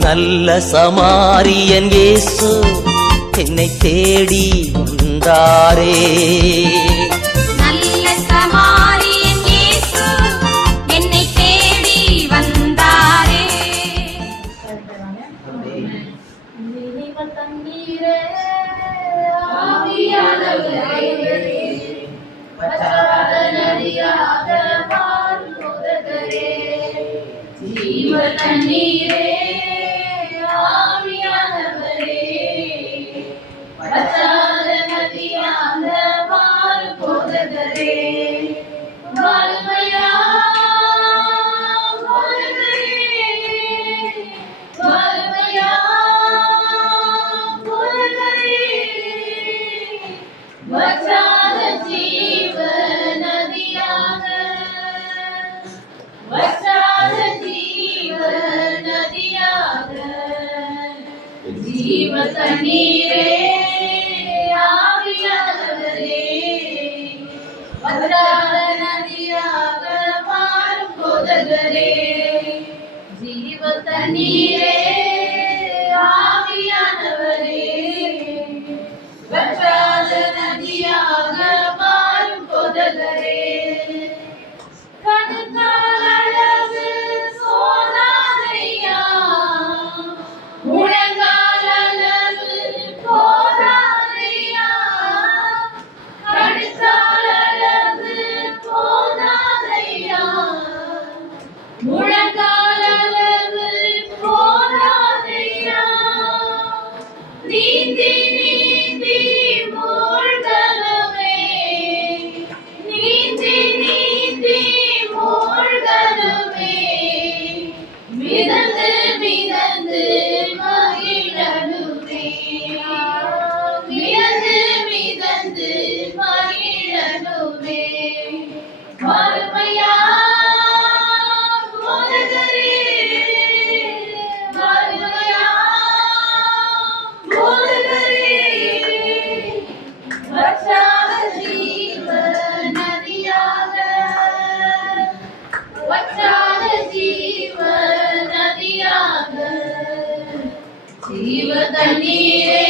நல்ல சமாரியன் இயேசு என்னை தேடி வந்தாரே. நல்ல சமாரியன் இயேசு என்னை தேடி வந்தாரே. தண்ணீரே ஆவியானவரே பற்றாத நதியாக மாறுவதே. ஜீவ தண்ணீரே ஆவியானவரே பற்றாத நதியாக மாறுவதே. வாழ்வையா வாழ்வையா வற்றாத ஜீவ நதியாக வற்றாத ஜீவ நதியாக ஜீவ தண்ணீரே ஆவியானவரே வற்றாத நதியாக மாறும் போதகரே. ஜீவ தண்ணீரே ஆவியானவரே வற்றாத நதியாக மாறும் போதகரே. கணுக்காலளவு சோதாதையா முழங்காலளவு போதாதையா. கணுக்காலளவு போதாதையா முழங்காலளவு போதாதையா. நீந்தி நீந்தி மூழ்கணுமே நீந்தி நீந்தி மூழ்கணுமே. மிதந்து மிதந்து மகிழணுமே மிதந்து மிதந்து மகிழணுமே. வறுமையா போதகரே வறுமையா போதகரே வற்றாத ஜீவ நதியாக வற்றாத ஜீவ நதியாக ஜீவ தண்ணீரே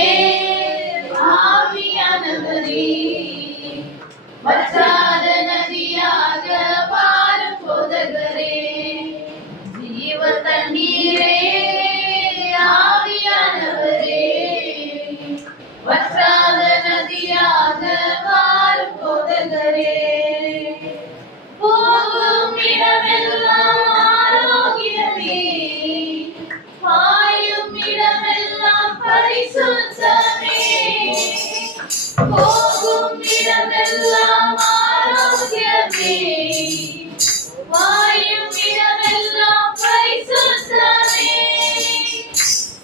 ஆவியானவரே வற்றாத நதியாக மாறும் போதகரே. ஜீவ தண்ணீரே ஆவியானவரே வற்றாத நதியாக மாறும் போதகரே. போகும் இடமெல்லாம் ஆரோக்கியமே பாயும் இடமெல்லாம் பரிசுத்தமே. போகும் இடமெல்லாம் ஆரோக்கியமே பாயும் இடமெல்லாம் பரிசுத்தமே.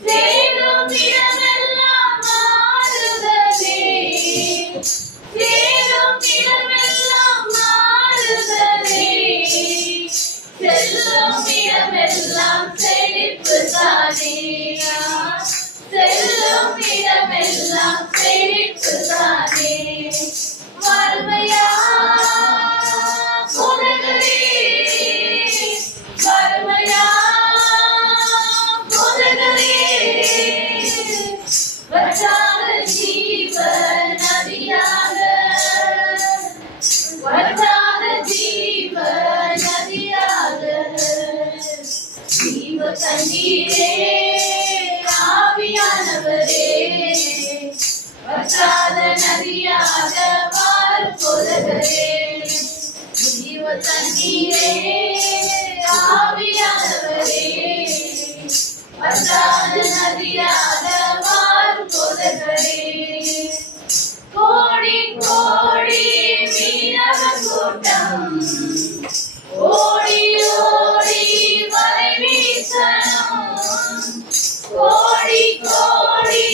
சேரும் இடமெல்லாம் மாறுதலே சேரும் இடமெல்லாம் மாறுதலே. செல்லும் இடமெல்லாம் செழிப்பு தானே செல்லும் இடமெல்லாம் செழிப்பு தானே. வறுமையா போதகரே வறுமையா போதகரே வற்றாத ஜீவ நதியாக வற்றாத ஜீவ நதியாக ஜீவ தண்ணீரே ஆவியானவரே வற்றாத நதியாக மாறும் போதகரே. ஜீவ தண்ணீரே ஆவியானவரே வற்றாத நதியாக மாறும் போதகரே. கோடி கோடி மீனவ கூட்டம் ஓடி ஓடி வலை வீசணும். கோடி கோடி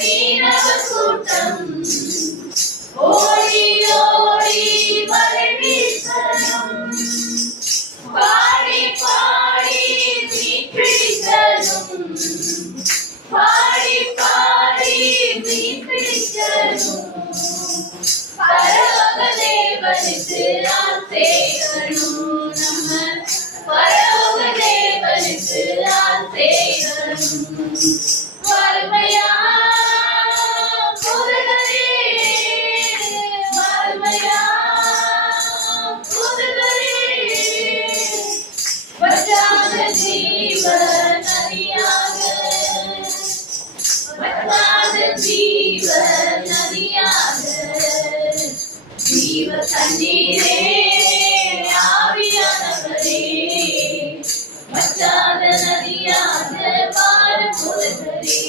மீனவ கூட்டம் ஓடி ஓடி வலை வீசணும். பாடி பாடி மீன் பிடிக்கணும் பாடி பாடி மீன் பிடிக்கணும். பரலோக தேவனுக்கு நான் சேரணும் நம்ம பரலோக தேவனுக்கு நான் சேரணும். வறுமையா புதுகரே வறுமையா புதுகரே வற்றாத ஜீவ நதியாக வற்றாத ஜீவ நதியாக ஜீவ தண்ணீரே ஆவியானவரே வற்றாத நதியாக பாடுபுலகரே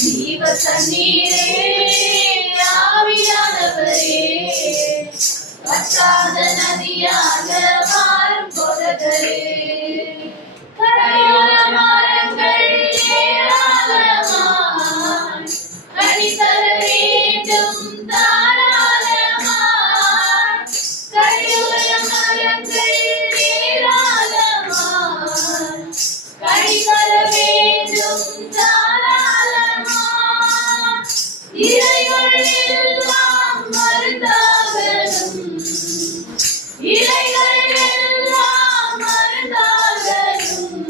ஜீவ தண்ணீரே ஆவியானவரே வற்றாத நதியாக மாறும் போதகரே கரையோர மரங்கள் ஏராளமாய் கனி தர வேண்டும் தாராளமாய் கரையோர மரங்கள் ஏராளமாய் கனி தர வேண்டும் தாராளமாய் இலைகள் எல்லாம் மருந்தாகணும் இலைகள் எல்லாம் மருந்தாகணும்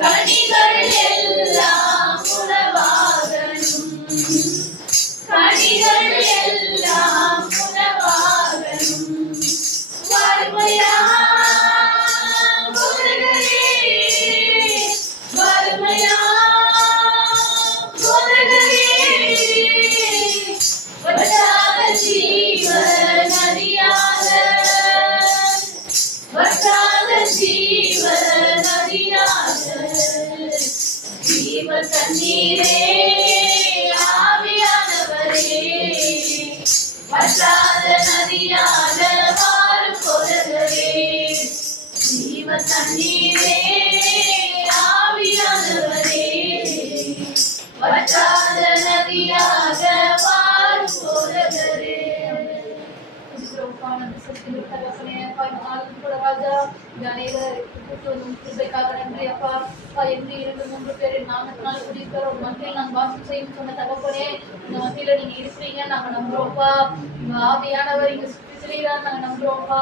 கனிகள் எல்லாம் உணவாகணும் கனிகள் எல்லாம் உணவாகணும் வறுமையா புதுகரே வறுமையா புதுகரே வற்றாத ஜீவ நதியாக வற்றாத ஜீவ நதியாக ஜீவ தண்ணீரே ஆவியானவரே வற்றாத நதியாக மாறும் போதகரே ஜீவ தண்ணீரே ஆவியானவரே வற்றாத நதியாக மாறும் போதகரே ராஜா நன்றி அப்பா என்று 2-3 பேரின் நாமத்தினால் குடிக்கிற ஒரு மத்தியில் நாங்கள் வாசம் செய்யும் சொன்ன தகப்பனே இந்த மத்தியில நீங்க இருக்கிறீங்க நாங்க நம்புறோம்ப்பா ஆவியானவர் இங்க சுற்றிதான் நாங்க நம்புறோம்ப்பா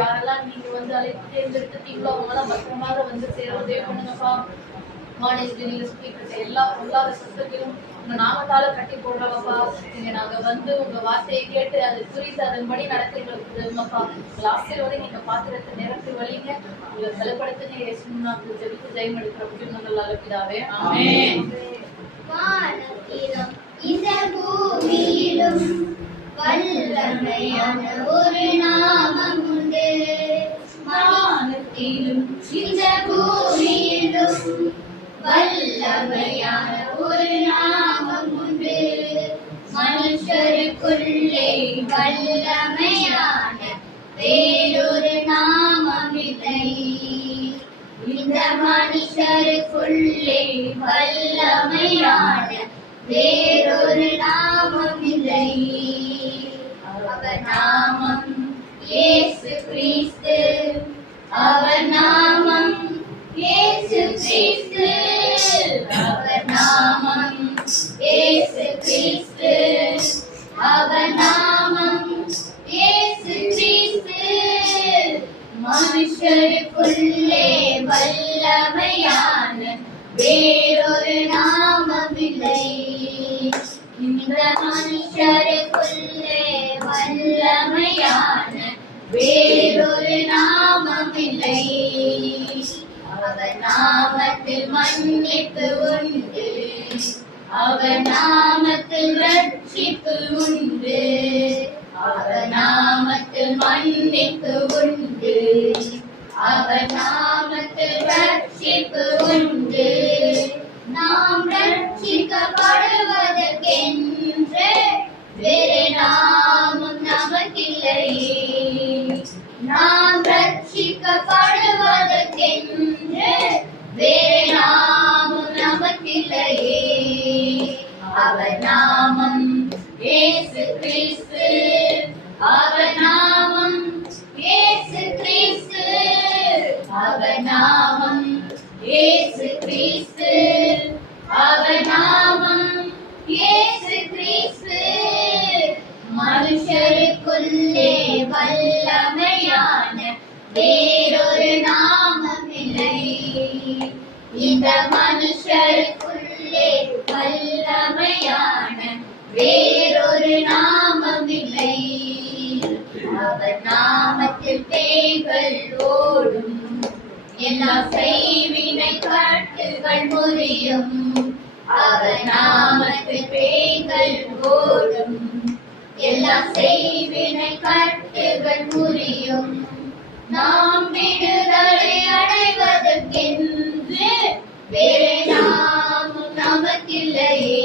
யாரெல்லாம் நீங்க வந்து அழைத்து தேர்ந்தெடுத்துட்டீங்களோ அவங்களாம் பத்திரமாக வந்து சேர உதவி பண்ணுங்கப்பா மாநிலத்தில் நீங்க சுற்றிட்டு எல்லா பொல்லாத சத்தத்திலும் உங்க நாமத்தால கட்டி போடுறவப்பா நீங்க நாங்க வந்து உங்க வார்த்தையை கேட்டு அது குறித்து அதன்படி நடக்க எங்களுக்கு தருமப்பா உங்களை ஆசீர்வாதம் நீங்க பாத்திரத்தை நிரப்பி வழிங்க உங்களை பலப்படுத்துங்க இயேசுநாமத்தில் ஜெபித்து ஜெயம் எடுக்கிற புண்ணியங்கள் அழைப்பிதாவே ஆமென். வானத்திலும் இந்த பூமியிலும் வல்லமையான ஒரு நாமம் உண்டு. வானத்திலும் இந்த பூமியிலும் வல்லமையான ஒரு நாமம் உண்டு. மனுஷருக்குள்ளே வல்லமையான வேறொரு நாமம் இல்லை. இந்த மனுஷருக்குள்ளே வல்லமையான வேறொரு நாமம் இல்லை. அவர் நாமம் இயேசு கிறிஸ்து. அவர் நாமம் இயேசு கிறிஸ்து. அவர் நாமம் இயேசு கிறிஸ்து. அவர் நாமம் இயேசு கிறிஸ்து. மனுஷருக்குள்ளே வல்லமையான வேறொரு நாமம் இல்லை. இந்த மனுஷருக்குள்ளே வல்லமையான வேறொரு நாமம் இல்லை. அவர் நாமத்தில் மன்னிப்பு உண்டு. அவர் நாமத்தில் ரட்சிப்பு உண்டு. அவர் நாமத்தில் மன்னிப்பு உண்டு. அவர் நாமத்தில் ரட்சிப்பு உண்டு. நாம் ரட்சிக்கப்படுவதற்கென்று வேறு நாமம் நமக்கில்லையே. நாம் ரட்சிக்கப்படுவதற்கென்று வேறு நாமம் நமக்கில்லையே. அவர் நாமம் இயேசு கிறிஸ்து. அவர் நாமம் இயேசு கிறிஸ்து. அவர் நாமம் இயேசு கிறிஸ்து. அவர் நாமம் இயேசு கிறிஸ்து. மனுஷருக்குள்ளே வல்லமையான வேறொரு நாமம் இல்லை. இந்த மனுஷருக்குள்ளே வல்லமையான வேறொரு நாமம் இல்லை. அவர் நாமத்தில் பேய்கள் ஓடும், எல்லா செய்வினை கட்டுகள் முறியும். அவர் நாமத்தில் பேய்கள் ஓடும், எல்லா செய்வினை கட்டுகள் முறியும். நாம் விடுதலை அடைவதற்கென்று வேறு நாமும் நமக்கில்லையே.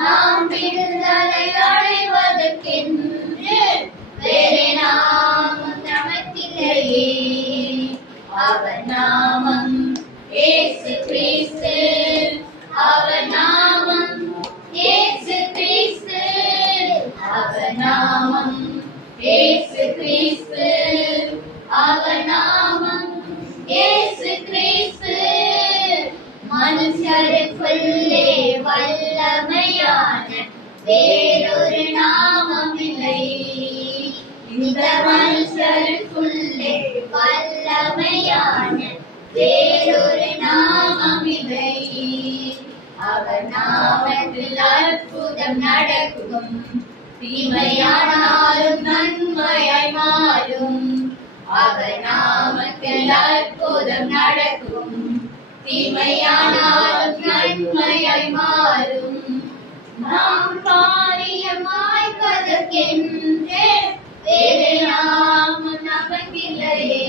நாம் விடுதலை அடைவதற்கென்று வேறு நாமும் நமக்கில்லையே. அவர் நாமம் இயேசு கிறிஸ்து, அவர் நாமம் இயேசு கிறிஸ்து, அவர் நாமம் இயேசு கிறிஸ்து, அவர் நாமம் இயேசு கிறிஸ்து. மனுஷருக்குள்ளே வல்லமையான வேறொரு நாமம் இல்லை. இந்த மனுஷருக்குள்ளே வல்லமையான வேறொரு நாமம் இல்லை. அவர் நாமத்தில் அற்புதம் நடக்கும், தீமையானாலும் நன்மையாய் மாறும். அவர் நாமத்தில் அற்புதம் நடக்கும், தீமையானாலும் நன்மையாய் மாறும். நாம் காரியம் வாய்ப்பதற்கென்று வேறு நாமம் நமக்கில்லையே.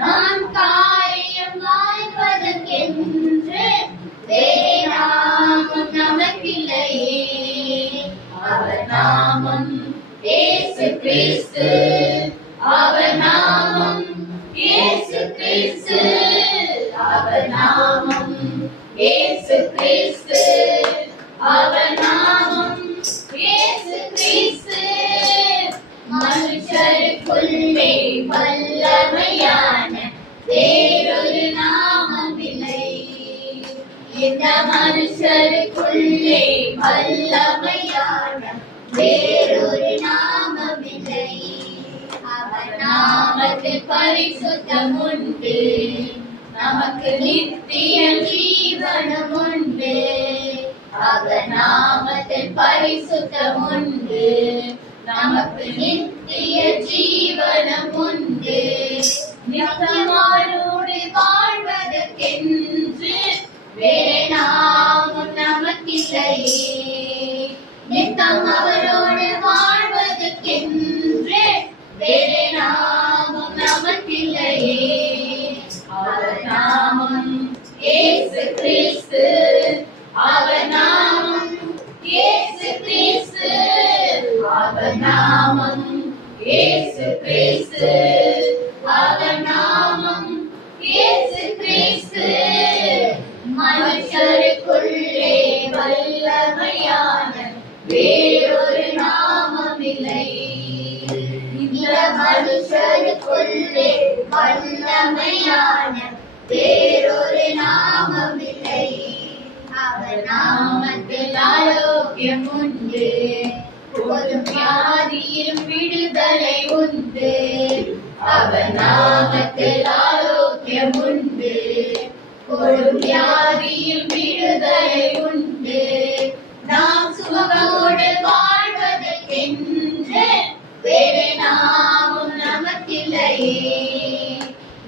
நாம் காரியம் வாய்ப்பதற்கென்று வேறு நாமம் நமக்கில்லையே. அவர் நாமம் இயேசு கிறிஸ்து, அவர் நாமம் இயேசு கிறிஸ்து, அவர் நாமம் இயேசு கிறிஸ்து, அவர் நாமம் இயேசு கிறிஸ்து. மனுஷருக்குள்ளே வல்லமையான வேறொரு நாமம் இல்லை. இந்த மனுஷருக்குள்ளே வல்லமையான வேறொரு நாமம் இல்லை. அவர் நாமத்தில் பரிசுத்தம் உண்டு, நமக்கு நித்திய ஜீவனம் உண்டு. அவர் நாமத்தில் பரிசுத்தம் உண்டு, நமக்கு நித்திய ஜீவனம் உண்டு. நித்தியமானோடு வாழ்வதற்கென்று வேறு நாமும் நமக்கில்லையே. நித்தம் அவரோடு வாழ்வதற்கென்று வேறு நாமும் நமக்கில்லையே. அவர் நாமம் இயேசு கிறிஸ்து, அவர் நாமம் இயேசு கிறிஸ்து, அவர் நாமம் இயேசு கிறிஸ்து, அவர் நாமம் இயேசு கிறிஸ்து. மனுஷருக்குள்ளே வல்லமையான வேறொரு நாமம் இல்லை. இந்த மனுஷருக்குள்ளே வல்லமையான வேறொரு நாமம் இல்லை. அவர் நாமத்தில் ஆரோக்கியம் உண்டு, ஒரு வியாதியிலும் விடுதலை உண்டு. அவர் நாமத்தில் ஆரோக்கியம் உண்டு, ஒரு வியாதியில் விடுதலை உண்டு. நாம் சுகமோடு வாழ்வதற்கென்று வேறு நாமும் நமக்கில்லையே.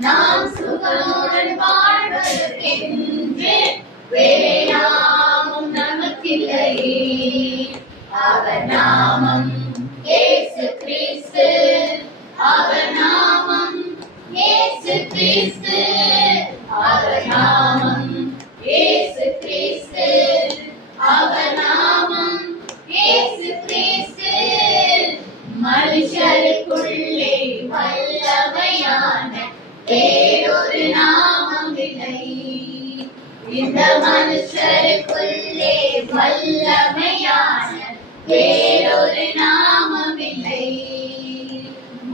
நாம் சுகமோடு வாழ்வதற்கென்று வேறு நாமும் நமக்கில்லையே. அவர் நாமம் இயேசு கிறிஸ்து, அவர் நாமம் இயேசு கிறிஸ்து, அவர் நாமம் இயேசு கிறிஸ்து, அவர் நாமம் இயேசு கிறிஸ்து. மனுஷருக்குள்ளே வல்லமையான வேறொரு நாமம் இல்லை. இந்த மனுஷருக்குள்ளே வல்லமையான வேறொரு நாமம் இல்லை.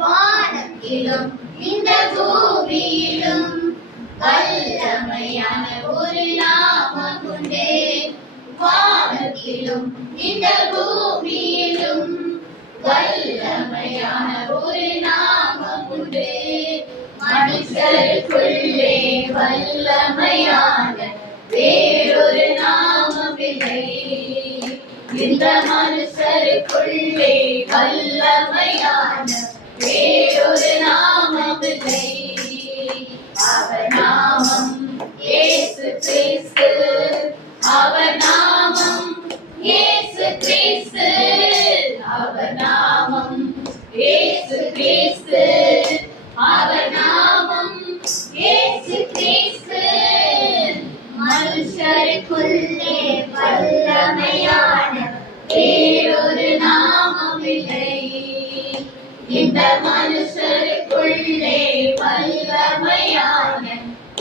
வானத்திலும் இந்த பூமியிலும் வல்லமையான ஒரு நாமம் உண்டு. வானத்திலும் இந்த பூமியிலும் வல்லமையான ஒரு நாமம் உண்டு. மனுஷ மனுஷருக்குள்ளே வல்லமையான வேறொரு நாமமில்லை. இந்த மனுஷருக்குள்ளே வல்லமையான வேறொரு நாமமில்லை. அவர் நாமம் இயேசு கிறிஸ்து. அவர் நாமம் இயேசு கிறிஸ்து. அவர் நாமம் இயேசு கிறிஸ்து. அவர் நாமம் இயேசு கிறிஸ்து. மனுஷருக்குள்ளே வல்லமையான வேறொரு நாமமில்லை. இந்த மனுஷருக்குள்ளே வல்லமையான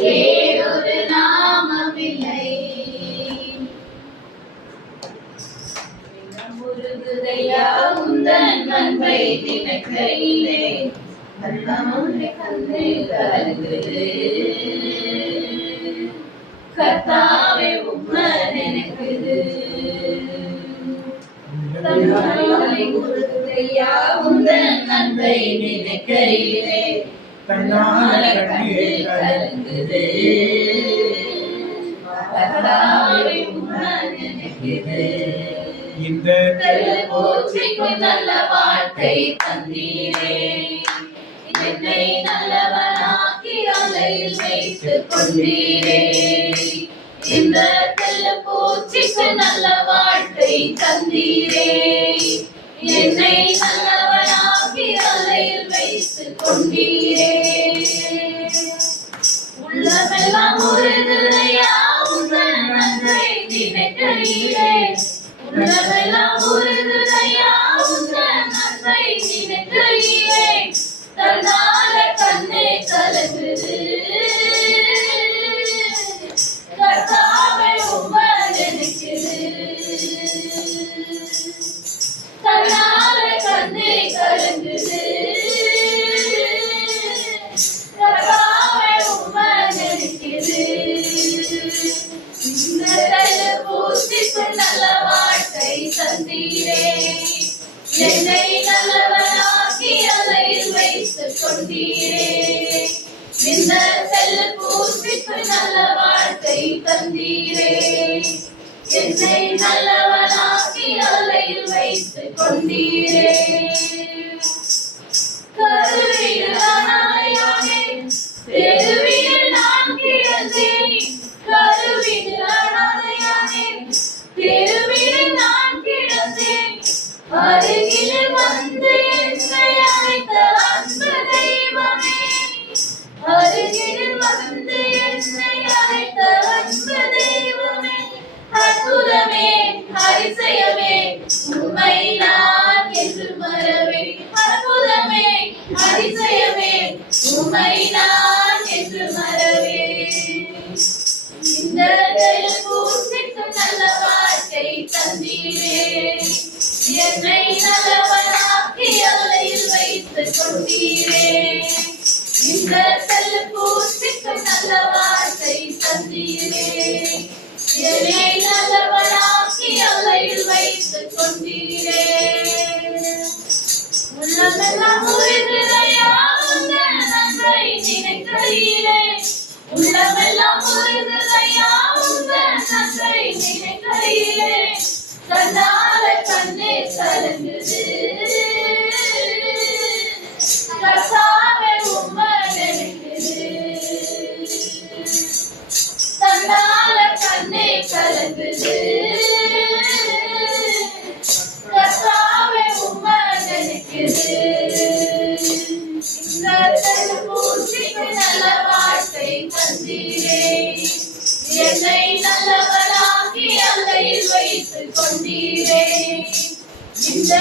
வேறொரு நாமமில்லை. முருகுதையா உந்தன் அன்பை நினைக்கையிலே கண்ணாமுறை கண்ணில் கலங்குது. கர்த்தாவே உம்மை நினைக்குது. முருகுதையா உந்தன் அன்பை நினைக்கையிலே கண்ணாமுறை கண்ணில் கலங்குது. கர்த்தாவே உம்மை நினைக்குது. இந்த போற்றிக்கும் நல்ல வாழ்க்கை தந்தீரே. என்னை நல்லவனாக்கி அலையில் வைத்துக் கொண்டீரே. இந்த போற்றிக்கும் நல்ல வாழ்க்கை தந்தீரே. என்னை நல்லவனாக்கி அலையில் வைத்துக் கொண்டீரே. உள்ளமெல்லாம் உருகுதையா உந்தன் அன்பை நினைக்கையிலே. உள்ளமெல்லாம் உருகுதையா உந்தன் அன்பை நினைக்கையிலே. தன்னால கண்ணே கலங்குது. கர்த்தாவே உம்மை நினைக்குது. தன்னால கண்ணே கலங்குது. கர்த்தாவே உம்மை நினைக்குது. பூசிக்கும் நல்ல வாழ்க்கை தந்தீரே. என்னை நல்லவனாக்கி அலையில் வைத்துக் கொண்டீரே. இந்த பூசிக்கும் நல்ல வாழ்க்கை தந்தீரே. என்னை நல்லவனாக்கி அலையில் வைத்துக் கொண்டீரே. கருவில் அனாதையானே தெருவில் நான் கிடந்தேன். கருவில் அனாதையானே தெருவில் நான் கிடந்தேன். அருகில் வந்து என்னை அழைத்த அன்பு தெய்வமே. அருகில் வந்து என்னை அழைத்த அன்பு தெய்வமே. அற்புதமே அதிசயமே உம்மை நான் என்று மறவேன். அற்புதமே அதிசயமே உம்மை நான் என்று மறவேன். இந்த பூசிக்கும் நல்ல வாழ்க்கை தந்தீரே. என்னை நல்லவனாக்கி அலையில் வைத்துக் கொண்டீரே. இந்த பூசிக்கும் நல்ல வாழ்க்கை தந்தீரே. என்னை நல்லவனாக்கி அலையில் வைத்துக் கொண்டீரே. உள்ளமெல்லாம் உருகுதையா உந்தன் அன்பை நினைக்கையிலே. உள்ளமெல்லாம் உருகுதையா உந்தன் அன்பை நினைக்கையிலே. கண்ணால கண்ணே கலங்குது. கர்த்தாவே உம்மை நினைக்குது. கண்ணால கண்ணே கலங்குது. கர்த்தாவே உம்மை நினைக்குது. இந்த பூசிக்கும் நல்ல வாழ்க்கை தந்தீரே. என்னை நல்லவனாக்கி அலையில் வைத்துக் கொண்டீரே. இந்த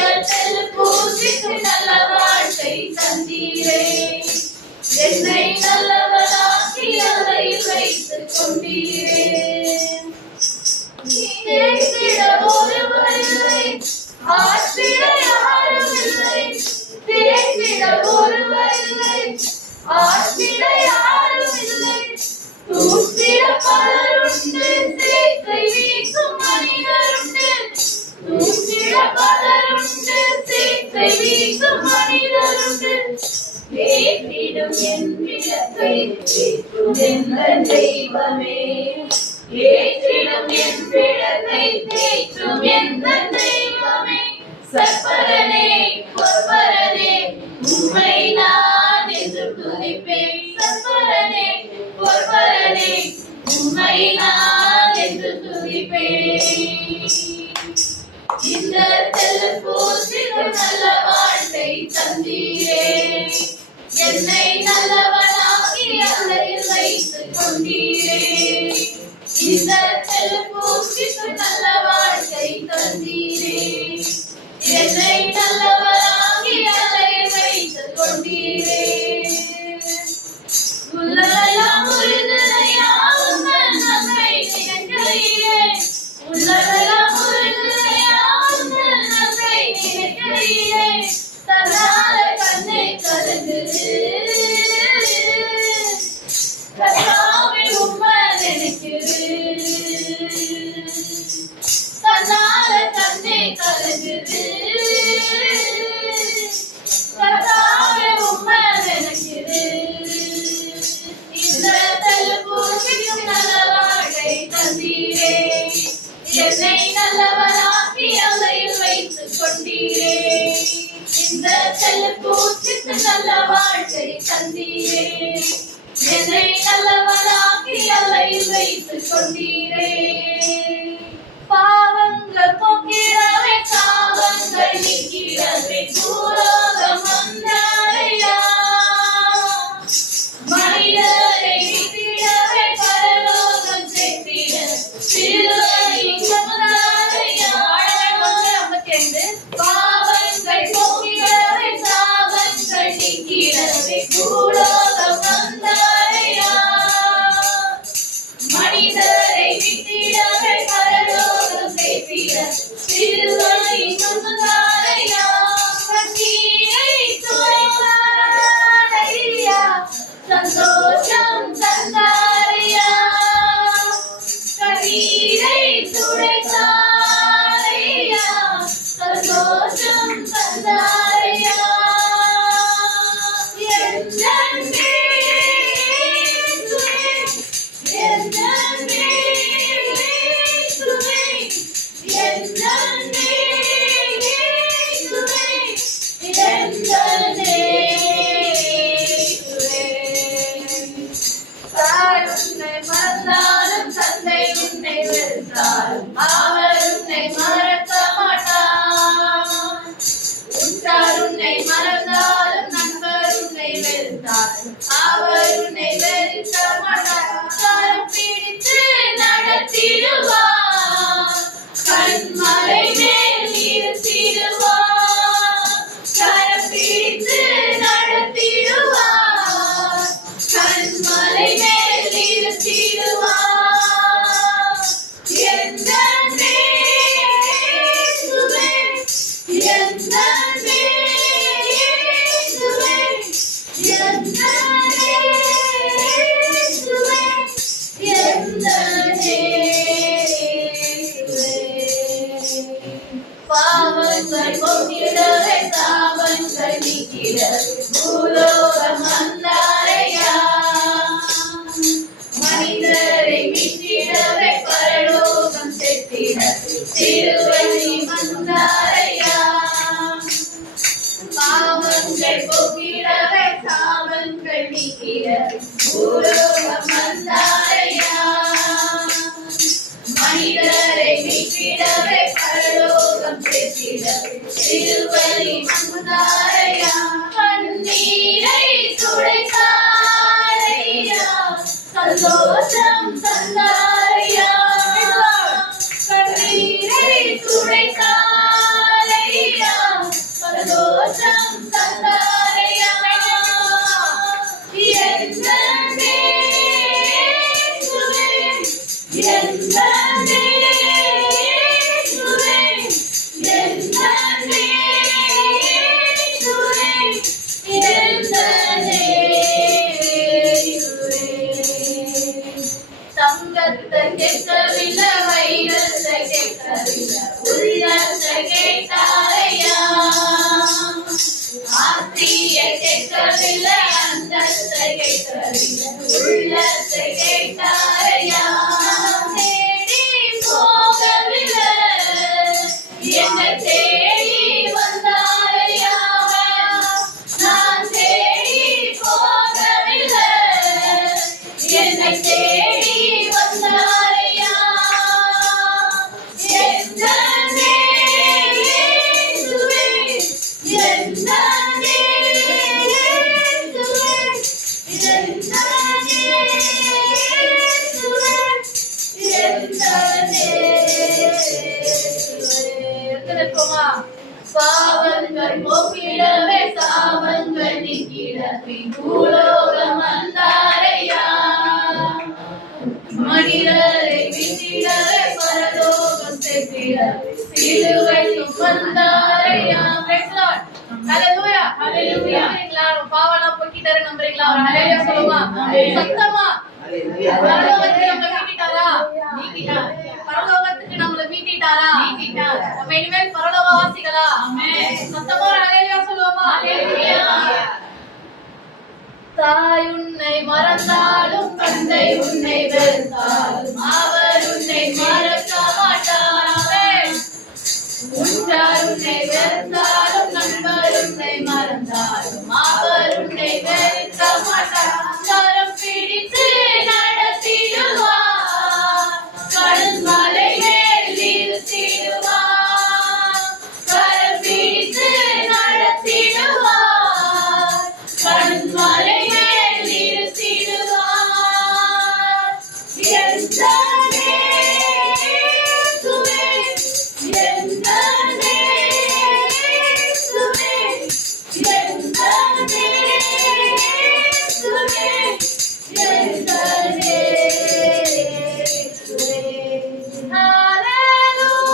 பூசிக்கும் நல்ல வாழ்க்கை தந்தீரே. என்னை நல்லவனாக்கி அலையில் வைத்துக் கொண்டீரே. ஏற்றிடும் என் பிழப்பை தேற்றும் எங்கள் தெய்வமே. ஏற்றிடும் என் பிழப்பை தேற்றும் எங்கள் தெய்வமே. சற்பரனே பொற்பரனே உம்மை நான் என்று துதிப்பேன். சற்பரனே பொற்பரனே உம்மை நான் என்று துதிப்பேன். இந்த தெல்லுப்பூசிக்கு நல்ல வாழ்க்கை தந்தீரே. என்னை நல்லவனாகி அலையில் வைத்துக் கொண்டீரே. இந்த தெல்லுப்பூசிக்கு நல்ல வாழ்க்கை தந்தீரே. என்னை நல்லவனாகி அலையில் வைத்துக் கொண்டீரே. உள்ளதெல்லாம் உறுதுணையா உங்கள் நன்மை நினைக்கையிலே. உள்ளதெல்லாம் உறுதுணையா உங்கள் நன்மை நினைக்கையிலே. தன்னால கண்ணை கலங்குது. கர்த்தாவே உம்மை நினைக்குது. தன்னால கண்ணை கலங்குது. கர்த்தாவே உம்மை நினைக்குது. இந்த தெல்லுப்பூசிக்கு நல்ல வாழ்க்கை தந்தீரே. என்னை நல்லவனாக்கி அலையில் வைத்துக் கொண்டீரே. இந்த தெல்லுப்பூசிக்கு நல்ல வாழ்க்கை தந்தீரே. என்னை நல்லவனாக்கி அலையில் வைத்துக் கொண்டீரே. பாவங்கள் போக்கிறவை சாபங்கள் நீக்கிறவை பூலோகம் வந்தாரையா. மனிதரை மீட்டிடவே பரலோகம் சேர்த்திட சிலுவையில் சுமந்தாரையா. பாவங்கள் போக்கிறவை சாபங்கள் நீக்கிறவை பூலோகம் வந்தாரையா. மனிதரை விட்டிடவே பரலோகம் சேர்த்திட சிலுவையில் சுமந்தாரையா. கண்ணீரை துடைத்தாரையா. சந்தோஷம் தந்தாரையா. கண்ணீரை துடைத்தாரையா. சந்தோஷம் தந்தாரையா. என்னே சுவே என்னே சுவே என்னே சுவே என்னே சுவே. தாய் உன்னை மறந்தாலும் தந்தை உன்னை வெறுத்தாலும் அவர் உன்னை மறக்க மாட்டார். உற்றார் உன்னை மறந்தாலும் நண்பர் உன்னை வெறுத்தாலும் அவர் உன்னை வெறுக்க மாட்டார். கரம் பிடித்து நடத்திடுவார். கண்மலை மேல் நிறுத்திடுவார். கரம் பிடித்து நடத்திடுவார். கண்மலை மேல் நிறுத்திடுவார். என்னே சுவே என்னே சுவே என்னே சுவே என்னே சுவே. பாவங்கள் போக்கிடவே சாபங்கள் நீக்கிட பூலோகம் வந்தாரையா. மனிதரை மீட்டிடவே பரலோகம் சேர்த்திட சிலுவையில் வந்தாரையா. பாவங்கள் போக்கிடவே சாபங்கள் நீக்கிட பூலோகம் வந்தாரையா. மனிதரை மீட்டிடவே பரலோகம் சேர்த்திட சிலுவையில் வந்தாரையா. கண்ணீரை துடைத்தாரையா. சந்தோஷம் தந்தாரையா. கண்ணீரை துடைத்தாரையா. சந்தோஷம் தந்தாரையா. என்னே சுவே என்னே சுவே என்னே சுவே என்னே சுவே. தங்கத்தை கேட்கவில்லை வைரத்தை கேட்கவில்லை உள்ளத்தை கேட்டாரையா. ஆத்தியை கேட்கவில்லை அந்த உள்ளத்தை கேட்கவில்லை உள்ளத்தை கேட்டாரையா தேடி போகவில்லை என்னை தேடி வந்தாரையா நான் தேடி போகவில்லை என்னை தேடி வந்தாரையா என்னே இயேசுவே என்னே பாவங்கள் போக்கிடவே சாவங்கள் நீக்கிடவே பூலோகம் வந்தாரையா மனிதரை விட்டிடவே பரலோகம் சேர்த்திடவே சிலுவை சுமந்தாரையா. ஹalleluya ஹalleluya. பாவம்லாம் போக்கிட்டாரு நம்புறீங்களா? ஒரு ஹalleluya சொல்லுமா சத்தமா. பரலோகத்துக்கு நம்மள மீட்டிட்டாரா? மீட்டிட்டார். பரலோகத்துக்கு நம்மள மீட்டிட்டாரா? மீட்டிட்டார். நம்ம இனிமேல் பரலோகவாசிகளா? ஆமென். சத்தமா ஒரு ஹalleluya சொல்லுமா? ஹalleluya. தாய் உன்னை மறந்தாலும் தந்தை உன்னை வெறுத்தாலும் அவர் உன்னை மறக்க மாட்டார். உற்றார் உன்னை வெறுத்தாலும் நண்பர் உன்னை மறந்தாலும் அவர் உன்னை வெறுக்க மாட்டார். கரம் பிடித்து நடத்திடுவார் கடல் மலை மேல் நிறுத்திடுவார். கரம் பிடித்து நடத்திடுவார் கடல் மலை மேல் நிறுத்திடுவார். என்றே இயேசுவே என்றே இயேசுவே என்றே இயேசுவே என்றே இயேசுவே. ஹalleluya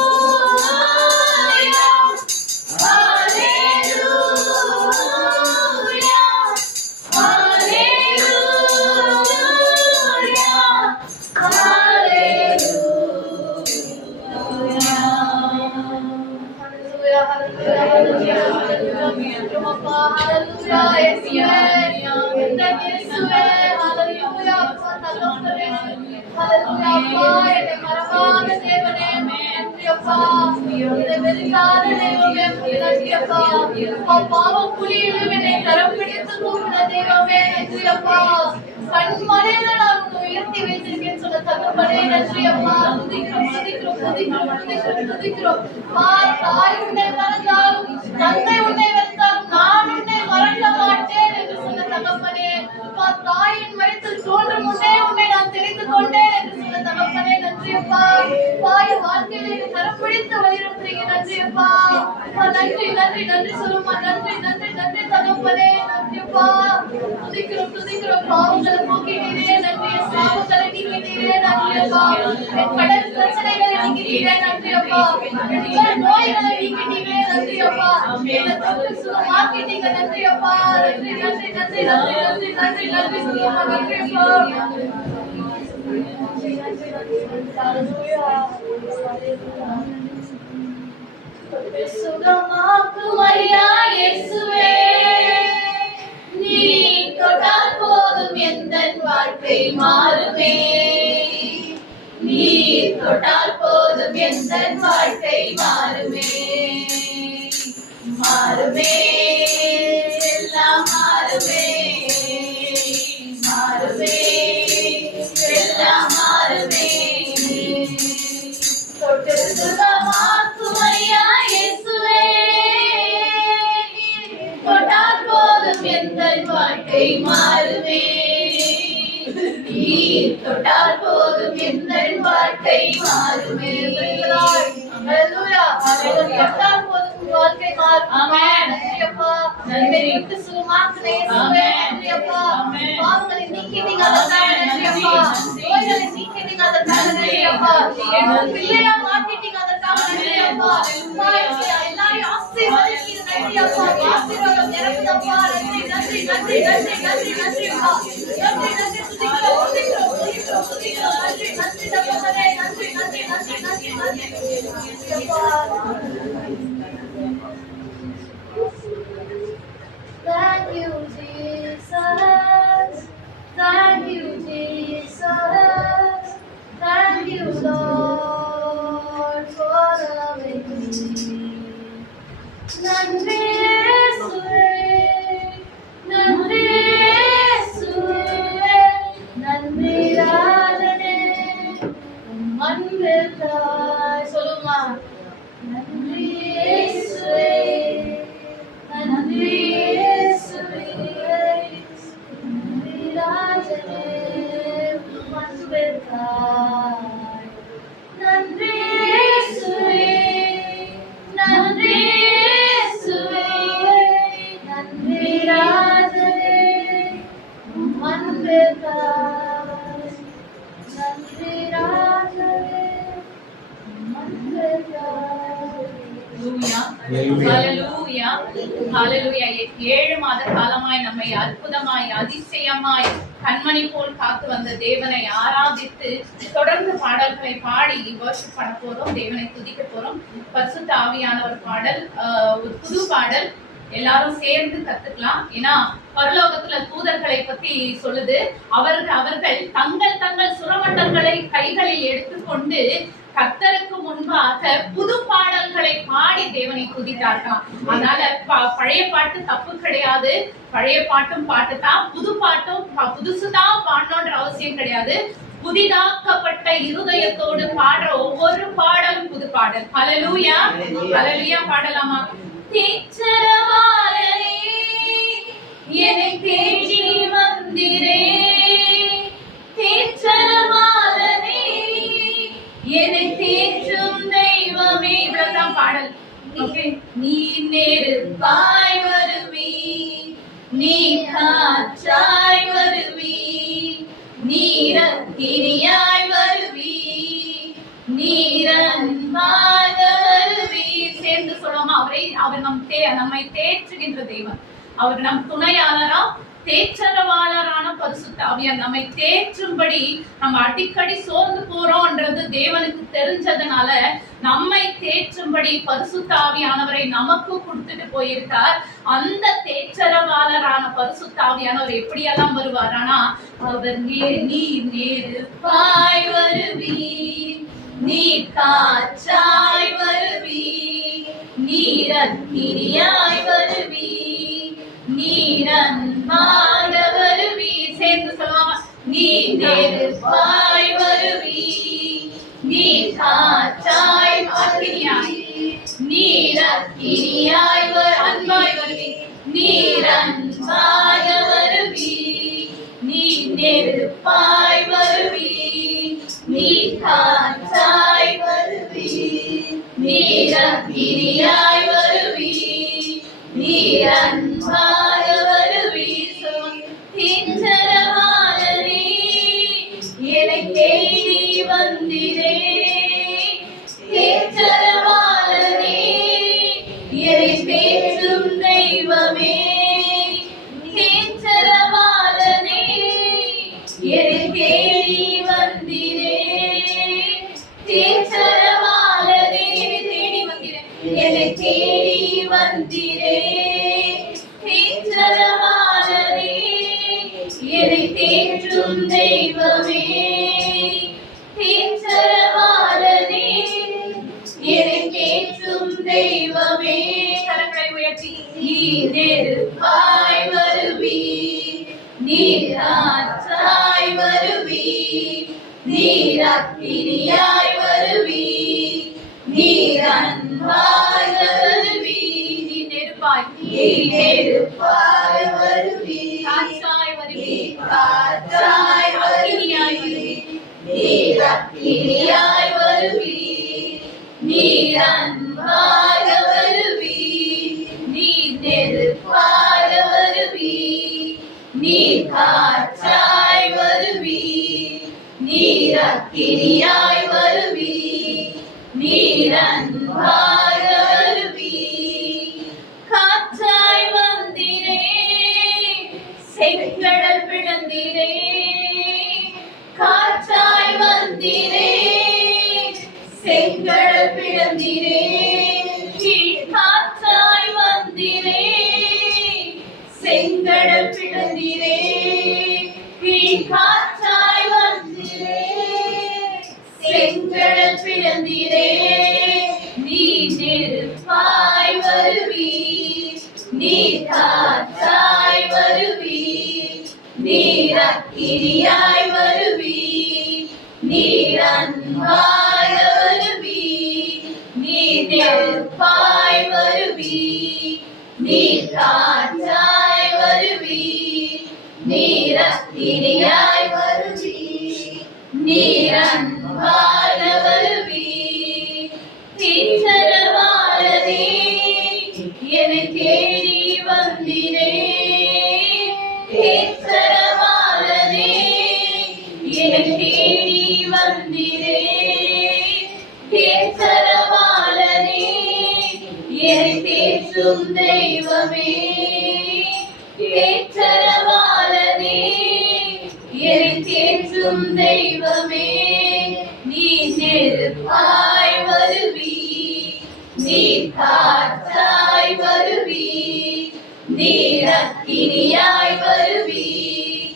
ஹalleluya பாவம் புலியிலும் என்னை கரம் பிடித்து தூக்கின தெய்வமே நன்றி அப்பா. கண்மலையில நான் உன்னை உயர்த்தி வைத்திருக்கேன் சொன்ன தகப்பனே நன்றி அப்பா. துதிக்கிறோம் துதிக்கிறோம் துதிக்கிறோம் துதிக்கிறோம் துதிக்கிறோம். தாய் உன்னை மறந்தாலும் தந்தை உன்னை வெறுத்தாலும் நான் உன்னை மறக்க மாட்டேன் என்று சொன்ன தகப்பனே. தாயின் வயிற்றில் தோன்றும் முன்னே உன்னை நான் தெரிந்து கொண்டேன் என்று சொன்ன தகப்பனே நன்றி அப்பா. தாய் வாழ்க்கையில கரம் பிடித்து வழிநடத்துறீங்க நன்றி அப்பா. நன்றி நன்றி நன்றி சொல்லுமா. நன்றி நன்றி நன்றி தகப்பனே நன்றி அப்பா. துதிக்கிறோம் துதிக்கிறோம். பாவங்களை போக்கிட்டீரே நன்றி. சாபங்களை நீக்கிட்டீரே நன்றி அப்பா. என் கடல் பிரச்சனைகளை நீக்கிட்டீரே நன்றி அப்பா. என் நோய்களை நீக்கிட்டீரே நன்றி அப்பா. என்னை தொட்டு சுகமாக்கிட்டீங்க நன்றி அப்பா. நன்றி நன்றி நன்றி நன்றி நன்றி நன்றி நன்றி சொல்லுமா. நன்றி அப்பா. சுகமாக்கும் ஐயா இயேசுவே நீ தொட்டால் போதும் எந்தன் வாழ்க்கை மாறுமே. நீ தொட்டால் போதும் எந்தன் வாழ்க்கை மாறுமே. மாறுமே எல்லாம் மாறுமே. மாறுமே எல்லாம் மாறுமே. தொட்டு சுகமாக்கும் ஐயா இயேசுவே தொட்டால் போதும் எந்தன் வாழ்க்கை மாறுமே. நீ தொட்டால் போதும் எந்தன் வாழ்க்கை மாறுமே. ஹalleluya தொட்டால் போதும் வாழ்க்கை மாறும். ஆமென். நன்றி அப்பா. என்னை விட்டு சுகமாக்குனே இயேசுவே நன்றி அப்பா. பாவங்களை நீக்கிட்டீங்க அதற்காக நன்றி அப்பா. நோய்களை நீக்கிட்டீங்க அதற்காக நன்றி அப்பா. என்னை பிள்ளையா மாத்திட்டீங்க அதற்காக நன்றி அப்பா. எல்லாரையும் ஆசீர்வதிச்சீங்க நன்றி அப்பா. ஆசீர்வாதம் நிரப்புதப்பா. நன்றி நன்றி நன்றி நன்றி நன்றி நன்றி அப்பா. நன்றி நன்றி துதிக்கிறோம் துதிக்கிறோம் துதிக்கிறோம் துதிக்கிறோம். நன்றி நன்றி தகப்பனே நன்றி நன்றி நன்றி நன்றி நன்றி அப்பா. Thank you, Jesus. Lord, for loving me. நன்றி இயேசுவே, நன்றி இயேசுவே, நன்றி ராஜனே, உம் அன்பிற்காய். சொல்லுமா, நன்றி இயேசுவே, நன்றி இயேசுவே, நன்றி ராஜனே, உம் அன்பிற்காய். நன்றி இயேசுவே, நன்றி இயேசுவே, நன்றி ராஜனே, உம் அன்பிற்காய். நன்றி ராஜனே, உம் அன்பிற்காய். ஹல்லேலூயா, ஹல்லேலூயா. 7 மாத காலமாய் நம்மை அற்புதமாய் அதிசயமாய் கண்மணி போல் காத்து வந்த தேவனை ஆராதித்து தொடர்ந்து பாடல்களை பாடி வர்ஷிப் பண்ண போறோம். தேவனை துதிக்க போறோம். பரிசுத்த ஆவியானவர் பாடல், ஒரு புது பாடல் எல்லாரும் சேர்ந்து கத்துக்கலாம். ஏன்னா பரலோகத்துல தூதர்களை பத்தி சொல்லுது. அவர்கள் தங்கள் சுரமண்டங்களை கைகளில் எடுத்துக்கொண்டு கர்த்தருக்கு முன்பாக புது பாடல்களை பாடி தேவனை துதித்தார்களாம். அதனால பழைய பாட்டு தப்பு கிடையாது. பழைய பாட்டும் பாட்டு தான், புது பாட்டும் புதுசுதான் பாடணுன்ற அவசியம் கிடையாது. புதிதாக்கப்பட்ட இருதயத்தோடு பாடுற ஒவ்வொரு பாடலும் புது பாடல். ஹல்லேலூயா, ஹல்லேலூயா. பாடலாமா? தேற்றரவாளனே, என்னை தேடி வந்திரே, தேற்றரவாளனே, என்னை தேற்றும் தெய்வமே. இவ்வளவுதான் பாடல். ஓகே. நீ நெருப்பாய் வருவி, நீ காற்றாய் வருவி, நீரக்கினியாய் வருவி, நீரன்பாக வருவி. சேர்ந்து சொல்லுவோமா? அவர் நம்மை தேற்றுகின்ற தெய்வம். அவர் நம் துணையாளரா, தேற்றரவாளரான பரிசுத்த ஆவியார் நம்மை தேற்றும்படி நம்ம அடிக்கடி சோர்ந்து போறோம்ன்றது தேவனுக்கு தெரிஞ்சதுனால நம்மை தேற்றும்படி பரிசுத்த ஆவியானவரை நமக்கு கொடுத்துட்டு போயிருக்கார். அந்த தேற்றரவாளரான பரிசுத்த ஆவியானவர் எப்படியெல்லாம் வருவார்? ஆனா அவர் நீ நெருப்பாய் வருவி, நீ காற்றாய் வருவி, நீரக்கினியாய் வருவி, நீரன்பாக வருவி. சேர்ந்து சொல்லுவாங்க. நீ நெருப்பாய் வருவி, நீ காற்றாய் அக்கினியாய், நீரக்கினியாய் அன்பாய் வருவி, நீரன்பாக வருவி, நீ நெருப்பாய் வருவி, நீ காற்றாய் வருவி, நீரக்கினியாய் வருவி, நீரன்பாக வருவி. தேற்றரவாளனே, என்னை தேடி வந்திரே, தேற்றரவாளனே, என்னை தேற்றும் தெய்வமே, தேற்றரவாளனே, என்னை தேடி வந்திரே, தேற்றரவாளனே, தேடி வந்திரே, என்னை தேடி வந்திரே, தேற்றரவாளனே, என்னை தேற்றும் தெய்வமே, தேற்றரவாளனே, என்னை தேற்றும் தெய்வமே. கரங்களை உயர்த்தி. நீ நெருப்பாய் வருவி, நீராற்றாய் வருவி, நீரக்கினியாய் வருவி, நீரன்பாய் வருவி, நீ நெருப்பாய், நீ நெருப்பாய் வருவி, காற்றாய் வருவி, காற்றாய் அக்கினியாய் வருவி, நீரக்கினியாய் வருவி, நீரன்பாய் வருவி, நீ நெருப்பாய் வருவி, நீ காற்றாய் வருவி, நீரக்கினியாய் வருவி, நீரன்பாய் வருவி. காற்றாய் வந்திரே, செங்கடல் பிளந்திரே, காற்றாய் வந்திரே, செங்கடல் பிளந்திரே, காற்றாய் வந்திரே, செங்கடல் பிளந்திரே, காற்றாய் வந்திரே, செங்கடல் பிளந்தீரே, நீ நெருப்பாய் வருவீர், நீர் காற்றாய் வருவீர், நீர் அக்கினியாய் வருவீர், நீர் அன்பாய் வருவீர், நீர் நெருப்பாய் வருவீர், நீர் காற்றாய் வருவீர், நீர் அக்கினியாய் வருவீர், நீர் அன்பாய் வருவீர். தீச்சரவாளரே, என்னை தேடி வந்தீரே, தீச்சரவாளரே, என்னை தேடி வந்தீரே, தீச்சரவாளரே, என்னை தேற்றும் தெய்வமே, தேற்றரவாளனே, என்னை தேற்றும் தெய்வமே, நீ நெருப்பாய் வருவீர், நீர் காற்றாய் வருவீர், நீர் அக்கினியாய் வருவீர்,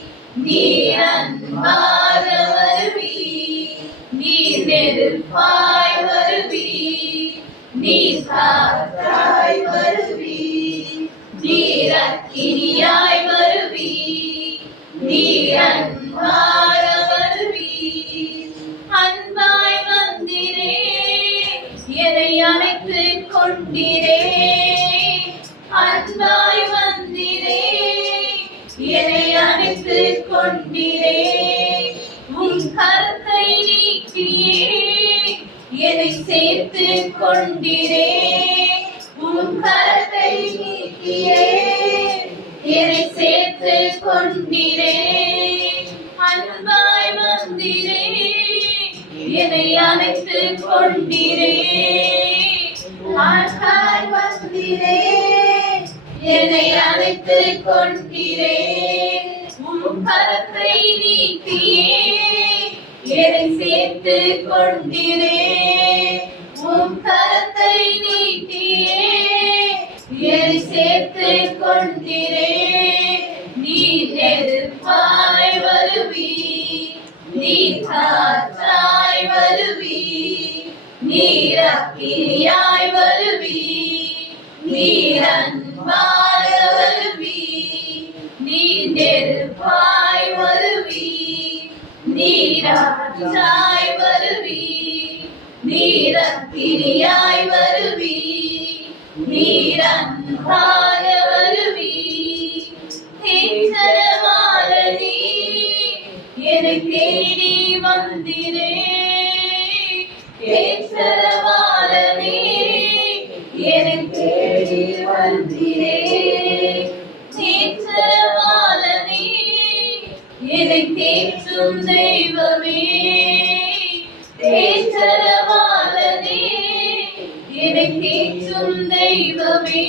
நீர் அன்பாக வருவீர், நீர் நெருப்பாய் வருவீர், நீர் காற்றாய் வருவீர், நீர் அக்கினியாய் வருவீர், நீர் அன்பாக வருவீர். அன்பாய் வந்தீரே, என்னை அணைத்துக் கொண்டீரே, அன்பாய் வந்தீரே, என்னை அணைத்துக் கொண்டீரே, உன் கரத்தை நீக்கியே என்னை சேர்த்துக் கொண்டீரே, உன் கரத்தை நீக்கியே என்னை சேர்த்துக் கொண்டீரே, அன்பாய் வந்தீரே, என்னை அணைத்துக் கொண்டீரே, அன்பாய் வந்தீரே, என்னை அணைத்துக் கொண்டீரே, உன் கரத்தை நீக்கியே என்னை சேர்த்துக் கொண்டீரே, உன் கரத்தை நீக்கியே என்னை சேர்த்துக் கொண்டீரே, நீர் நெருப்பாய் வருவீர், நீர் காற்றாய் வருவீர், நீர் அக்கினியாய் வருவீர், நீர் அன்பாய் வருவீர், நீர் நெருப்பாய் வருவீர், நீர் காற்றாய் வருவீர், நீர் அக்கினியாய் வருவீர், நீர் அன்பாய் வருவீர். தேற்றரவாளனே, என்னை தேடி வந்தீரே, தேற்றரவாளனே, என்னை தேடி வந்தீரே, தேற்றரவாளனே, என்னை தேற்றும் தெய்வமே, தேற்றரவாளனே, என்னை தேற்றும் தெய்வமே,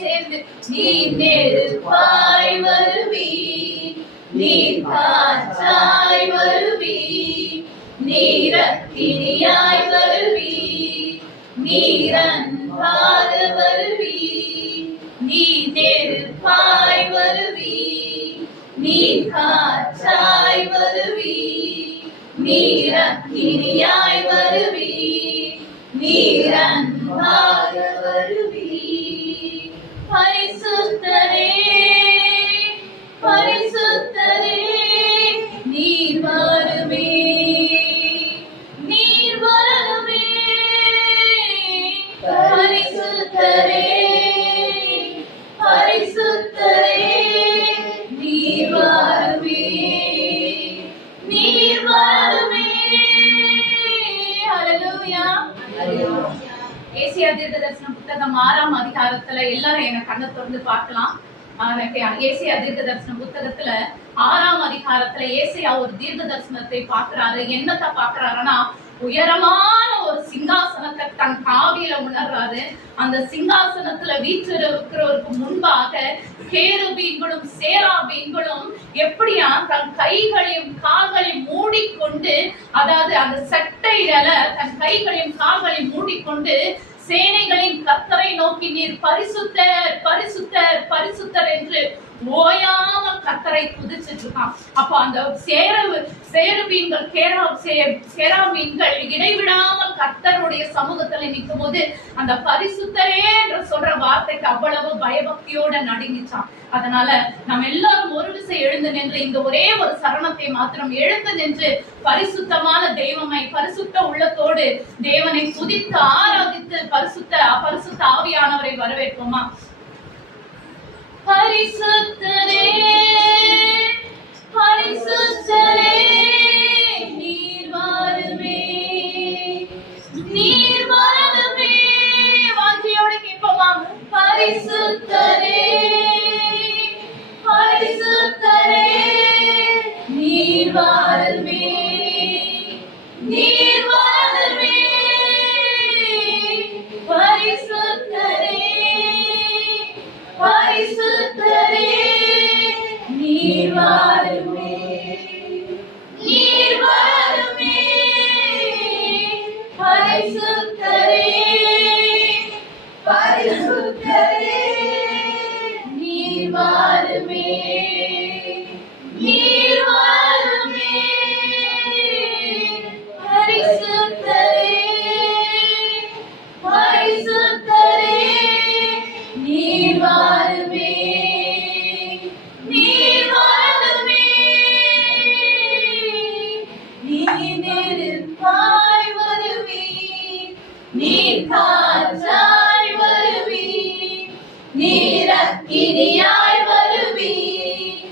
சேர்ந்து நீர் நெருப்பாய் வருவீர், நீர் காற்றாய் வருவீர், நீர் அக்கினியாய் வருவீர், நீர் அன்பாக வருவீர், நீர் நெருப்பாய் வருவீர், நீர் காற்றாய் வருவீர், நீர் அக்கினியாய் வருவீர், நீர் அன்பாக வருவீர். பரிசுத்தரே, பரிசுத்தரே, நீர் வருமே, நீர் வருமே, பரிசுத்தரே, பரிசுத்தரே, நீர் வருமே, நீர் வருமே. ஹல்லேலூயா. ஏசியா தீர்க்கதரிசன புத்தகம் 6ஆம் அதிகாரத்துல எல்லாரும் என்ன கண்ணை திறந்து பார்க்கலாம். ஏசியா தீர்க்க தரிசன புத்தகத்துல 6ஆம் அதிகாரத்துல ஏசியா ஒரு தீர்க்க தரிசனத்தை பார்க்கிறாரு. என்னத்தை பார்க்கிறாருன்னா, உயரமான ஒரு சிங்காசனத்தை தன் காவியில உணர்றாரு. அந்த சிங்காசனத்துல வீற்றிருக்கிறவருக்கு முன்பாக கேருபீன்களும் சேராபீன்களும் எப்படியா தன் கைகளையும் கால்களையும் மூடிக்கொண்டு, அதாவது அந்த சட்டையில தன் கைகளையும் கால்களையும் மூடிக்கொண்டு சேனைகளின் கர்த்தரை நோக்கி நீர் பரிசுத்தர் பரிசுத்தர் பரிசுத்தர் என்று ஓயாமல் கர்த்தரை துதிச்சிட்டு இருக்கான். அப்போ அந்த சேராபீன்கள் சேராபீன்கள் இடை கர்த்தருடைய சமூகத்துல நிற்கும் போது அந்த பரிசுத்தரே என்று சொல்ற வார்த்தைக்கு அவ்வளவு பயபக்தியோட நடுங்கிச்சான். அதனால நம்ம எல்லாரும் ஒரு விசை எழுந்து நின்று இந்த ஒரே ஒரு சரணத்தை மாத்திரம் எழுந்து நின்று பரிசுத்தமான தெய்வமை பரிசுத்த உள்ளத்தோடு தேவனை துதித்து ஆராதித்து பரிசுத்த ஆவியானவரை வரவேற்போமா? பரிசுத்தரே பரிசுத்தரே நீர் வாருமே நீர் வாருமே. வாஞ்சியோடு கேட்போமா? பரிசுத்தரே பரிசுத்தரே நீர் வாருமே நீர் வாருமே. பரிசுத்தரே பரிசுத்தரே நீர் வாருமே நீர் வாருமே. பரிசுத்தரே பரிசுத்தரே நீர் வாருமே நீர் வாருமே. பரிசுத்தரே பரிசுத்தரே நீர் வாருமே நீர் வாருமே. நீர் நெருப்பாய் வருவீர் நீர் காற்றாய் வருவீர் நீர் அக்கினியாய் வருவீர்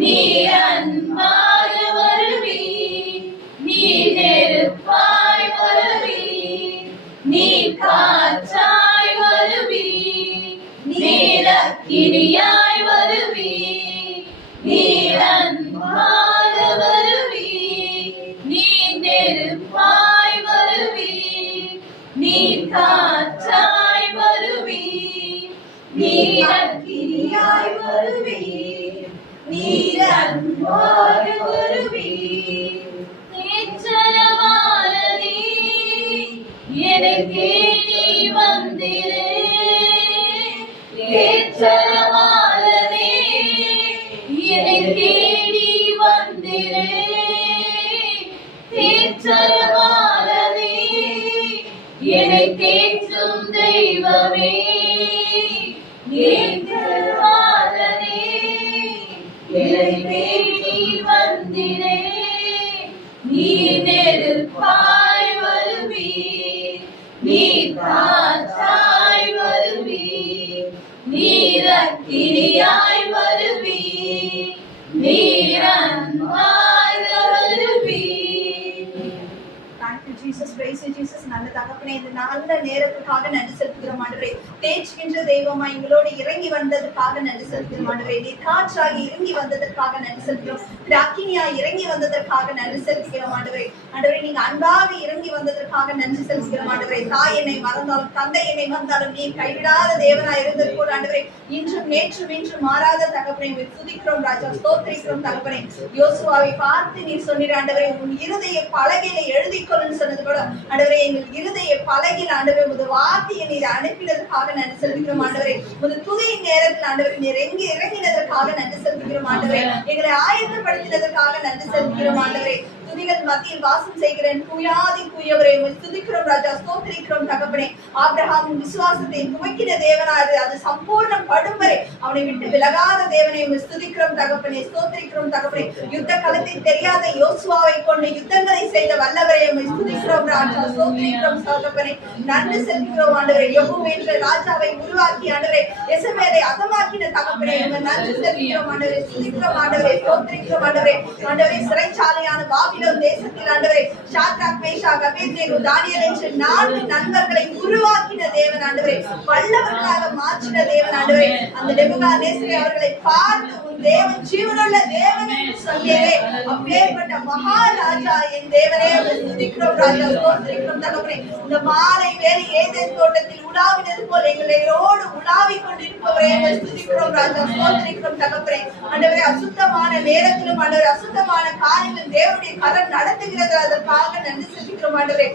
நீர் அன்பாக வருவீர் நீர் நெருப்பாய் வருவீர் நீர் காற்றாய் வருவீர் நீர் அக்கினியாய் வருவீர் நீர் அன்பாக வருவீர் நீர் நெருப்பாய் வருவீர் நீர் காற்றாய் வருவீர் நீர் அக்கினியாய் வருவீர் நீர் அன்பாக வருவீர். நேற்றரவாளனே என்னை தேடி வந்திரே நேற்றரவாளனே என்னை தேடி வந்திரே நேற்றரவாளனே என்னை தேற்றும் தெய்வமே நேற்றரவாளனே என்னை தேடி வந்திரே நீர் நெருப்பாய் வருவீர் நீர் காற்றாய் வருவீர் நீர் அக்கினியாய் வருவீர் நீர் அன்பாய் வருவீர். Thank you Jesus, praise you Jesus. நல்ல தகப்பனே, இந்த நல்ல நேரத்துக்காக நன்றி செலுத்துகிறோம் ஆண்டவரே. தேய்கின்ற தெய்வமா எங்களோடு இறங்கி வந்ததற்காக நன்றி செலுத்துகிறோம் ஆண்டவரே. நீர் காற்றாகி இறங்கி வந்ததற்காக நன்றி செலுத்துகிறோம். அக்கினியாய் இறங்கி வந்ததற்காக நன்றி செலுத்துகிறோம் ஆண்டவரே. ஆண்டவரே, நீங்க அன்பாக இறங்கி வந்ததற்காக நன்றி செலுத்துகிறோம் ஆண்டவரே. தாய் என்னை மறந்தாலும் தந்தை என்னை மறந்தாலும் நீ கைவிடாத தேவனாய் இருந்தது போல ஆண்டவரே, இன்றும் நேற்றும் இன்றும் மாறாத தகப்பனே துதிக்கிறோம் ராஜா, ஸ்தோத்திரிக்கிறோம் தகப்பனே. யோசுவாவை பார்த்து நீர் சொன்னீர் ஆண்டவரே, உன் இருதய பலகையில எழுதிக்கொள்ளுன்னு சொன்னது போல ஆண்டவரே, எங்கள் இருதய பலகையில் ஆண்டவரே உமது வார்த்தையை நீர் அனுப்பினதற்காக நன்றி செலுத்துகிறோம் ஆண்டவரே. உமது துதியின் நேரத்தில் ஆண்டவரே நீர் எங்கே இறங்கினதற்காக நன்றி செலுத்துகிறோம் ஆண்டவரே. எங்களை ஆயத்தப்படுத்தினதற்காக நன்றி செலுத்துகிறோம் ஆண்டவரே. துதிகள் மத்தியில் வாசம் செய்கிறேன் குயாதி குயவரே, துதிக்கிறோம் ராஜா, ஸ்தோத்திரிக்கிறோம் தகப்பனே. ஆபிரகாமின் விசுவாசத்தை துவக்கின தேவனாரு அது சம்பூர்ணம் படும் வரை அவனை விட்டு விலகாத தேவனை துதிக்கிறோம் தகப்பனே, ஸ்தோத்திரிக்கிறோம் தகப்பனே. யுத்த களத்தை தெரியாத யோசுவாவை கொண்டு யுத்தங்களை செய்த வல்லவரை துதிக்கிறோம் ராஜா, ஸ்தோத்திரிக்கிறோம் தகப்பனே. நன்றி செலுத்துகிறோம் ஆண்டவரே. யெகூ என்ற ராஜாவை உருவாக்கி ஆண்டவரே எசபேலை அதமாக்கின தகப்பனே, நன்றி செலுத்துகிறோம் ஆண்டவரே, துதிக்கிறோம் ஆண்டவரே, ஸ்தோத்திரிக்கிறோம் ஆண்டவரே. ஆண்டவரே, சிறைச்சாலையான பாபிலோன் தேசத்தில் ஆண்டவரே சாத்ராக், மேஷாக், அபேத்நேகோ, தானியேல் என்ற 4 நண்பர்களை உருவாக்கின தேவன் ஆண்டவரே, வல்லவர்களாக மாற்றின தேவன் ஆண்டவரே. அந்த நேபுகாத்நேசரை அவர்களை பார்த்து உன் தேவன் ஜீவனுள்ள தேவன் என்று சொன்னீரே, அப்பேற்பட்ட மகாராஜா என் தேவனே, துதிக்கிறோம் ராஜா, ஸ்தோத்திரிக்கிறோம் தகப்பனே. இந்த மாலை வேலை ஏதேன் தோட்டத்தில் உலாவினது போல எங்களோடு உலாவிக் கொண்டிருப்பவரே துதிக்கிறோம் ராஜா, ஸ்தோத்திரிக்கிறோம் தகப்பனே. ஆண்டவரே, அசுத்தமான நேரத்திலும் ஆண்டவரே அசுத்தமான காரியங்கள் தேவனுடைய கரம் நடத்துகிறது, அதற்காக நன்றி செலுத்துகிறோம் ஆண்டவரே.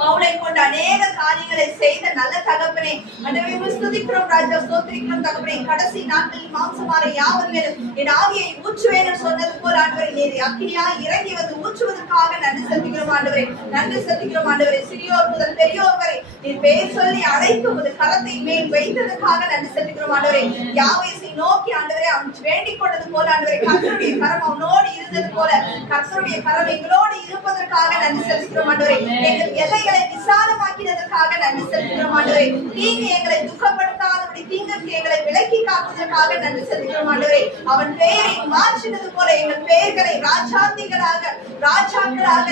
பவுலை கொண்டு அநேக காரியங்களை செய்த நல்ல தகப்பனே, ஆண்டவரே ஸ்துதிக்கிறோம் ராஜா, ஸ்தோத்திரிக்கிறோம் தகப்பனே. கடைசி நாட்களில் மாம்சமான யாவர் மேலும் என் ஆவியை ஊற்றுவேன் சொன்னது போல ஆண்டவரே, நீர் அக்கினியாய் இறங்கி வந்து ஊற்றுவதற்காக நன்றி செலுத்துகிறோம் ஆண்டவரே, நன்றி செலுத்துகிறோம் ஆண்டவரே. சிறியோர் முதல் பெரியோர் வரை நீர் பெயர் சொல்லி அழைத்து உமது கரத்தை மேல் வைத்ததற்காக நன்றி செலுத்துகிறோம் ஆண்டவரே. யாவேசை நோக்கி ஆண்டவரே அவன் வேண்டிக் கொண்டது போல ஆண்டவரே, கர்த்தருடைய கரம் அவனோடு இருந்தது போல கர்த்தருடைய கரம் எங்களோடு இருப்பதற்காக நன்றி செலுத்துகிறோம் ஆண்டவரே. எங்கள் எல்லைகளை விசாலமாக்கினதற்காக நன்றி செலுத்துகிறோம் ஆண்டவரே. தீங்கு எங்களை துக்கப்படுத்தாதபடி தீங்கிற்கு எங்களை விலக்கி காப்பதற்காக நன்றி செலுத்துகிறோம் ஆண்டவரே. அவன் பெயரை மாற்றினது போல எங்கள் பெயர்களை ராஜாக்களாக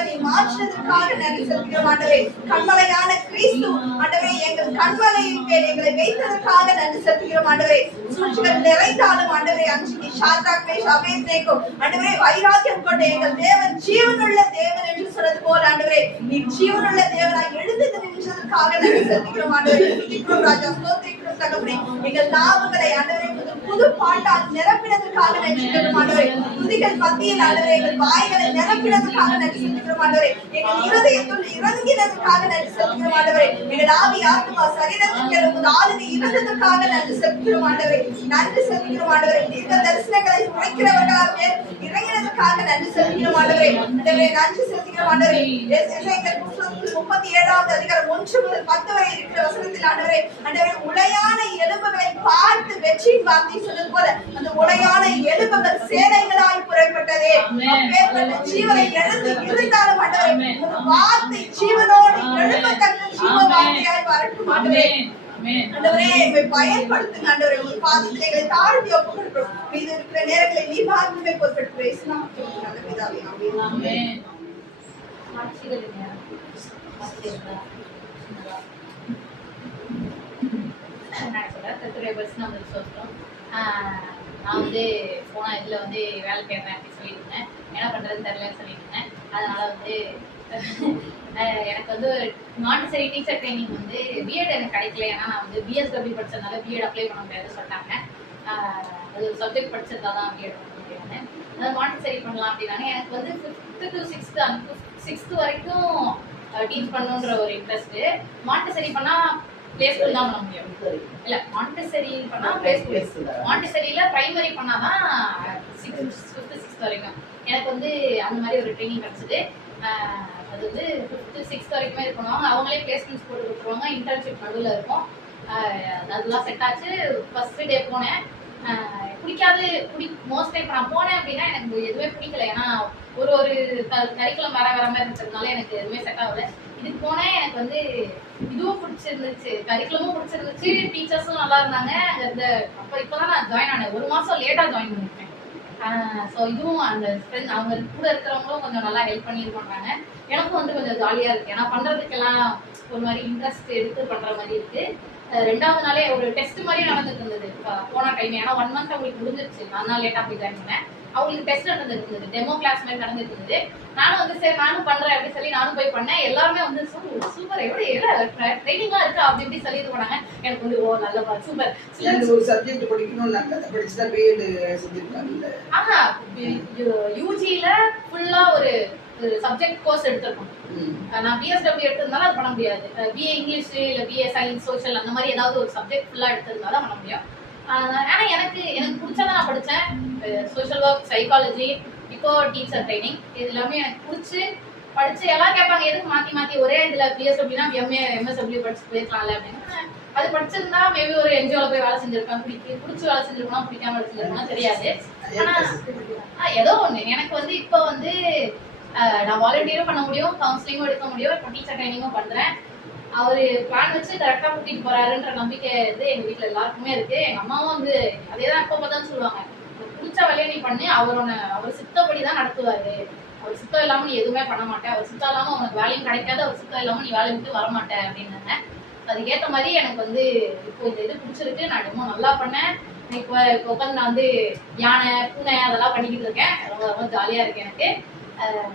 நீ மாற்றினதற்காக நன்றி செலுத்துகிறோம் ஆண்டவரே. கண்மலையான கிறிஸ்து ஆண்டவரே எங்கள் கண்மலையின் மேல் எங்களை வைத்ததற்காக நன்றி செலுத்துகிறோம் ஆண்டவரே. சூழ்ச்சிகள் நிறைந்தாலும் ஆண்டவரே, அன்றைக்கு சாத்ராக் மேஷாக் ஆபேத்நேகோ ஆண்டவரே வைராக்கியம் கொண்ட எங்கள் தேவன் ஜீவனுள்ள தேவன் என்று சொன்னது போல ஆண்டவரே, நீ ஜீவனுள்ள தேவனாய் எழுந்து நின்றதற்காக நன்றி செலுத்துகிறோம் ஆண்டவரே. துதிக்கிறோம் ராஜா, ஸ்தோத்திரிக்கிறோம் தகப்பனே. எங்கள் நாவுகளை ஆண்டவரே புது பாட்டால் நிரப்பினதற்காக நன்றி செலுத்துகிறோம் ஆண்டவரே. துதிகள் மத்தியில் ஆண்டவரே எங்கள் வாய்களை நிரப்பினதற்காக நன்றி செலுத்துகிறோம் ஆண்டவரே. எங்கள் இருதயத்துள் இறங்கினதற்காக நன்றி செலுத்துகிறோம் ஆண்டவரே. எங்கள் ஆவி ஆத்மா சரீரத்துக்கு உமது ஆளுகை இருந்ததற்காக நன்றி செலுத்துகிறோம் ஆண்டவரே. நன்றி செலுத்துகிறோம் ஆண்டவரே. தீர்க்க தரிசனங்களை உரைக்கிறவர்களால் மேல் இறங்கினதற்காக நன்றி செலுத்துகிறோம் ஆண்டவரே. ஆண்டவரே நன்றி செலுத்துகிறோம் ஆண்டவரே. எசேக்கியேல் 37வது அதிகாரம் 1 முதல் 10 வரை இருக்கிற வசனத்தில் ஆண்டவரே, ஆண்டவரே உளையான எலும்புகளை பார்த்து வெற்றியின் வார்த்தை சொன்னது போல அந்த உளையான எலும்புகள் சேனைகளாய் புறப்பட்டதே. அப்பேற்பட்ட ஜீவனை எழுந்து இருந்தாலும் ஆண்டவரே உமது வார்த்தை ஜீவனோடு எழுப்பத்தக்க ஜீவ வார்த்தையாய் வரட்டும் ஆண்டவரே. ஆண்டவரே எங்களை பயன்படுத்துங்க ஆண்டவரே. உங்க பாதத்தில் எங்களை தாழ்த்தி ஒப்புக் கொடுக்கிறோம். மீது இருக்கிற நேரங்களை நீ பாகமே பொறுப்பெடுத்து பேசலாம். நல்ல பிதாவே, ஆமென். நான் வந்து போன இதுல வந்து வேலை கேட்பேன் அப்படின்னு சொல்லியிருந்தேன். என்ன பண்றதுன்னு தெரியலன்னு சொல்லியிருந்தேன். அதனால வந்து எனக்கு வந்து மாண்டிசரி டீச்சர் ட்ரைனிங் வந்து பிஎட் எனக்கு கிடைக்கல. ஏன்னா நான் வந்து பிஎஸ்டபிள்யூ படிச்சதுனால பிஎட் அப்ளை பண்ண முடியாதுன்னு சொல்லிட்டாங்க. அது ஒரு சப்ஜெக்ட் படிச்சிருந்தா தான் பிஎட் பண்ண முடியாது. அதாவது மாண்டிசரி பண்ணலாம் அப்படின்னாங்க. எனக்கு வந்து 5th to 6th வரைக்கும் டீச் பண்ணணுன்ற ஒரு இன்ட்ரெஸ்ட். மாண்டிசரி பண்ணா பிளே ஸ்கூல் தான் பண்ண முடியும். இல்ல மாண்டிசரி பண்ணா பிளே ஸ்கூல், மாண்டிசரியில பிரைமரி பண்ணாதான் 5th 6th வரைக்கும். எனக்கு வந்து அந்த மாதிரி ஒரு ட்ரைனிங் கிடைச்சது. அது வந்து 5th 6th வரைக்குமே இது பண்ணுவாங்க. அவங்களே பிளேஸ்மெண்ட்ஸ் போட்டு கொடுத்துருவாங்க. இன்டர்ன்ஷிப் நடுவில் இருக்கும். அதெல்லாம் செட் ஆச்சு. ஃபர்ஸ்ட் டே போனேன். பிடிக்காது மோஸ்ட் டைம் நான் போனேன் அப்படின்னா எனக்கு எதுவுமே பிடிக்கல. ஏன்னா ஒரு கரிக்குலம் வேற மாதிரி இருக்கிறதுனால எனக்கு எதுவுமே செட் ஆகல. இதுக்கு போனேன். எனக்கு வந்து இதுவும் பிடிச்சிருந்துச்சு, கரிக்குலமும் பிடிச்சிருந்துச்சு, டீச்சர்ஸும் நல்லா இருந்தாங்க. அந்த இப்போதான் நான் ஜாயின் ஆனேன். 1 மாசம் லேட்டா ஜாயின் பண்ணிருக்கேன். ஸோ இதுவும் அந்த ஃப்ரெண்ட் அவங்க கூட இருக்கிறவங்களும் கொஞ்சம் நல்லா ஹெல்ப் பண்ணி இது பண்றாங்க. எனக்கும் வந்து கொஞ்சம் ஜாலியா இருக்கு. ஏன்னா பண்றதுக்கெல்லாம் ஒரு மாதிரி இன்ட்ரெஸ்ட் எடுத்து பண்ற மாதிரி இருக்கு. 2வது நாளே ஒரு டெஸ்ட் மாதிரி நடந்துட்டு இருந்தது போன டைம். ஏன்னா 1 month அவங்களுக்கு முடிஞ்சிருச்சு. நான் தான் லேட்டா போய் ஜாயின் பண்ணேன். அவங்களுக்கு டெஸ்ட் நடந்துட்டு இருந்தது, டெமோ கிளாஸ் மாதிரி நடந்துட்டு இருந்தது. நானும் வந்து சரி நானும் பண்றேன் அப்படின்னு சொல்லி நானும் போய் பண்ணேன். எல்லாருமே வந்து சூப்பர் எப்படி ட்ரைனிங்லாம் இருக்கா அப்படி இப்படி சொல்லி இது பண்ணாங்க. எனக்கு வந்து ஓ நல்ல சூப்பர். ஒரு சப்ஜெக்ட் படிக்கணும், நல்லா படிச்சுட்டா பிஎட் செஞ்சிருக்காங்க. ஆஹா, யூஜில ஃபுல்லா ஒரு சப்ஜெக்ட் கோர்ஸ் எடுத்திருக்கோம். நான் பிஎஸ்டபிள்யூ எடுத்திருந்தாலும் அது பண்ண முடியாது. பிஏ இங்கிலீஷ் இல்ல பிஏ சயின்ஸ் சோஷியல் அந்த மாதிரி ஏதாவது ஒரு சப்ஜெக்ட் ஃபுல்லா எடுத்திருந்தாலும் பண்ண முடியும். ஆனா எனக்கு பிடிச்சதான் நான் படித்தேன். சோஷியல் ஒர்க், சைக்காலஜி, இப்போ டீச்சர் ட்ரைனிங், இது எல்லாமே எனக்கு பிடிச்சி படிச்சு எல்லாம் கேட்பாங்க எதுக்கு மாத்தி ஒரே இதுல பிஎஸ்டபிள்யூனா எம்எஸ்டபிள்யூ படிச்சு போயிருக்கலாம்ல அப்படின்னு. அது படிச்சிருந்தா மேபி ஒரு என்ஜிஓல போய் வேலை செஞ்சிருப்பேன். பிடிச்சி வேலை செஞ்சிருக்கணும், பிடிக்காம வேலை செஞ்சிருக்கணும் தெரியாது. ஆனா ஏதோ ஒண்ணு எனக்கு வந்து இப்போ வந்து நான் வாலண்டியரும் பண்ண முடியும், கவுன்சிலிங்கும் எடுக்க முடியும். இப்போ டீச்சர் ட்ரைனிங்கும் பண்றேன். அவரு பிளான் வச்சு கரெக்டா கூட்டிட்டு போறாருன்ற நம்பிக்கை வந்து எங்க வீட்டுல எல்லாருக்குமே இருக்கு. எங்க அம்மாவும் வந்து அதேதான் எப்ப பார்த்தாலும் சொல்லுவாங்க, பிடிச்ச வேலையை நீ பண்ணி அவர் சித்தப்படிதான் நடத்துவாரு. அவர் சித்தம் இல்லாம நீ எதுவுமே பண்ண மாட்டேன், அவர் சித்தம் இல்லாம உனக்கு வேலையும் கிடைக்காது, அவர் சித்தம் இல்லாம நீ வேலையை விட்டு வரமாட்டேன் அப்படின்னு. அதுக்கேற்ற மாதிரி எனக்கு வந்து இப்போ இந்த இது பிடிச்சிருக்கு. நான் ரொம்ப நல்லா பண்ணேன். இப்போ உட்காந்து நான் வந்து யானை பூனை அதெல்லாம் பண்ணிக்கிட்டு இருக்கேன். ரொம்ப ஜாலியா இருக்கு எனக்கு.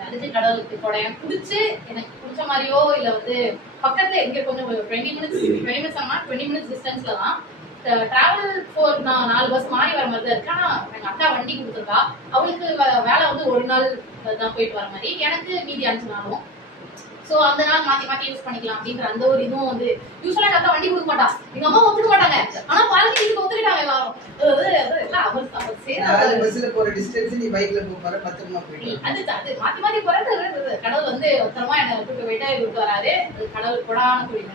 அதுக்கு கடவுளுக்கு கொடையம் பிடிச்சி எனக்கு பிடிச்ச மாதிரியோ இல்லை வந்து பக்கத்துல எங்க கொஞ்சம் 20 minutes ஆனா 20 minutes டிஸ்டன்ஸ்ல தான் டிராவல் ஃபோர். நான் 4 பஸ் மாறி வர மாதிரி தான் இருக்கு. ஆனா எங்க அக்கா வண்டி கொடுத்துருக்கா. அவளுக்கு வேலை வந்து 1 நாள் தான் போயிட்டு வர மாதிரி, எனக்கு மீதி 5 நாளும். சோ அந்த நாள் மாத்தி மாத்தி யூஸ் பண்ணிக்கலாம் அப்படின்ற அந்த ஒரு இதுவும் வந்து யூஸ்வலா எங்க அக்கா வண்டி கொடுக்க மாட்டா, எங்க அம்மா ஒத்துக்க மாட்டாங்க. ஆனா பாருங்க இதுக்கு ஒத்துக்கிட்டாங்க எல்லாரும். எல்லாம் அவர் நாலு சேர்ந்து பஸ்ல போற டிஸ்டன்ஸ் நீ பைக்ல போற பத்திரமா போயிட்டு அது மாத்தி மாத்தி போறது கடவுள் வந்து ஒருத்தரமா என்ன கூட்டு போயிட்டா கூட்டு வராது. அது கடவுள் கொடான குடிங்க.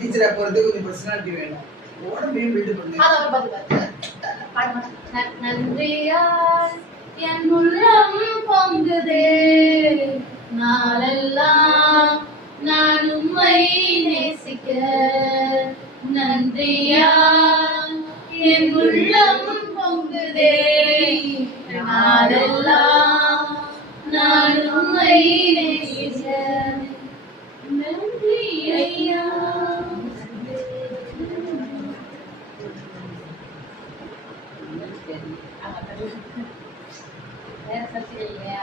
டீச்சரா போறது கொஞ்சம் பர்சனாலிட்டி வேணும். உடம்பையும் பில்ட் பண்ணு. அது அவர் பாத்து நன்றியால் என் உள்ளம் பொங்குதே, நாளெல்லாம் நான் உம்மை நேசிக்க. நன்றியால் என் உள்ளம் பொங்குதே, நாளெல்லாம் நான் உம்மை நேசிக்க. நன்றி ஐயா. வேற சர்ச்சை இல்லையா?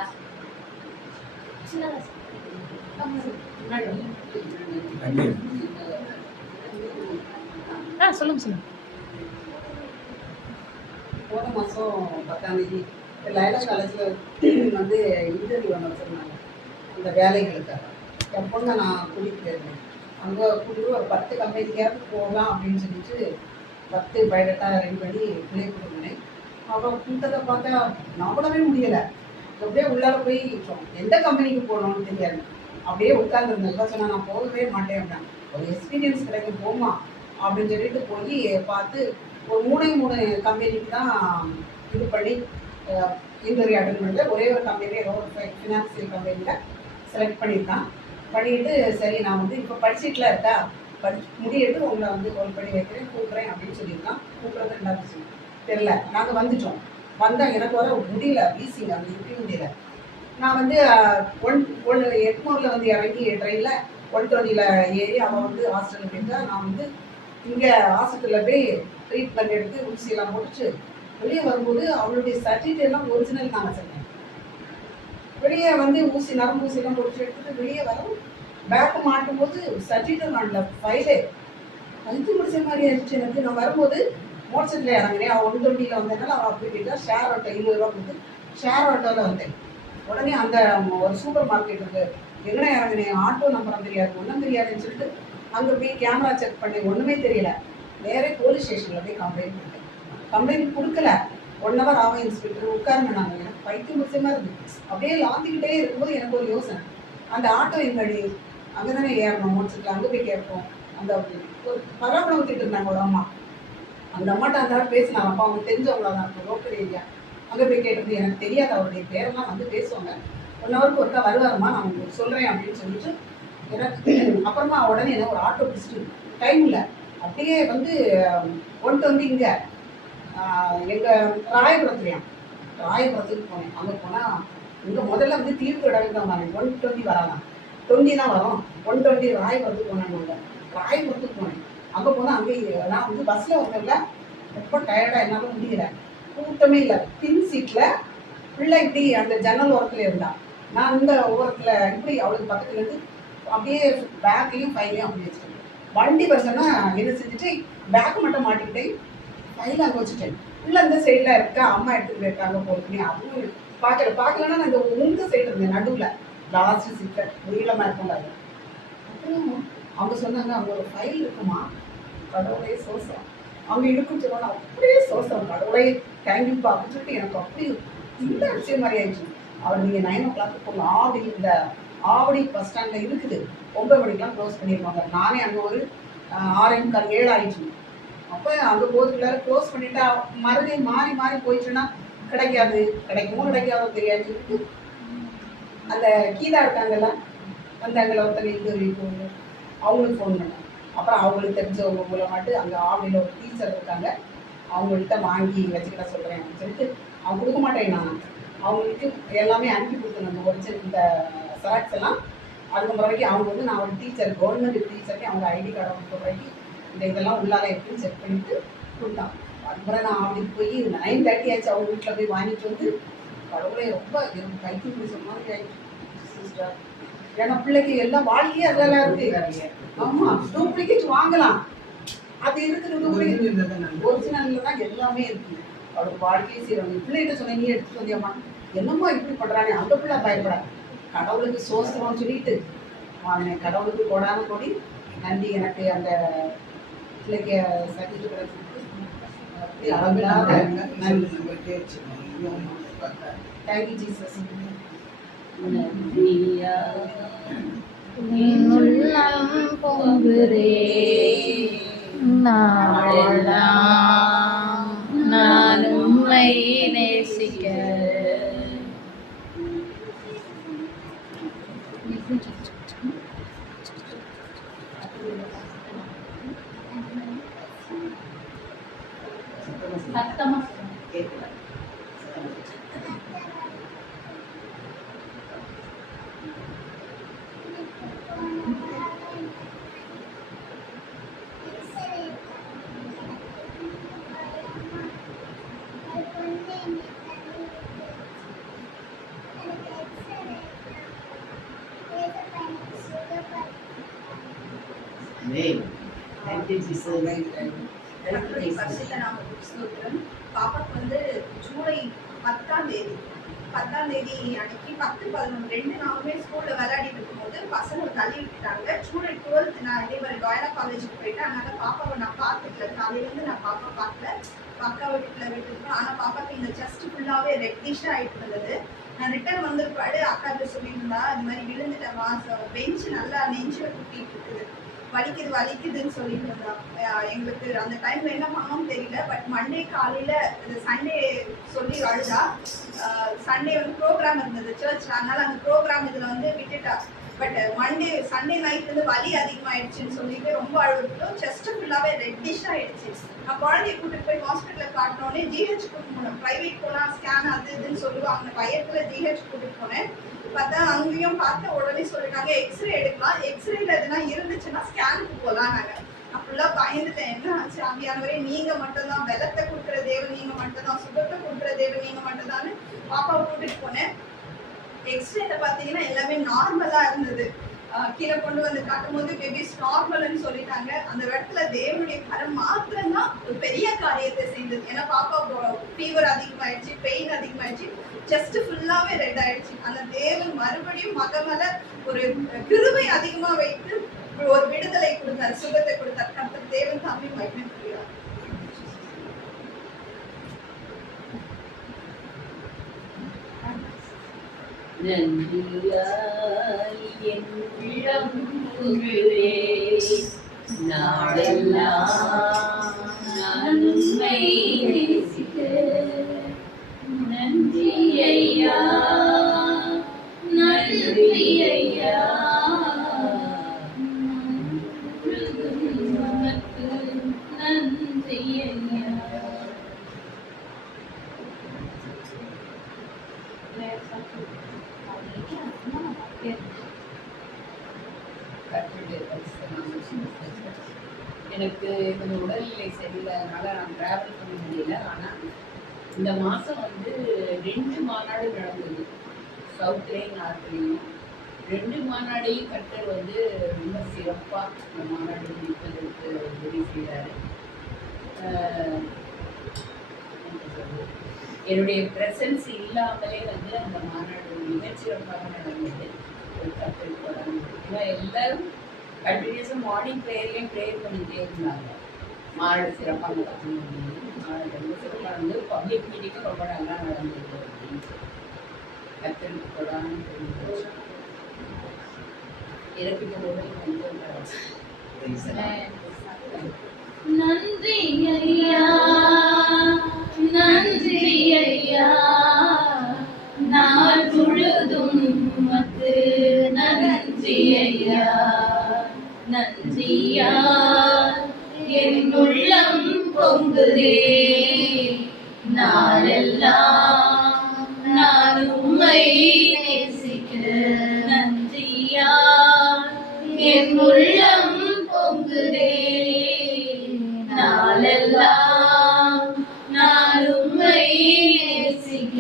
சொல்லுங்க சொல்லுங்க. போன மாசம் 10ஆம் தேதி லைலா காலேஜ்ல வந்து இன்டர்வியூ ஒன்று வச்சிருந்தாங்க அந்த வேலைகளுக்காக. என் பொண்ணை நான் கூட்டிகிட்டு போயிருந்தேன். அங்கே கூட்டிட்டு ஒரு 10 கம்பெனிக்காவது போகலாம் அப்படின்னு சொல்லிட்டு 10 பயோடேட்டா ரெடி பண்ணி பிள்ளை கொடுத்துருந்தேன். அப்புறம் கூட்டத்தை பார்த்தா நம்பளவே முடியலை. அப்படியே உள்ளார போய் எந்த கம்பெனிக்கு போகணும்னு தெரியாது. அப்படியே உட்காந்துருந்தேன். சொன்னால் நான் போகவே மாட்டேன் அப்படின்னா, ஒரு எக்ஸ்பீரியன்ஸ் கிடைக்கும் போமா அப்படின்னு சொல்லிட்டு போய் பார்த்து ஒரு 3 கம்பெனிக்கு தான் இது பண்ணி இன்டர்வியூ அட்டன் பண்ணிட்டு ஒரே ஒரு கம்பெனியில் ஏதோ ஒரு ஃபினான்சியல் கம்பெனியில் செலக்ட் பண்ணியிருக்கான். பண்ணிட்டு சரி நான் வந்து இப்போ படிச்சுட்டுலாம் இருக்கா, முடியிட்டு உங்களை வந்து கால் பண்ணி வைக்கிறேன் கூப்பிட்றேன் அப்படின்னு சொல்லியிருக்கான். கூப்பிட்றது 2வது விஷயம் தெரில. நாங்கள் வந்துட்டோம். வந்தால் எனக்கு வர முடியல, வீசிங்க அங்கே இருக்க முடியல. நான் வந்து எக்மோரில் வந்து இறங்கி ட்ரெயினில் 120ல் ஏறி அவன் வந்து ஹாஸ்டலில் போயிருந்தா. நான் வந்து இங்கே ஹாஸ்பிட்டலில் போய் ட்ரீட்மெண்ட் எடுத்து ஊசியெல்லாம் போட்டுச்சு வெளியே வரும்போது அவளுடைய சர்டிஃபிகேட் எல்லாம் ஒரிஜினல் நான் வச்சுருந்தேன். வெளியே வந்து நரம்பு ஊசியெல்லாம் போட்டு எடுத்துட்டு வெளியே வரும் பேக்கு மாட்டும் போது சர்டிஃபிகேட் மாட்டல ஃபைலே அழுத்தி முடிச்ச மாதிரி ஆயிடுச்சு எனக்கு. நான் வரும்போது மோட்டர் சைக்கிள் இறங்கினேன். அவள் 120ல் வந்ததுனால அவள் அப்படி போயிட்டா. ஷேர் ஆட்டோ 20 ரூபா கொடுத்து ஷேர் ஆட்டோவில் வந்தேன். உடனே அந்த ஒரு சூப்பர் மார்க்கெட் இருக்கு, எங்கே இறங்கினேன், ஆட்டோ நம்பரம் தெரியாது, ஒன்றும் தெரியாதுன்னு சொல்லிட்டு அங்கே போய் கேமரா செக் பண்ணி ஒன்றுமே தெரியல. நேரே போலீஸ் ஸ்டேஷனில் போய் கம்ப்ளைண்ட் பண்ணிட்டேன். கம்ப்ளைண்ட் கொடுக்கல. 1 ஹவர் ஆகும் இன்ஸ்பெக்டர் உட்காருங்க. நாங்கள் எனக்கு பைத்தியம் முடிச்சமாக இருந்துச்சு. அப்படியே லாந்திக்கிட்டே இருக்கும்போது எனக்கு ஒரு யோசனை, அந்த ஆட்டோ எங்கடி அங்கே தானே ஏறணும் மோட்டர் சைக்கிள், அங்கே போய் கேட்போம். அந்த ஒரு பராமரம் ஊற்றிட்டு இருந்தாங்க ஒரு அம்மா. அந்த அம்மாட்ட அந்த ஆள் பேசினாங்க. அப்போ அவங்க தெரிஞ்சவங்களா தான் இருக்கும், லோக்கல் ஏரியா. அங்கே போய் கேட்டது எனக்கு தெரியாது, அவருடைய பேரெல்லாம் வந்து பேசுவாங்க. 1 ஹவருக்கு ஒருக்கா வருவாருமா, நான் உங்களுக்கு சொல்கிறேன் அப்படின்னு சொல்லிட்டு எனக்கு அப்புறமா உடனே என்ன ஒரு ஆட்டோ பிடிச்சிட்டு டைம் இல்லை அப்படியே வந்து 120 இங்கே எங்கள் ராயபுரத்துக்கு போனேன். அங்கே போனால் இங்கே முதல்ல வந்து தீர்ப்பு இடத்துக்கு தான் வந்தாங்க. 120 வராதான், 20 தான் வரும். 120 ராயபுரத்துக்கு போனாங்க. ராயபுரத்துக்கு போனேன். அங்கே போனால் அங்கே நான் வந்து பஸ்ஸில் வந்ததில்ல, ரொம்ப டயர்டாக என்னால் முடியல. கூட்டமே இல்லை. பின் சீட்டில் பிள்ளை இப்படி அந்த ஜன்னல் ஓரத்தில் இருந்தா, நான் இந்த ஓரத்தில் இப்படி அவளுக்கு பக்கத்துலேருந்து அப்படியே பேக்கையும் ஃபைலையும் அப்படி வச்சுட்டேன். வண்டி பஸ்ஸன்னா என்ன செஞ்சுட்டு பேக்கு மட்டும் மாட்டிக்கிட்டே ஃபைல் அங்கே வச்சுட்டேன். இல்லை இந்த சைடில் இருக்கா, அம்மா எடுத்துகிட்டு போயிருக்காங்க போட்டுனே அதுவும் பார்க்கலன்னா நான் இந்த உங்க சைடு இருந்தேன் நடுவில் லாஸ்ட் சீட்டில் நீளமாக இருக்கக்கூடாது. அப்புறம் அவங்க சொன்னாங்க அங்கே ஒரு ஃபைல் இருக்குமா, கடவுளே சோசம் அவங்க இருக்குன்னு சொன்னாங்க. அப்படியே சோசம் கடவுளே தேங்க்யூப்பா அப்படின்னு சொல்லிட்டு எனக்கு அப்படி இந்த விஷயம் மாதிரி ஆயிடுச்சு. அவர் நீங்கள் 9 o'clock போங்க, ஆவடி இந்த ஆவடி பஸ் ஸ்டாண்டில் இருக்குது, 9 மணிக்கெலாம் க்ளோஸ் பண்ணிடுவாங்க. நானே அங்கே ஒரு 6:45 7 ஆயிடுச்சு. அப்போ அங்கே போதுக்குள்ள க்ளோஸ் பண்ணிட்டா மறுபடியும் மாறி மாறி போயிடுச்சுன்னா கிடைக்காது, கிடைக்குமோ கிடைக்காதோ தெரியாது சொல்லிட்டு அந்த கீதா இருக்காங்கல்ல வந்தாங்கள ஒருத்தங்க இன்டர்வியூக்கு அவங்களுக்கு ஃபோன் பண்ணேன். அப்புறம் அவங்களுக்கு தெரிஞ்சவங்க மூலமாட்டு அங்கே ஆவடியில் ஒரு டீச்சர் இருக்காங்க, அவங்கள்ட்ட வாங்கி வச்சுக்கிட்ட சொல்கிறேன் அப்படின்னு சொல்லிட்டு அவங்க கொடுக்க மாட்டேன். நான் அவங்களுக்கு எல்லாமே அனுப்பி கொடுத்தேன். அந்த ஒரிஜினல் இந்த செராக்ஸ் எல்லாம் அதுக்கு வரைக்கும் அவங்க வந்து நான் ஒரு டீச்சர் கவர்மெண்ட் டீச்சருக்கு அவங்க ஐடி கார்டை கொடுத்த வரைக்கும் இந்த இதெல்லாம் உள்ளார எப்படின்னு செக் பண்ணிட்டு கொடுத்தான். அதுக்கப்புறம் நான் அப்படி போய் 9:30 ஆச்சு அவங்க வீட்டில் போய் வாங்கிட்டு வந்து கடவுளே ரொம்ப எனக்கு கைக்கு பிடிச்ச மாதிரி ஆகிடுச்சு சிஸ்டர். ஏன்னா பிள்ளைக்கு எல்லாம் வாழ்க்கையே அதெல்லாம் இருக்கு. ஆமாம், டூப்ளிகேட் வாங்கலாம், அது இருக்குது ஒரிஜினல்ல தான் எல்லாமே இருக்கு. அவளுக்கு வாழ்க்கையை செய்யறாங்க. பிள்ளைகிட்ட சொன்ன நீ எடுத்துட்டு வந்தியம்மா, என்னம்மா இப்படி பண்றானே, அந்த பிள்ளை பயப்படாது கடவுளுக்கு சோஸ்திரம் சொல்லிட்டு கடவுளுக்கு கொடான கொடி நன்றி. எனக்கு அந்த பிள்ளைக்கு சர்டிஃபிகேட் கிடைச்சிருக்கு. அளவில்லாத நன்றி. Thank you Jesus. நன்றியா உள்ளம் பொங்குதே நாளெல்லாம் நான் உம்மை நேசிக்க. சத்தமா பாப்பாக்கு வந்து ஜூலை 10ஆம் தேதி அன்னைக்கு 10-11 2 நாளுமே ஸ்கூல்ல விளையாடிட்டு இருக்கும்போது பசங்க தள்ளி விட்டுட்டாங்க. ஜூலை 12 நான் இதே மாதிரி டாயனா காலேஜுக்கு போயிட்டேன். அதனால பாப்பாவை நான் பார்த்துக்கல. காலையிலேருந்து நான் பாப்பா பார்க்கல. அக்கா வீட்டுல விட்டுருக்கோம். ஆனா பாப்பாக்கு இந்த செஸ்ட் ஃபுல்லாவே ரெட்டிஷா ஆயிட்டு இருந்தது. நான் ரிட்டர்ன் வந்திருப்பாடு அக்காட்ட சொல்லியிருந்தா இந்த மாதிரி விழுந்துட்டேன், பெஞ்சு நல்லா நெஞ்சில குட்டிட்டு இருக்குது, வலிக்குதுன்னு சொல்லிட்டு இருந்தான். எங்களுக்கு அந்த டைம்ல என்ன பண்ணோம்னு தெரியல. பட் மண்டே காலையில சண்டே சொல்லி அழுதா. சண்டே வந்து ப்ரோக்ராம் இருந்தது சர்ச்ல, அதனால அந்த ப்ரோக்ராம் இதுல வந்து விட்டுட்டா. பட் சண்டே நைட் வந்து வலி அதிகமாயிடுச்சுன்னு சொல்லிட்டு ரொம்ப அழுதுட்டோம். செஸ்ட் ஃபுல்லாவே ரெட்டிஷ் ஆயிடுச்சு. நான் குழந்தைய கூட்டிட்டு போய் ஹாஸ்பிட்டல்ல காட்டினோடனே ஜிஹெச் கூட்டிட்டு போனேன். பிரைவேட் போனா ஸ்கேன் அது இதுன்னு சொல்லுவாங்க. பயத்துல ஜிஹெச் கூட்டிட்டு போனேன். பார்த்தா அங்கேயும் பார்த்து உடனே சொல்லிட்டாங்க எக்ஸ்ரே எடுக்கலாம், எக்ஸ்ரேல எதுனா இருந்துச்சுன்னா ஸ்கேனுக்கு போகலாம். நாங்கள் அப்படிலாம் பயந்துட்டேன். என்ன ஆச்சு ஆவியானவரே, நீங்க மட்டும் தான் வெள்ளத்தை கொடுக்குற தேவன், நீங்க மட்டும் தான் சுகத்தை கொடுக்குற தேவன், நீங்க மட்டும் தான் பாப்பாவை கூட்டிட்டு போனேன். எக்ஸ்ரேல பார்த்தீங்கன்னா எல்லாமே நார்மலா இருந்தது. கீழே கொண்டு வந்து காட்டும் போது பேபிஸ் நார்மல்னு சொல்லிட்டாங்க. அந்த இடத்துல தேவனுடைய கரம் மாத்திரம்தான் ஒரு பெரிய காரியத்தை செய்தது. ஏன்னா பாப்பா ஃபீவர் அதிகமாயிடுச்சு, பெயின் அதிகமாயிடுச்சு, செஸ்ட் ஃபுல்லாவே ரெட் ஆயிடுச்சு. அந்த தேவன் மறுபடியும் மகமல ஒரு கிருபை அதிகமா வைத்து ஒரு விடுதலை கொடுத்தார், சுகத்தை கொடுத்தார். கர்த்தர் தேவன் தாமே மகிமை புரியார். நன்றியாய் என் உள்ளம் பொங்குதே நாளெல்லாம் நான் உம்மை நேசிக்க. நன்றி ஐயா, நன்றி ஐயா, உமக்கு நன்றி ஐயா. எனக்கு இந்த உடல்நிலை சரியில்லாதனால நான் டிராவல் பண்ண முடியல. ஆனால் இந்த மாதம் வந்து 2 மாநாடு நடந்தது, சவுத்லேயும் நார்த்லேயும். 2 மாநாடையும் கர்த்தர் வந்து ரொம்ப சிறப்பாக இந்த மாநாடு முடிப்பதற்கு உதவி செய்கிறாரு. என்னுடைய ப்ரெசன்ஸ் இல்லாமலே வந்து அந்த மாநாடு மிகச்சிறப்பாக நடந்தது. கர்த்தருக்கு வராங்க. ஏன்னா எல்லாரும் கண்டினியூஸாக மார்னிங் ப்ரேயர்லேயும் ப்ரேயர் பண்ணிகிட்டே இருந்தாங்க. மாநாடு சிறப்பாக நடக்கணும், மாநாடு ரொம்ப சிறப்பாக நடந்தது. பப்ளிக் மீட்டிங்கும் ரொம்ப நல்லா நடந்தது அப்படின்னு கர்த்தருக்கு வரான்னு தெரிஞ்சு இறப்பிட்ட போது நன்றி ஐயா, நன்றி ஐயா, நாள் முழுதும் உமக்கு நன்றி ஐயா. நன்றியா என் உள்ளம் பொங்குதே நாளெல்லாம் நான் உம்மை நேசிக்க. நன்றியா என் உள்ளம் பொங்குதே நாளெல்லாம் நான் உம்மை நேசிக்க.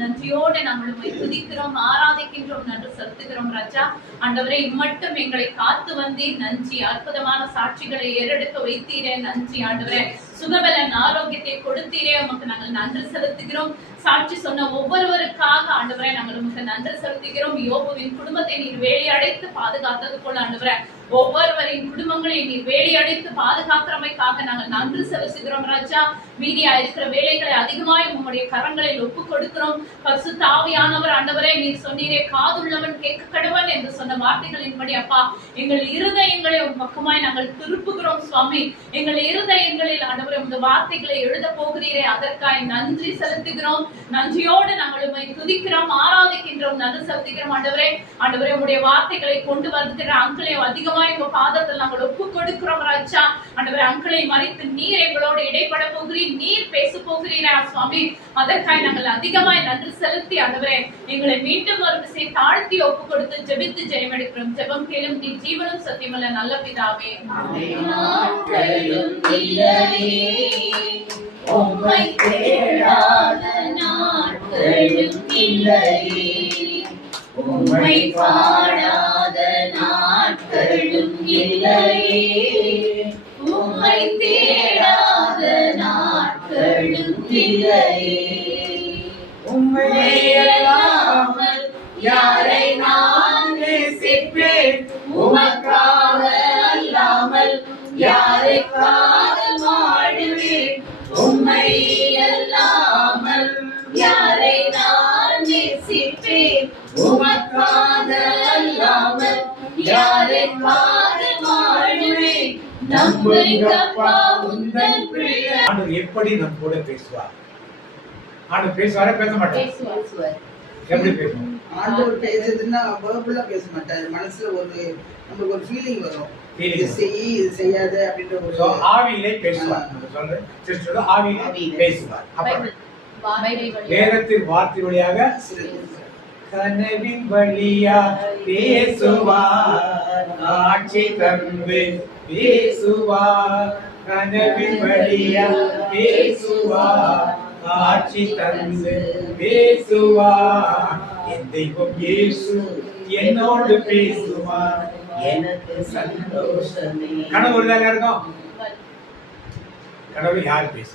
நன்றியோடு நாங்கள் உம்மை துதிக்கிறோம், ஆராதிக்கின்றோம், நன்றி செலுத்துகிறோம் ராஜா. ஆண்டவரே, இம்மட்டும் எங்களை காத்து வந்தீர், நன்றி. அற்புதமான சாட்சிகளை ஏறெடுக்க வைத்தீரே, நன்றி ஆண்டவரே. சுகபலன் ஆரோக்கியத்தை கொடுத்தீரே, உமக்கு நாங்கள் நன்றி செலுத்துகிறோம். சாட்சி சொன்ன ஒவ்வொருவருக்காக ஆண்டவரே நாங்கள் உமக்கு நன்றி செலுத்துகிறோம். யோபுவின் குடும்பத்தை நீர் வேலி அடைத்து பாதுகாத்தது போல ஆண்டவரே ஒவ்வொருவரின் குடும்பங்களை நீர் வேலி அடைத்து பாதுகாக்கிறமைக்காக நாங்கள் நன்றி செலுத்துகிறோம் ராஜா. மீதியா இருக்கிற வேலைகளை அதிகமாய் உம்முடைய கரங்களில் ஒப்பு கொடுக்கிறோம். பரிசுத்த ஆவியானவர் ஆண்டவரே நீர் சொன்னீரே காதுள்ளவன் கேட்க கடவன் என்று சொன்ன வார்த்தைகளின்படி அப்பா எங்கள் இருதயங்களை உம் பக்கமாய் நாங்கள் திருப்புகிறோம் சுவாமி. எங்கள் இருதயங்களில் ஆண்டவரே உமது வார்த்தைகளை எழுத போகிறீரே அதற்காய் நன்றி செலுத்துகிறோம். நன்றியோடு நாங்கள் உம்மை துதிக்கிறோம், ஆராதிக்கின்றோம், நன்றி செலுத்துகிறோம் ஆண்டவரே. ஆண்டவரே உம்முடைய வார்த்தைகளை கொண்டு வருகிற அங்கிளை அதிகமாய் உங்க பாதத்தில் நாங்கள் ஒப்பு கொடுக்கிறோம் ராஜா. ஆண்டவரே அங்கிளை மறித்து நீர் எங்களோடு இடைப்பட போகிறீர், நீர் பேச போகிறீரா சுவாமி. அதற்காய் நாங்கள் அதிகமாய் நன்றி செலுத்தி ஆண்டவரே எங்களை மீண்டும் ஒரு விசை தாழ்த்தி ஒப்பு கொடுத்து ஜெபித்து ஜெயம் எடுக்கிறோம். ஜெபம் கேளும் நீ ஜீவனும் சத்தியமுள்ள நல்ல பிதாவே. உம்மை தேடாத நாட்களும் இல்லையே, உம்மை பாடாத நாட்களும் இல்லையே, உம்மை தேடாத நாட்களும் இல்லையே. உம்மை அல்லாமல் யாரை நான் நேசிப்பேன், உமக்காக அல்லாமல் யாரைக்காக வாழுவேன். உம்மை அல்லாமல் யாரை நான் நேசிப்பேன், உமக்காக அல்லாமல் யாரைக்காக வாழுவேன். நம்புங்கப்பா உந்தன் பிள்ளை. ஆண்டவர் எப்படி நம் கூட பேசுவார்? ஆண்டவர் பேசுவாரா பேச மாட்டார்? எப்படி பேசுவோம்? ஆண்டவர் பேசுறதுன்னா வேர்பலா பேச மாட்டாரு. மனசுல நமக்கு ஒரு ஃபீலிங் வரும், இது செய் இது செய்யாத அப்படின்ற ஒரு ஆவியிலே பேசுவார். சொல்ற ஆவியிலே பேசுவார். வேதத்தின் வார்த்தை வழியாக கனவின் வழியா பேசுவார், ஆட்சி தந்து பேசுவார். கனவின் வழியா பேசுவார், ஆட்சி தந்து பேசுவார். என் தெய்வம் இயேசு என்னோடு பேசுவார், எனக்கு சந்தோஷமே. கனவு இருக்கும். கனவு யார் பேச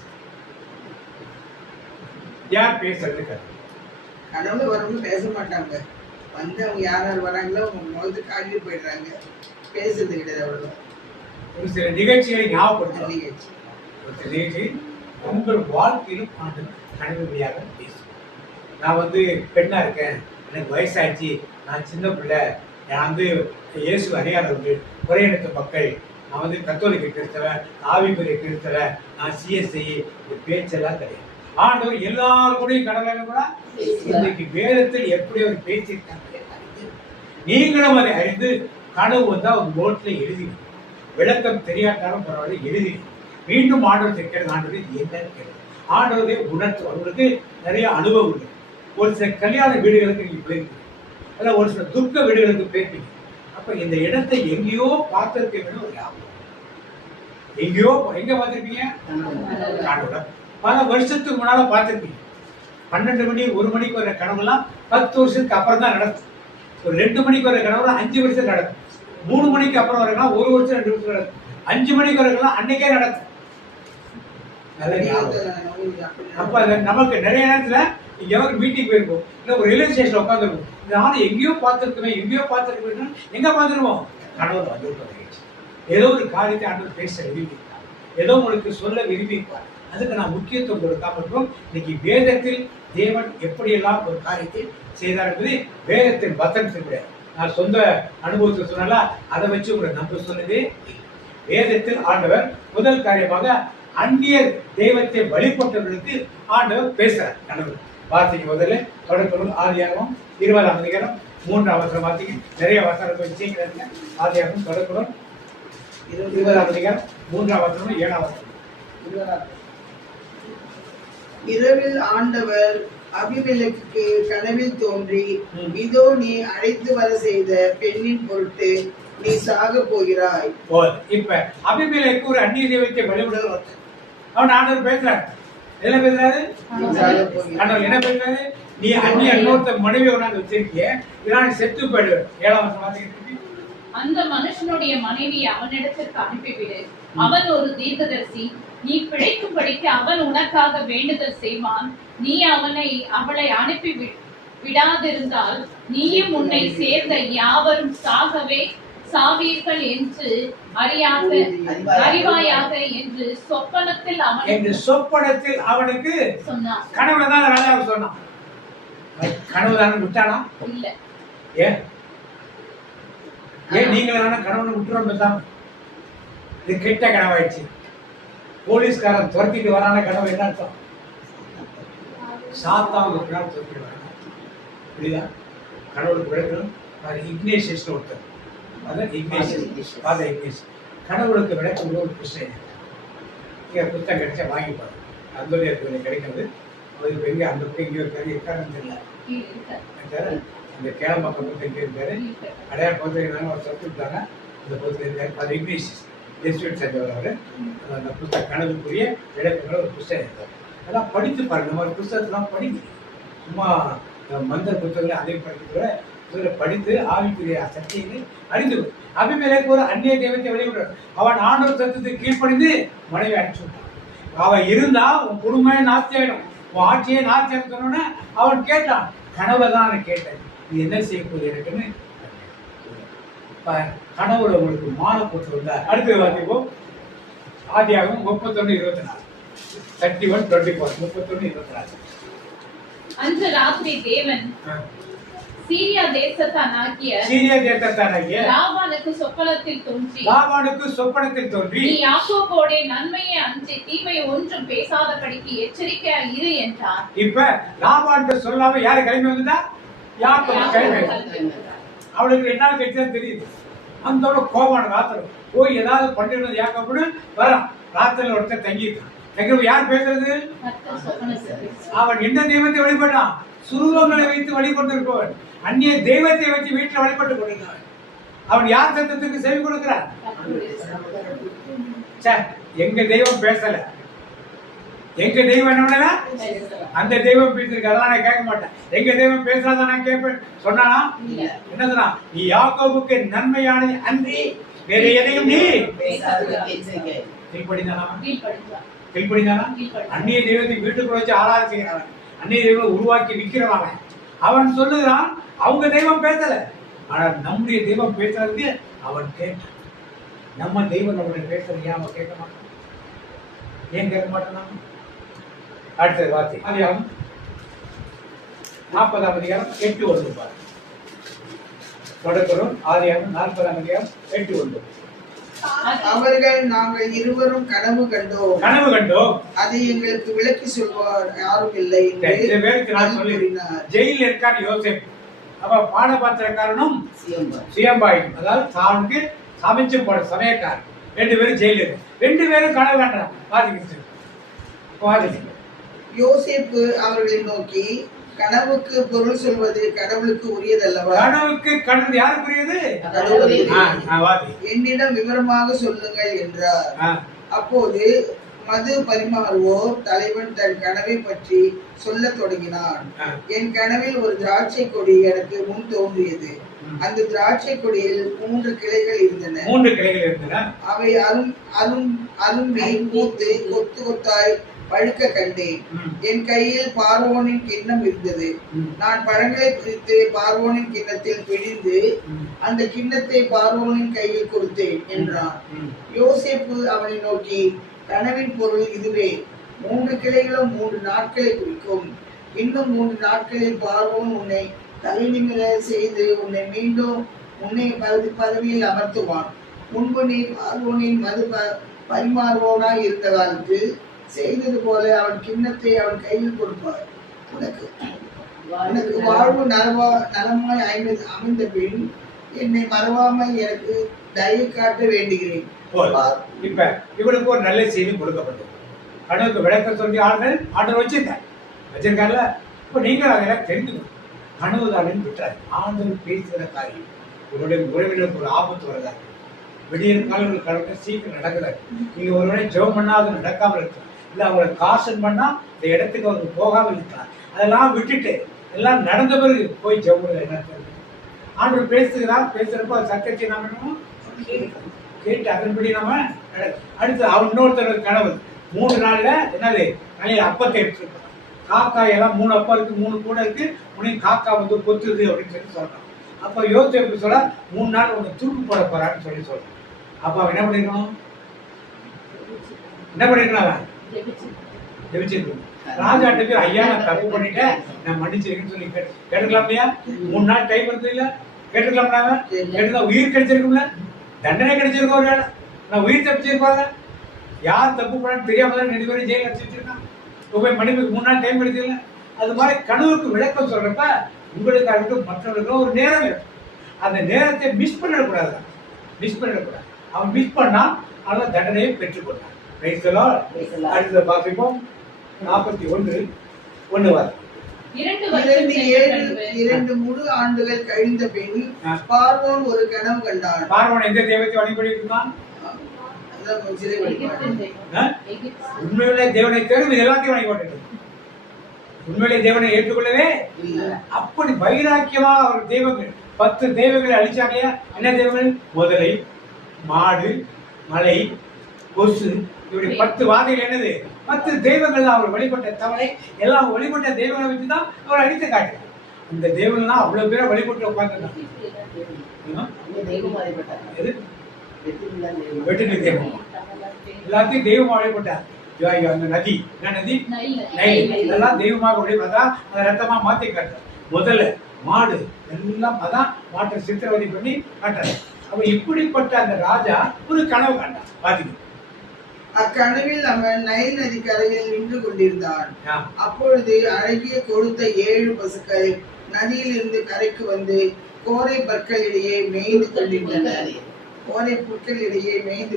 யார் பேசுறது? கனவுல வரவங்க பேச மாட்டாங்க. வந்து அவங்க யார் யார் வராங்களோ அவங்க முதல்ல காலையில போயிடுறாங்க, பேசுறது கிடையாது. அவ்வளவுதான். ஒரு சில நிகழ்ச்சிகளை ஞாபகப்படுத்த ஒரு சில நிகழ்ச்சி உங்கள் வாழ்க்கையிலும் ஆண்டு கனவு வழியாக பேசுவோம். நான் பெண்ணா இருக்கேன், எனக்கு வயசாச்சு, நான் சின்ன பிள்ளை, நான் இயேசு அறியாதவர்கள், ஒரே இனத்து மக்கள், நான் கத்தோலிக்க கிறிஸ்தவன், ஆவிக்குரிய கிறிஸ்தவன், நான் சிஎஸ்ஐ, பேச்செல்லாம் கிடையாது. ஆண்டவர் எல்லாருக்கூடையும் கடவுளாக கூட இன்னைக்கு வேதத்தில் எப்படி அவர் பேசியிருக்காங்க. நீங்களும் அதை அறிந்து கனவு வந்தா ஒரு நோட்ல எழுதி, விளக்கம் தெரியாட்டாலும் பரவாயில்ல எழுதி, மீண்டும் ஆண்டவர் கேட்கிறது, ஆண்டவர் இது என்னன்னு கேட்கிறது. ஆண்டவரை உணர்த்து. அவங்களுக்கு நிறைய அனுபவம் இருக்கு. ஒரு சில கல்யாண வீடுகளுக்கு நீங்க போயிருக்கீங்க, அல்ல ஒரு சில துக்க வீடுகளுக்கு போயிருக்கீங்க. அப்ப இந்த இடத்தை எங்கேயோ பார்த்திருக்கீங்கன்னு ஒரு ஞாபகம். எங்கேயோ எங்க பார்த்திருப்பீங்க? கனவுல பல வருஷத்துக்கு முன்னால பார்த்திருப்பீங்க. 12 மணி 1 மணிக்கு வர கனவுலாம் 10 வருஷத்துக்கு அப்புறம் தான் நடக்கும். ஒரு 2 மணிக்கு வர கனவுலாம் 5 வருஷத்துக்கு நடக்கும். 3 மணிக்கு அப்புறம் வரலாம் 1 வருஷம் 2 வருஷம் நடக்கும். 5 மணிக்கு வரலாம் அன்னைக்கே நடக்கும். அப்ப நமக்கு நிறைய நேரத்துல எவரு மீட்டிங் போயிருப்போம், இல்ல ஒரு ரயில்வே ஸ்டேஷன்ல உட்காந்துருப்போம். நானும் எங்கேயோ பார்த்திருக்கேன் எங்க பார்த்துருவோம்? கனவுல வந்து ஏதோ ஒரு காரியத்தை ஆண்டவர் பேச விரும்பியிருக்கார், ஏதோ உங்களுக்கு சொல்ல விரும்பியிருப்பார். அதுக்கு நான் முக்கியத்துவம் கொடுக்காம இருக்கும். இன்னைக்கு வேதத்தில் தேவன் எப்படியெல்லாம் ஒரு காரியத்தை செய்தார் என்பது வேதத்தின் வசனத்தினுடைய நான் சொந்த அனுபவத்தை சொன்னால அதை வச்சு உங்களை நம்ப சொன்னதே. வேதத்தில் ஆண்டவர் முதல் காரியமாக அந்நிய தெய்வத்தை வழிபட்டவர்களுக்கு ஆண்டவர் பேசுறார். கனவு வார்த்தைக்கு முதல்ல தொடர்பு ஆதியாகமம் 20ஆம் அதிகாரம் 3ஆம் வசனம் வார்த்தைக்கு நிறைய வசனத்தை வச்சுக்கிறாங்க. ஆதியாகமம் தொடர்பு 20ஆம் அதிகாரம் 3ஆம் வசனம் 7ஆம் வசனம். இரவில் ஆண்டவர் அபிமெலேக்குக்கு கனவில் தோன்றி, இதோ நீ அழைத்து வர செய்த பெண்ணின் பொருட்டு நீ சாக போகிறாய். இப்ப அபிமெலேக்கு ஒரு அந்நிய தெய்வத்தை வழிபடுறவர். அவன் ஆண்டவர் பேசுறாரு. என்ன பேசுறாரு? ஆண்டவர் என்ன பேசுறாரு? நீ அந்நிய இன்னொருத்த மனைவி ஒண்ணாந்து வச்சிருக்கிய, இதனால செத்து போயிடுவேன். 7ஆம் வசனம் வாசிக்கிறீங்க. அந்த மனுஷனுடைய மனைவி அவனிடத்திற்கு அனுப்பிவிடு, அவன் ஒரு தீர்க்கதரிசி, நீ பிழைக்கும்படிக்கு அவன் உனக்காக வேண்டுதல் செய்வான். நீ அவளை அனுப்பி விடாதிருந்தால் நீயும் உன்னை சேர்ந்த யாவரும் சாவீர்கள் என்று அறிவாயாக என்று சொப்பனத்தில் அவனுக்கு சொன்னான். கனவுலதான் ராஜாவுக்கு சொன்னான். கனவுதான விட்டானா? இல்ல. ஏன் நீங்களான கனவுல விட்டுறோம் பேசாம? இது கெட்ட கனவாயிடுச்சு. போலீஸ்காரன் துரத்திட்டு வரான கனவு என்ன அர்த்தம்? சாத்தான் ஒரு நாள் துரத்திட்டு வராங்க. புரியுதா? கடவுளுக்கு விளக்கணும். இக்னேஷியஸ் ஒருத்தர், அதான் இக்னேஷியஸ், ஃபாதர் இக்னேஷியஸ். கடவுளுக்கு விளக்கம் ஒரு புஸ்தகம் இங்கே புத்தகம் கிடைச்சா வாங்கிப்பாரு. அந்தோனியாருக்கு கிடைக்கிறது. அது எங்கே அந்த புத்தகம் இங்கே இருக்காரு, இருக்காருன்னு தெரியல. அந்த கேளம்பாக்கம் புத்தகம் இங்கே இருக்காரு. அடையாள புத்தகம் அவர் சத்துட்டாங்க. அந்த புத்தகம் இருக்காரு. ஃபாதர் இக்னேஷியஸ் ஜெஸ்யூட் சேர்ந்தவர். அவர் அந்த புத்தக கனவுக்குரிய விளக்கங்களை ஒரு புத்தகம் இருக்கார். அதெல்லாம் படித்து பாருங்க. நம்ம புத்தகத்தெல்லாம் படிங்க. சும்மா மந்திர புத்தகங்களை அதையும் படிக்கிறத புத்தகங்களை படித்து ஆவிக்குரிய சக்தியை அறிந்து. அபிமெலேக்கு ஒரு அந்நிய தெய்வத்தை வெளியிடுறார். அவன் ஆண்டவர் சத்தத்துக்கு கீழ்ப்படிந்து மனைவி அனுப்பிச்சு விட்டான். அவன் இருந்தா உன் குடும்பமே நாஸ்தி ஆயிடும், உன் ஆட்சியே நாஸ்தி ஆயிடுன்னு அவன் கேட்டான். கனவுல தான் நான் கேட்டேன், இது என்ன செய்ய போகுது எனக்குன்னு. கனவுல உங்களுக்கு மாலை போட்டு வந்தார். அடுத்தது வாசிப்போம். ஆதியாகமம் 31:24. 31:24. 31:24. அன்று ராத்திரி தேவன் சீரியா தேசத்தானாகிய லாபானுக்கு சொப்பனத்தில் தோன்றி நீ யாக்கோபோடே நன்மையை அன்றி தீமை ஒன்றும் பேசாதபடிக்கு எச்சரிக்கையா இரு என்றார். இப்ப லாபான்ட்டு சொல்லாம யாரு கிளம்பி வந்தா? யாக்கோபு கிளம்பி. அவளுக்கு என்ன கிடைச்சது தெரியுது. அந்த கோபான ராத்திரம் போய் ஏதாவது பண்ணிடுறது யாக்கோபுன்னு வரான். ராத்திரில ஒருத்தர் தங்கியிருக்கான். யார் பேசுறது? அவன் என்ன தெய்வத்தை வழிபட்டான்? சுரூபங்களை வைத்து வழிபட்டிருப்பவன். அந்நிய தெய்வத்தை வச்சு வீட்டில் வழிபட்டு கொண்டிருந்தவன். அவன் யார் சத்தத்துக்கு செவி கொடுக்கிறான்? எங்க தெய்வம் பேசல. எங்க தெய்வம் என்ன? அந்த தெய்வம் பேசிருக்கு. அதெல்லாம் நான் கேட்க மாட்டேன். எங்க தெய்வம் பேசுறாதான் நான் கேட்பேன் சொன்னானா? என்ன சொன்னா? நீ யாக்கோபுக்கு நன்மையானது அன்றி வேற எதையும் நீ கீழ்ப்படிந்தானா? அந்நிய தெய்வத்தை வீட்டுக்குள்ள வச்சு ஆராதனை செய்கிறவன், அந்நிய தெய்வம் உருவாக்கி விற்கிறவன். அவன் சொல்லுகிறான் அவங்க தெய்வம் பேசல, ஆனால் நம்முடைய தெய்வம் பேசுறதுக்கு அவன் கேட்டான். நம்ம தெய்வம் நம்முடைய பேசுறது ஏன் அவன் கேட்க மாட்டான்? ஏன் கேட்க மாட்டான்? அடுத்தது வார்த்தை ஆதியாகமம் 40ஆம் அதிகாரம் 8:1 பாரு. தொடக்கிறோம். ஆதியாகமம் 40ஆம் அதிகாரம் 8:1. அவர்கள் நாங்கள் இருவரும் கனவு கண்டோம், அதை எங்களுக்கு விளக்கி சொல்வார் யாரும் இல்லை. ஜெயில இருக்கார் யோசேப்பு. அப்ப பானபாத்திரக்காரனும் சியம்பாயும், அதாவது சாவுக்கு சமைச்சு போட சமயக்காரன் 2 பேரும் ஜெயில இருக்கு. 2 பேரும் கனவு கண்டான். வாதிக்கு யோசேப்பு அவர்களை நோக்கி, கனவுக்கு பொருள் சொல்வது கடவுளுக்கு உரியதல்லவா? கனவுக்கு கடவுள் யாருக்குரியது? என்னிடம் விவரமாக சொல்லுங்கள் என்றார். அப்போது மது பரிமாறுவோர் தலைவன் தன் கனவை பற்றி சொல்ல தொடங்கினான். என் கனவில் ஒரு திராட்சை கொடி எனக்கு முன் தோன்றியது. அந்த திராட்சை கொடியில் 3 கிளைகள் இருந்தன. அவை அரும்பி பூத்து கொத்து கொத்தாய் பழுக்க கண்டேன். என் கையில் பார்வோனின் கிண்ணம் இருந்தது. நான் பழங்களை பிரித்து பார்வோனின் கிண்ணத்தில் பிழிந்து அந்த கிண்ணத்தை பார்வோனின் கையில் கொடுத்தேன் என்றான். யோசேப்பு அவனை நோக்கி, கனவின் பொருள் இதுவே. 3 கிளைகளும் 3 நாட்களை குறிக்கும். இன்னும் 3 நாட்களில் பார்வோன் உன்னை தலைநிமிர செய்து உன்னை மீண்டும் உன்னை பதவியில் அமர்த்துவான். முன்பு நீ பார்வோனின் மது பரிமாறுவோனாய் இருந்த காலத்து செய்தது போல அவன் கிண்ணத்தை அவன் கையில் கொடுப்பார். உனக்கு வாழ்வு நலமாய் அமைந்த பின் என்னை மறவாமல் எனக்கு தயவு காட்ட வேண்டுகிறேன். இப்ப இவனுக்கு ஒரு நல்ல செய்தி கொடுக்கப்பட்டது. கனவுக்கு விளக்க சொல்லி ஆர்டர் வச்சிருக்காருல்ல. இப்ப நீங்கள் அதெல்லாம் தெரிஞ்சுக்கணும். கனவு தானே விட்டாரு. ஆண்டவர் பேசுகிற காரியம் உங்களுடைய உறவினருக்கு ஒரு ஆபத்து வருதாரு. விடியற் காலங்கள் கணக்கு சீக்கிரம் நடக்குதாரு. நீங்க ஒருவேளை ஜெபம் பண்ணாது நடக்காமல் இருக்கலாம், இல்லை அவங்களை காசன் பண்ணா இந்த இடத்துக்கு அவங்க போகாமல் இருக்கலாம். அதெல்லாம் விட்டுட்டு எல்லாம் நடந்த பிறகு போய் ஜெபம் என்ன ஆண்டவர் பேசுறப்போ சக்கச்சி நாம கேட்டு அதன்படி நம்ம அடுத்து அவன் இன்னொருத்தர் கனவு 3 நாள்ல என்னது கையில் அப்பத்தை எடுத்துருக்கோம். காக்கா எல்லாம் 3 அப்பம் இருக்கு, 3 கூட இருக்கு, உனக்கு காக்கா வந்து கொத்துது அப்படின்னு சொல்லி சொல்றான். அப்ப யோசிச்சு சொல்ல 3 நாள் உங்க தூக்கு போட போறான்னு சொல்லி சொல்றான். அப்ப அவன் என்ன பண்ணிருக்கணும்? என்ன பண்ணிருக்கலாம்? அவன் ஜெபிச்சிருக்கணும். ராஜாட்ட போய் ஐயா நான் தப்பு பண்ணிட்டேன், நான் மன்னிச்சிருக்கேன்னு சொல்லி கேட்டுக்கலாம் இல்லையா? 3 நாள் டைம் இருந்து இல்ல கேட்டுக்கலாம். கேட்டுதான் உயிர் கிடைச்சிருக்கும்ல, தண்டனை கிடைச்சிருக்கோம். ஒரு வேலை நான் உயிர் தப்பிச்சிருப்பாங்க. யார் தப்பு பண்ணு தெரியாம தான் 2 பேரும் ஜெயில அடிச்சு வச்சிருக்கான். போய் மன்னிப்புக்கு 3 நாள் டைம் கிடைச்சதில்ல. அது மாதிரி கனவுக்கு விளக்கம் சொல்றப்ப உங்களுக்காகட்டும் மற்றவர்களுக்கும் ஒரு நேரம் இருக்கும். அந்த நேரத்தை மிஸ் பண்ணிடக்கூடாது. அவன் மிஸ் பண்ணா அவன் தண்டனையை பெற்றுக்கொண்டான். அடுத்த வாசிப்போம். 41:1 வாரம். 2 முழு ஆண்டுகள் கழிந்த பின் பார்வோன் ஒரு கனவு கண்டான். பார்வோன் எந்த தெய்வத்தை வழிபடி இருந்தான்? உண்மையிலே தேவனை தேடும் எல்லாத்தையும் வழிபட்டு உண்மையிலே தேவனை ஏற்றுக்கொள்ளவே அப்படி வைராக்கியமா அவர் தெய்வங்கள் 10 தெய்வங்களை அழிச்சாங்க. என்ன தெய்வங்கள்? முதலை, மாடு, மலை, கொசு, இப்படி 10 வாதைகள். என்னது? 10 தெய்வங்கள் அவர் வழிபட்ட தவறை எல்லாம் வழிபட்ட தெய்வங்களை வச்சுதான் அவர் அழித்து காட்டுறார். இந்த தெய்வங்கள் தான் அவ்வளவு பேரை வழிபட்டு உட்கார்ந்துருக்காங்க. எல்லாத்தையும் தெய்வமா வழிபட்டார். அந்த நதி என்ன நதி? நைல். இதெல்லாம் தெய்வமாக வழிபட்டா அந்த ரத்தமா மாத்தி காட்டுறார். முதல்ல மாடு எல்லாம் அதான் மாட்டை சித்திரவதை பண்ணி காட்டுறாரு. அப்ப இப்படிப்பட்ட அந்த ராஜா ஒரு கனவு கண்டான். பாத்தீங்க, அக்கனவில் அவன் நைல் நதி கரையில் நின்று கொண்டிருந்தான். அப்பொழுது அழகிய கொழுத்த 7 பசுக்கள் நதியில் இருந்து கரைக்கு வந்து கோரை பற்களிடையே மேய்ந்து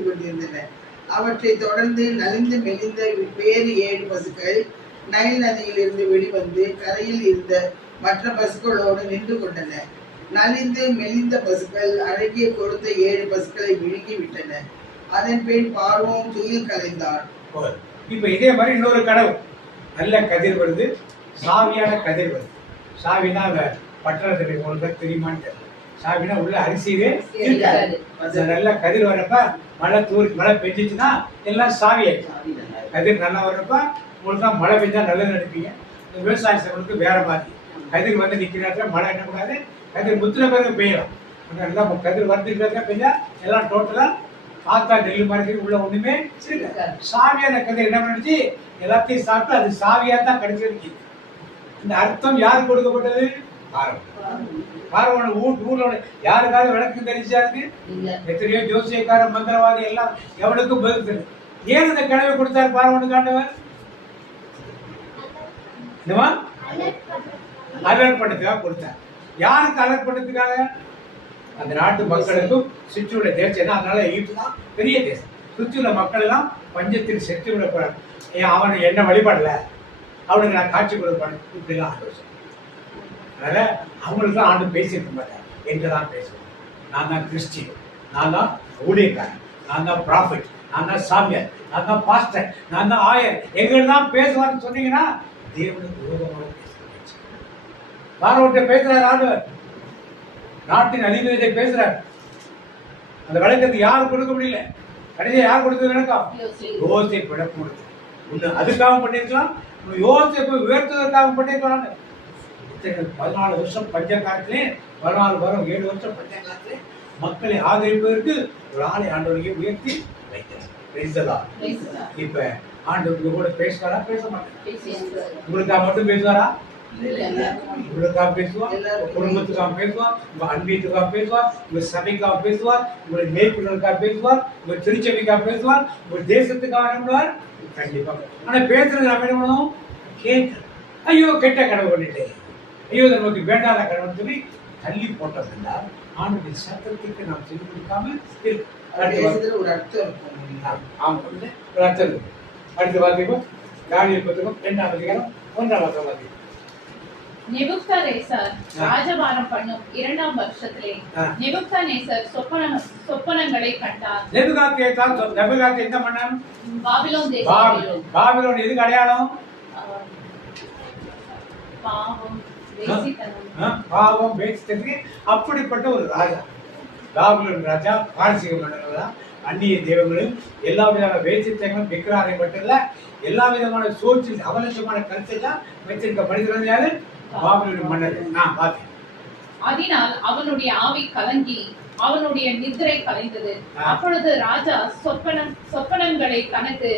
கொண்டிருந்தன. அவற்றை தொடர்ந்து நலிந்து மெலிந்த வேறு 7 பசுக்கள் நைல் நதியில் இருந்து வெளிவந்து கரையில் இருந்த மற்ற பசுக்களோடு நின்று கொண்டன. நலிந்து மெலிந்த பசுக்கள் அழகிய கொழுத்த 7 பசுக்களை விழுங்கி விட்டன. அதன் பின் பார்வோன் துயில் கலைந்தான். இப்ப இதே மாதிரி இன்னொரு கனவு. நல்ல கதிர் வருது, சாவியான கதிர் வருது. சாவினா அந்த பட்டணத்துக்கு உங்களுக்கு தெரியுமான்னு தெரியல. சாவினா உள்ள அரிசியே இருக்காது. நல்ல கதிர் வர்றப்ப மழை பெஞ்சிச்சுன்னா எல்லாம் சாவியாயிடும். கதிர் நல்லா வர்றப்ப உங்களுக்கு தான் மழை பெஞ்சா நல்லது நினைப்பீங்க. விவசாய சமூகத்துக்கு வேற மாதிரி கதிர் வந்து நிற்கிற மழை என்ன கூடாது, கதிர் முத்தின பிறகு பெய்யலாம். கதிர் வந்துருக்கிறதுல பெஞ்சா எல்லாம் டோட்டலா பார்த்தா நெல் மாதிரி உள்ள ஒண்ணுமே சாவியான கதிர் என்ன பண்ணிடுச்சு, எல்லாத்தையும் சாப்பிட்டு அது சாவியா தான் கிடைச்சிருக்கு. இந்த அர்த்தம் யாருக்கு கொடுக்கப்பட்டது? பார்வோன் ஊர்ல யாருக்காவது விளக்கம் தெரிஞ்சா இருக்கு? எத்தனையோ ஜோசியக்கார மந்திரவாதி எல்லாம் எவனுக்கும் பதில் தெரியும். ஏன் இந்த கனவை கொடுத்தார் பார்வோனுக்கு ஆண்டவர்? அலர்ட் பண்ணதுக்காக கொடுத்தார். யாருக்கு அலர்ட் பண்ணதுக்காக? அந்த நாட்டு மக்களுக்கும் சுற்றியுள்ள தேசம். அதனால ஈட்டு தான் பெரிய தேசம். சுற்றியுள்ள மக்கள் எல்லாம் பஞ்சத்தில் செத்து விட போறாங்க. அவனை என்ன வழிபடல, அவனுக்கு நான் காட்சி கொடுப்பேன் இப்படிலாம் ஆண்டு. அதனால அவங்களுக்கு தான் ஆண்டு பேசியிருக்க மாட்டேன். எங்க தான் பேசுவேன். நான் தான் கிறிஸ்டியன், நான் தான் ஊழியக்காரன், நான் தான் ப்ராஃபிட், நான் தான் சாமியார், நான் தான் பாஸ்டர், நான் தான் ஆயர், எங்களுக்கு தான் பேசுவான்னு சொன்னீங்கன்னா தேவனுக்கு விரோதமாக பேசுறேன். பார்வோன்ட்ட பேசுறாரு ஆண்டவர். நாட்டின் அதிபதியை பேசுறாரு. அந்த விளக்கத்தை யாரும் கொடுக்க முடியல. கடைசியா யார் கொடுத்தது விளக்கம்? யோசேப்பு விளக்கம் கொடுத்து. ஒண்ணு அதுக்காக பண்ணிருக்கலாம், யோசேப்பை உயர்த்துவதற்காக பண்ணிருக்கலாம். 14 வருஷம் பஞ்ச காலத்திலே, 14 வருடம் 7 வருஷம் பஞ்ச காலத்திலே மக்களை ஆதரிப்பதற்கு ஒரு ஆளை ஆண்டவரையே உயர்த்தி வைத்தார். இப்ப ஆண்டவருக்கு கூட பேசுவாரா? பேச மாட்டார். உங்களுக்காக மட்டும் பேசுவாரா? உங்களுக்காக பேசுவார், குடும்பத்துக்காக பேசுவார், உங்க அன்பீட்டுக்காக பேசுவார், உங்க சபைக்காக பேசுவார், உங்களுடைய மேற்கொள்ளுக்காக பேசுவார், உங்க திருச்சபைக்காக பேசுவார், உங்க தேசத்துக்காக அனுப்புவார். கண்டிப்பா. ஆனா பேசுறது நம்ம என்ன பண்ணணும்? கேட்க. ஐயோ கெட்ட கனவு பண்ணிட்டேன், ஐயோ நமக்கு வேண்டாத கனவு சொல்லி தள்ளி போட்டதுன்னா ஆண்டுடைய சத்தத்துக்கு நாம் செஞ்சு கொடுக்காம ஒரு அர்த்தம் ஒரு அர்த்தம் இருக்கு. அடுத்த வாக்கியம் தானியேல் புத்தகம் 2ஆம் அதிகாரம் 1ஆம் வசனம். நெபுக்கத்நேசர் ராஜபாரம் பண்ணும் 2ஆம் வருஷத்திலே நெபுக்கத்நேசர் சொப்பனங்களை கண்டார். நெபுகாத்நேசர் என்ன பண்ணான்? பாபிலோன் தேசம். பாபிலோன் எதுக்கு அடையாளம்? பாவம், வேசித்தனம். பாவம், வேசித்தனம். அப்படிப்பட்ட ஒரு ராஜா பாபிலோன் ராஜா. பாரசீக மன்னர்கள் அந்நிய தெய்வங்களும் எல்லா விதமான வேசித்தங்களும் விக்கிராரை மட்டும் இல்ல எல்லா விதமான சோர்ச்சி அவலட்சமான கருத்தெல்லாம் வச்சிருக்கப்படுகிறது யாரு? பாபிலோன் மன்னர். நான் பார்த்தேன். அதனால் அவனுடைய ஆவி கலங்கி அவனுடைய நித்திரை கலைந்தது. அப்பொழுது ராஜா சொப்பனங்களை தனக்கு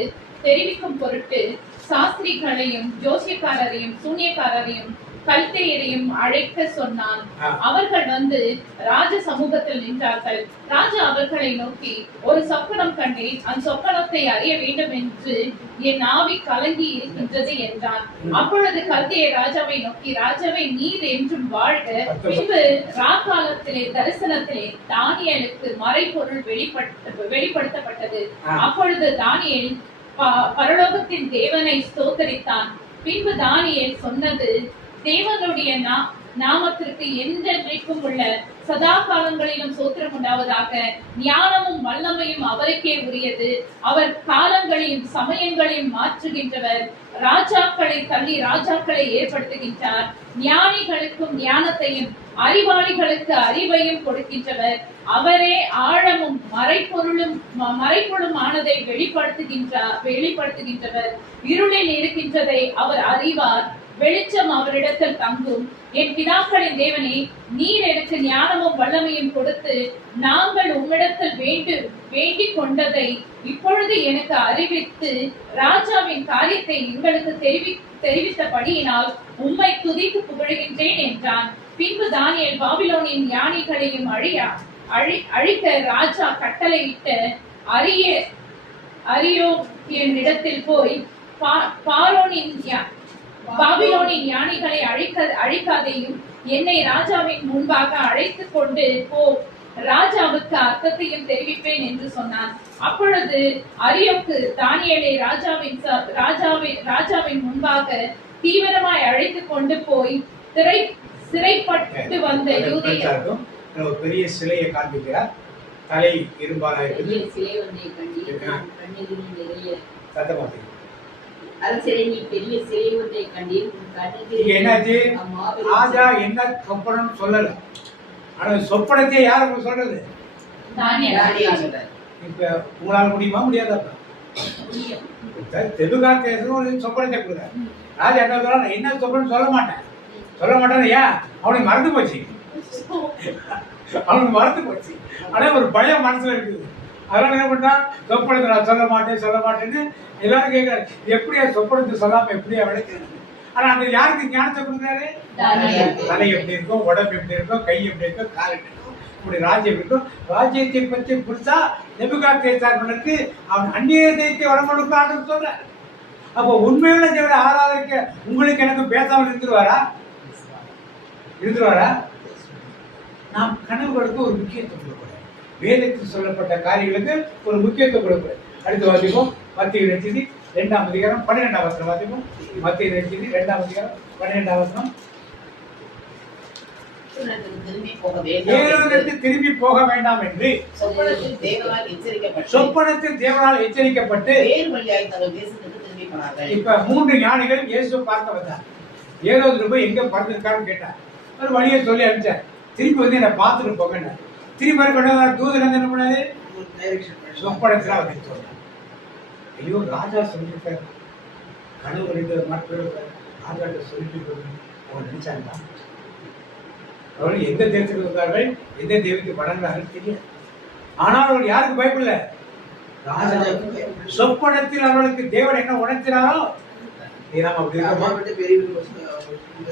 தெரிவிக்கும் பொருட்டு சாஸ்திரிகளையும் ஜோசியக்காரரையும் சூனியக்காரரையும் கல்தேயரையும் அழைக்க சொன்னான். அவர்கள் வந்து ராஜ சமூகத்தில் நின்றார்கள். ராஜா அவர்களை நோக்கி, ஒரு சொப்பனம் கண்டேன், அந்த சொப்பனத்தை அறிய வேண்டும் என்று என் ஆவி கலங்கி இருக்கின்றது என்றான். அப்பொழுது கல்தேயர் ராஜாவை நோக்கி, ராஜாவை நீர் என்றும் வாழ்க. பின்பு ராக்காலத்திலே தரிசனத்திலே தானியேலுக்கு மறைபொருள் வெளிப்படுத்தப்பட்டது. அப்பொழுது தானியேல் பரலோகத்தின் தேவனை ஸ்தோத்தரித்தான். பின்பு தானியேல் சொன்னது, தேவனுடைய நாமத்திற்கு என்றென்றைக்கும் உள்ள சதா காலங்களிலும் சோத்திரம் உண்டாவதாக. ஞானமும் வல்லமையும் அவருக்கே உரியது. அவர் காலங்களையும் சமயங்களையும் மாற்றுகின்றவர். ராஜாக்களை தள்ளி ராஜாக்களை ஏற்படுத்துகின்றார். ஞானிகளுக்கும் ஞானத்தையும் அறிவாளிகளுக்கு அறிவையும் கொடுக்கின்றவர். அவரே ஆழமும் மறைப்பொருளும் ஆனதை வெளிப்படுத்துகின்றவர். இருளில் இருக்கின்றதை அவர் அறிவார். வெளிச்சம் அவரிடத்தில் தங்கும். என் பிதாக்களின் தேவனே, நீர் எனக்கு ஞானமும் வல்லமையும் கொடுத்து நாங்கள் உம்மிடத்தில் வேண்டிக் கொண்டதை இப்பொழுது எனக்கு அறிவித்து ராஜாவின் காரியத்தை எங்களுக்கு தெரிவித்தபடியினால் உம்மை துதித்து புகழ்கின்றேன் என்றான். பின்பு தானியேல் பாபிலோனின் ஞானிகளையும் அழிக்க ராஜா கட்டளையிட்ட அரியோகின் இடத்தில் போய் பாபிலோனின் ஞானிகளை அழிக்காதையும் என்னை ராஜாவின் முன்பாக அழைத்து கொண்டு போ, ராஜாவுக்கு அர்த்தத்தையும் தெரிவிப்பேன் என்று சொன்னான். அப்பொழுது அரியோக்கு தானியேலை ராஜாவின் முன்பாக தீவிரமாய் அழைத்து கொண்டு போய் சிறைப்பட்டு வந்த யூதேயர் ஒரு பெரிய சிலையை காண்பிக்கிறார். தலை இரும்பாக இருக்குது. சிலை ஒன்றை சத்தமாக பெரிய சிலை ஒன்றை கண்டீர். என்னாச்சு? ராஜா என்ன சொப்பனம் சொல்லல. ஆனா சொப்பனத்தை யாரு சொல்றது? இப்ப உங்களால முடியுமா? முடியாதப்ப தெலுங்காத்தேசம் சொப்பனத்தை கொடுக்குற ராஜா என்ன சொல்ல, என்ன சொப்பனம் சொல்ல மாட்டேன். ஏன்? அவனுக்கு மறந்து போச்சு. ஆனா ஒரு பயம் மனசுல இருக்குது. அதனால என்ன பண்ணா, சொப்பனத்தை நான் சொல்ல மாட்டேன்னு எல்லாரும் கேட்கிறாரு. எப்படியா சொப்பனத்தை சொல்லாம எப்படியா விளைக்கிறது? ஆனா அந்த யாருக்கு ஞானத்தை கொடுக்குறாரு? தலை எப்படி இருக்கும், உடம்பு எப்படி இருக்கும், கை எப்படி இருக்கும், கால் எப்படி இருக்கும், இப்படி ராஜ்யம் இருக்கும். ராஜ்யத்தை பற்றி புதுசா நெபுகாத்நேச்சாருக்கு அவன் அந்நிய தெய்வத்தை வளமனுக்கு ஆண்டு சொல்ற. அப்போ உண்மையான தேவனை ஆராதிக்க உங்களுக்கு எனக்கு பேசாமல் இருந்துருவாரா? நாம் கனவுகளுக்கு ஒரு முக்கியத்துவம் கொடுக்கணும். வேதத்தில் சொல்லப்பட்ட காரியங்களுக்கு ஒரு முக்கியத்துவம் கொடுக்கணும். அடுத்து வாசிப்போம். மத்திய நெஞ்சிதி 2ஆம் அதிகாரம் 12ஆம் வசனம் வாசிப்போம். மத்திய நெஞ்சிதி 2ஆம் அதிகாரம் 12ஆம் வசனம். திரும்பி போக வேண்டாம் என்று சொப்பனத்தில் தேவனால் எச்சரிக்கப்பட்டு இப்ப 3 ஞானிகள் இயேசு பார்க்க வந்தார். ஏரோது போய் எங்க பறந்துருக்கான்னு கேட்டார். ஒரு வழியை சொல்லி அனுப்பிச்சார். திருப்பி வந்து என்ன பார்த்துட்டு போங்க. திருப்பி தூதன் என்ன பண்ணாரு? சொப்பனத்தில் அவர் சொன்னார். ஐயோ, ராஜா சொல்லிருக்காரு, கனவு 2 நாட்கள் ராஜாட்ட சொல்லிட்டு அவங்க நினைச்சாங்க. அவர்கள் எந்த தேவத்துக்கு இருந்தார்கள், எந்த தெய்வத்துக்கு வணங்குறார்கள் தெரியாது. ஆனால் அவர்கள் யாருக்கு பயப்படல? ராஜா. சொப்பனத்தில் அவர்களுக்கு தேவன் என்ன உணர்த்தினாரோ